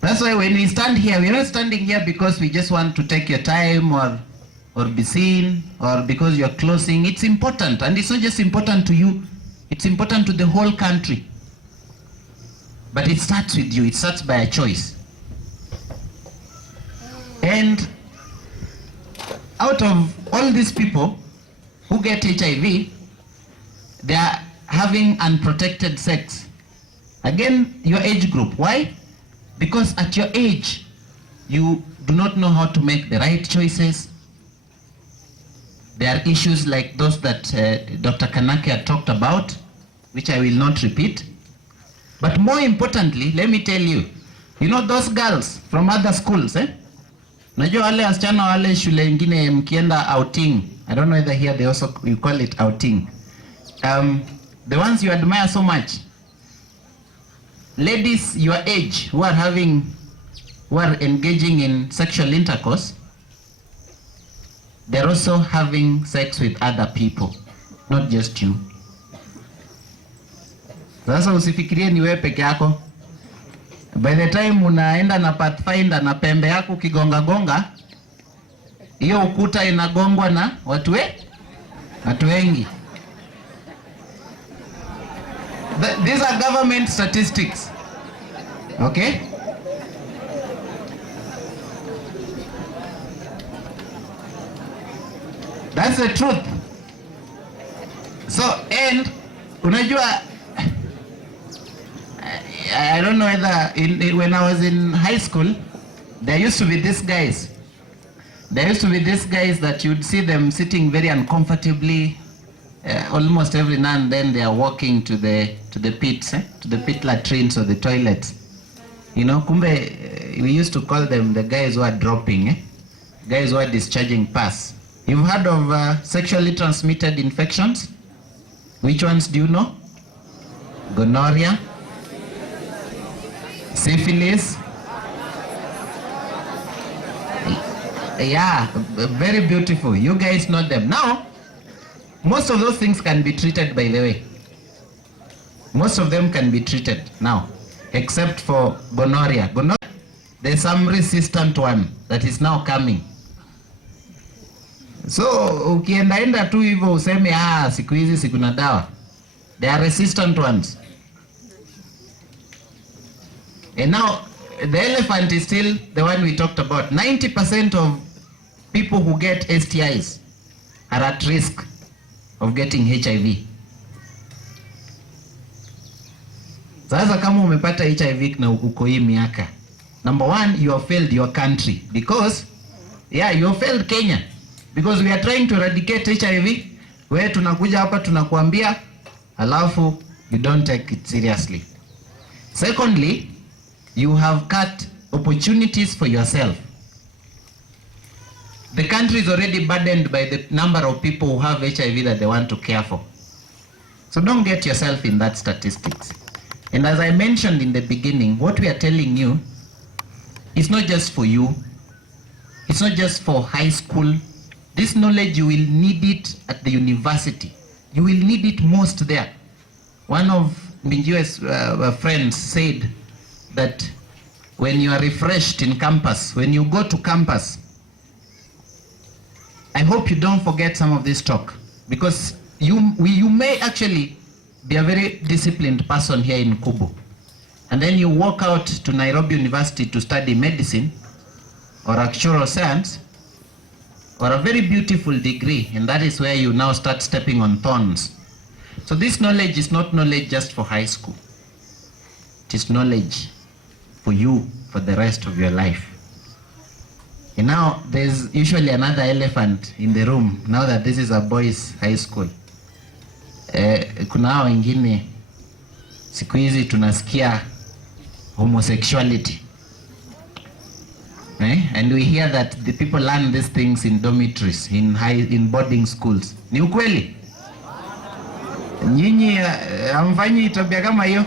That's why when we stand here, we're not standing here because we just want to take your time or be seen or because you're closing. It's important, and it's not just important to you, it's important to the whole country. But it starts with you, it starts by a choice. And out of all these people who get HIV, they are having unprotected sex. Again, your age group. Why? Because at your age, you do not know how to make the right choices. There are issues like those that Dr. Kanake had talked about, which I will not repeat. But more importantly, let me tell you, you know those girls from other schools, Najua wale wasichana wale shule ingine mkienda outing. I don't know whether here they also, you call it outing. The ones you admire so much. Ladies your age who are engaging in sexual intercourse, they're also having sex with other people, not just you. Sasa usifikirie ni wewe peke yako. By the time unaenda na Pathfinder na pembe yako kigonga gonga, hiyo ukuta inagongwa na watu wengi. These are government statistics. Okay? That's the truth. So, and unajua, I don't know whether when I was in high school, there used to be these guys. There used to be these guys that you'd see them sitting very uncomfortably. Almost every now and then they are walking to the pits, to the pit latrines or the toilets. You know, kumbe, we used to call them the guys who are dropping, guys who are discharging pus. You've heard of sexually transmitted infections? Which ones do you know? Gonorrhea, syphilis. Yeah, very beautiful. You guys know them. Now, most of those things can be treated, by the way. Most of them can be treated now, except for gonorrhea. There's some resistant one that is now coming. So, ukienda tu hivyo useme siku hizi siku na dawa. They are resistant ones. And now, the elephant is still the one we talked about. 90% of people who get STIs are at risk of getting HIV. Sasa kama umepata HIV na uko hii miaka, number one, you have failed your country because, you have failed Kenya because we are trying to eradicate HIV. Wewe tunakuja hapa tunakuambia, alafu you don't take it seriously. Secondly, you have cut opportunities for yourself. The country is already burdened by the number of people who have HIV that they want to care for. So don't get yourself in that statistics. And as I mentioned in the beginning, what we are telling you is not just for you. It's not just for high school. This knowledge, you will need it at the university. You will need it most there. One of Minjue's friends said that when you are refreshed in campus, when you go to campus, I hope you don't forget some of this talk, because you may actually be a very disciplined person here in NKUBU, and then you walk out to Nairobi University to study medicine or actuarial science or a very beautiful degree, and that is where you now start stepping on thorns. So this knowledge is not knowledge just for high school. It is knowledge for you for the rest of your life. And now there's usually another elephant in the room now that this is a boys high school. Kuna hao wengine siku hizi tunasikia homosexuality. And we hear that the people learn these things in dormitories, in boarding schools. Ni ukweli? Nyinyi hamfanyi tabia kama hiyo?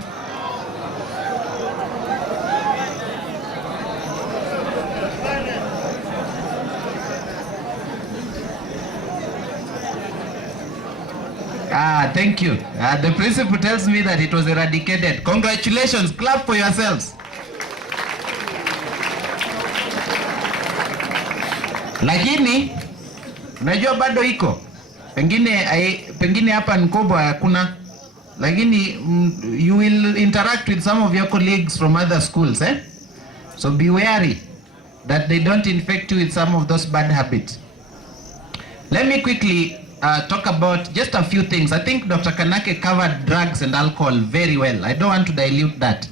Thank you. The principal tells me that it was eradicated. Congratulations. Clap for yourselves. Lakini unajua bado iko. Pengine hapa NKUBU hakuna. Lakini you will interact with some of your colleagues from other schools, eh? So be wary that they don't infect you with some of those bad habits. Let me quickly talk about just a few things. I think Dr. Kanake covered drugs and alcohol very well. I don't want to dilute that.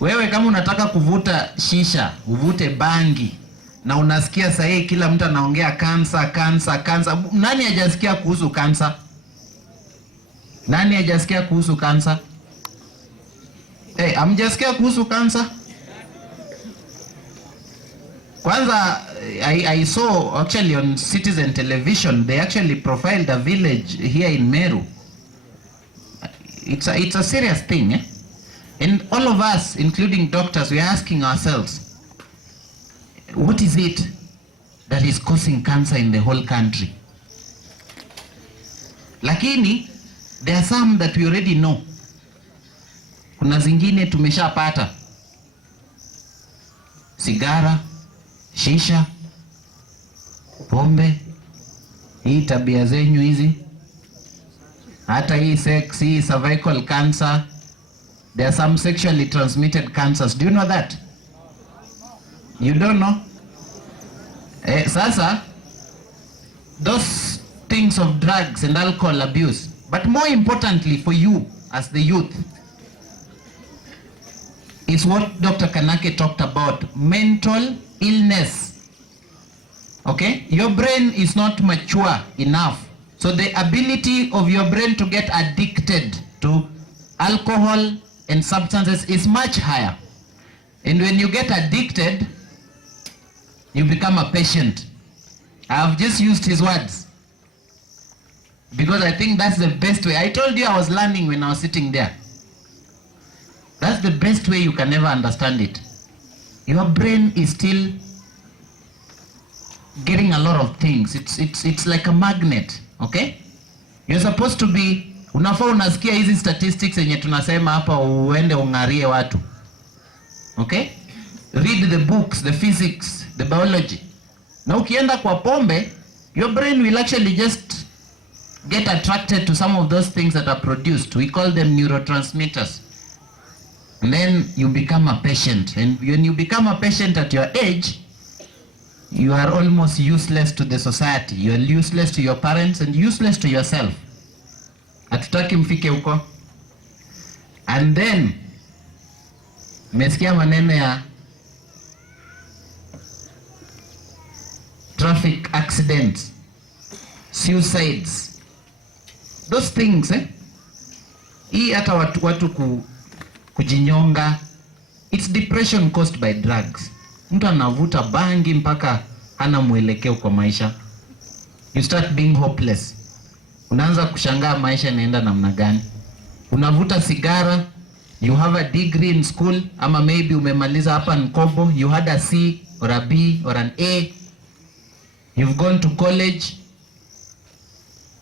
Wewe kama unataka kuvuta shisha, uvute bangi, na unasikia sahi kila mtu anaongea kansa. Nani hajasikia kuhusu kansa? Nani hajasikia kuhusu kansa? Hamjasikia kuhusu kansa? Kwanza, I saw actually on Citizen Television, they actually profiled a village here in Meru. It's a serious thing, eh? And all of us, including doctors, we are asking ourselves, what is it that is causing cancer in the whole country? Lakini, there are some that we already know. Kuna zingine tumeshapata. Sigara, shisha, pombe, hii tabia zenyu hizi, hata hii sex, hii cervical cancer. There are some sexually transmitted cancers. Do you know that? You don't know? Sasa, those things of drugs and alcohol abuse, but more importantly for you as the youth, is what Dr. Kanake talked about, mental illness. Okay? Your brain is not mature enough. So the ability of your brain to get addicted to alcohol and substances is much higher. And when you get addicted, you become a patient. I've just used his words because I think that's the best way. I told you I was learning when I was sitting there. That's the best way you can ever understand it. Your brain is still getting a lot of things. It's like a magnet, okay? You're supposed to be, unafaa unasikia hizi statistics yenye tunasema hapa uende ungarie watu. Okay? Read the books, the physics, the biology. Na ukienda kwa pombe, your brain will actually just get attracted to some of those things that are produced. We call them neurotransmitters. And then you become a patient. And when you become a patient at your age, you are almost useless to the society. You are useless to your parents and useless to yourself. Hatutaki mfike huko. And then, mesikia maneno ya traffic accidents, suicides, those things, hii hata watu kujinyonga, it's depression caused by drugs. Mtu anavuta bangi mpaka hana mwelekeo kwa maisha. You start being hopeless. Unaanza kushangaa maisha inaenda namna gani. Unavuta sigara, you have a degree in school, ama maybe umemaliza hapa NKUBU, you had a C or a B or an A. You've gone to college.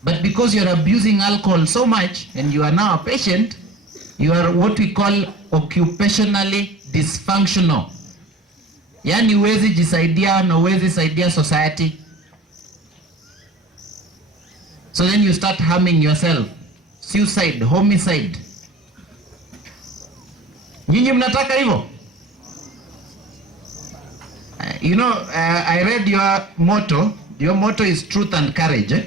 But because you're abusing alcohol so much and you are now a patient, you are what we call occupationally dysfunctional. Yani huwezi jisaidia na huwezi saidia society. So then you start harming yourself. Suicide, homicide. Nyinyi mnataka hivyo? You know, I read your motto. Your motto is truth and courage. Eh?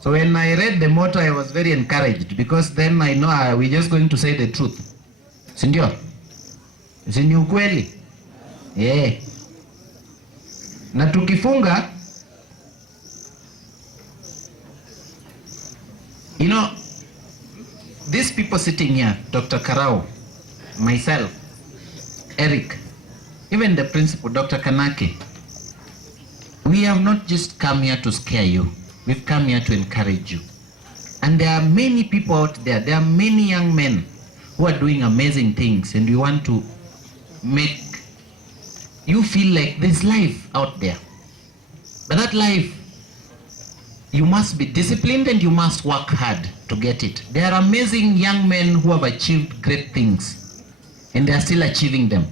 So when I read the motto, I was very encouraged because then I know we're just going to say the truth. Sindio? Sini ukweli? Yeah. Na tukifunga, you know, these people sitting here, Dr. Karau, myself, Eric, even the principal, Dr. Kanake, we have not just come here to scare you. We've come here to encourage you. And there are many people out there. There are many young men who are doing amazing things, and we want to make you feel like there's life out there. But that life, you must be disciplined and you must work hard to get it. There are amazing young men who have achieved great things, and they are still achieving them.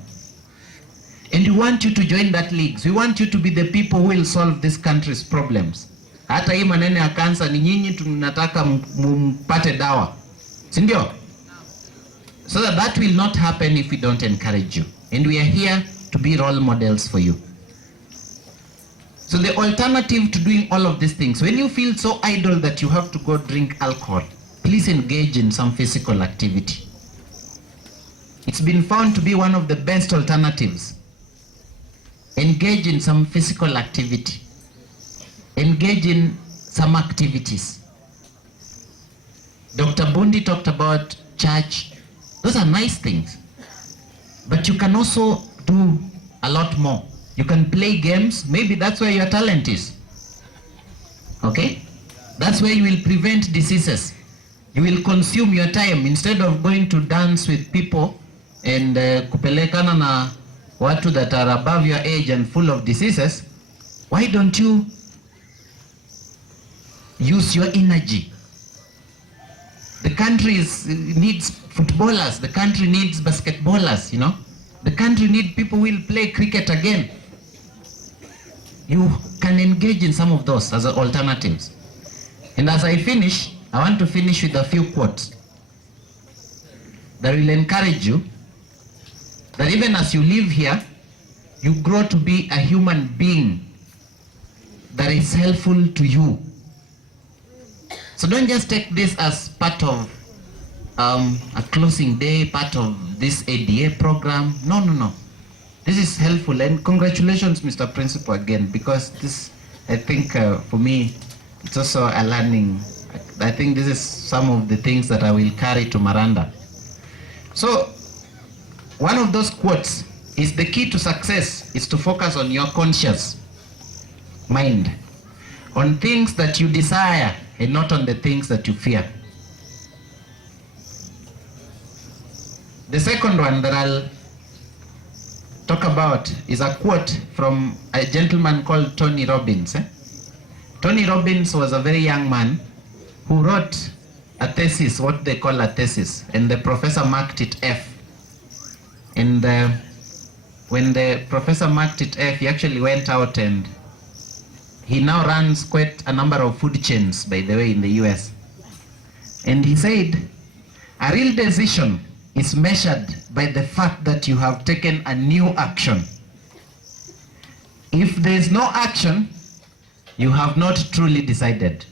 And we want you to join that leagues. We want you to be the people who will solve this country's problems. Hata hii maneno ya kansa ni nyinyi tunataka mpate dawa. Si ndio? So that will not happen if we don't encourage you. And we are here to be role models for you. So the alternative to doing all of these things, when you feel so idle that you have to go drink alcohol, please engage in some physical activity. It's been found to be one of the best alternatives. Engage in some physical activity. Engage in some activities. Dr. Bundi talked about church. Those are nice things. But you can also do a lot more. You can play games. Maybe that's where your talent is. Okay? That's where you will prevent diseases. You will consume your time instead of going to dance with people and kupelekana na watu that are above your age and full of diseases. Why don't you use your energy? The country needs footballers. The country needs basketballers, you know. The country needs people who will play cricket again. You can engage in some of those as alternatives. And as I finish, I want to finish with a few quotes that will encourage you that even as you live here, you grow to be a human being that is helpful to you. So don't just take this as part of a closing day, part of this ADA program. No, no, no. This is helpful, and congratulations, Mr. Principal, again, because this, I think, for me, it's also a learning. I think this is some of the things that I will carry to Maranda. So, one of those quotes is the key to success is to focus on your conscious mind, on things that you desire and not on the things that you fear. The second one that I'll talk about is a quote from a gentleman called Tony Robbins. Tony Robbins was a very young man who wrote a thesis, what they call a thesis, and the professor marked it F. And when the professor marked it F, he actually went out and he now runs quite a number of food chains, by the way, in the US. And he said, a real decision is measured by the fact that you have taken a new action. If there is no action, you have not truly decided.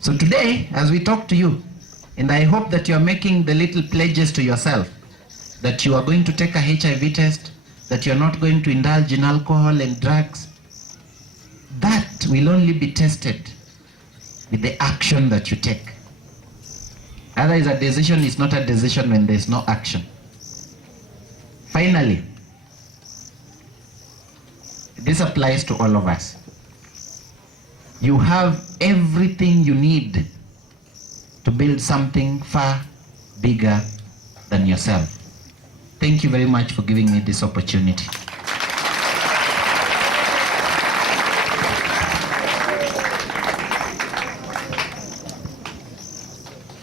So today, as we talk to you, and I hope that you are making the little pledges to yourself, that you are going to take a HIV test, that you are not going to indulge in alcohol and drugs, that will only be tested with the action that you take. Otherwise, a decision is not a decision when there is no action. Finally, this applies to all of us. You have everything you need to build something far bigger than yourself. Thank you very much for giving me this opportunity.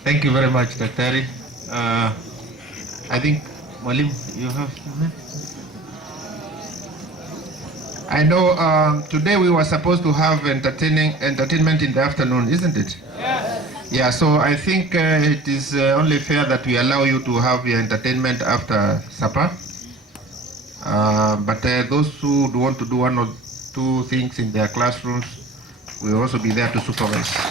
Thank you very much, Daktari. I think, Mwalim, you have... I know today we were supposed to have entertainment in the afternoon, isn't it? Yes. Yeah, so I think it is only fair that we allow you to have your entertainment after supper. But those who want to do one or two things in their classrooms will also be there to supervise.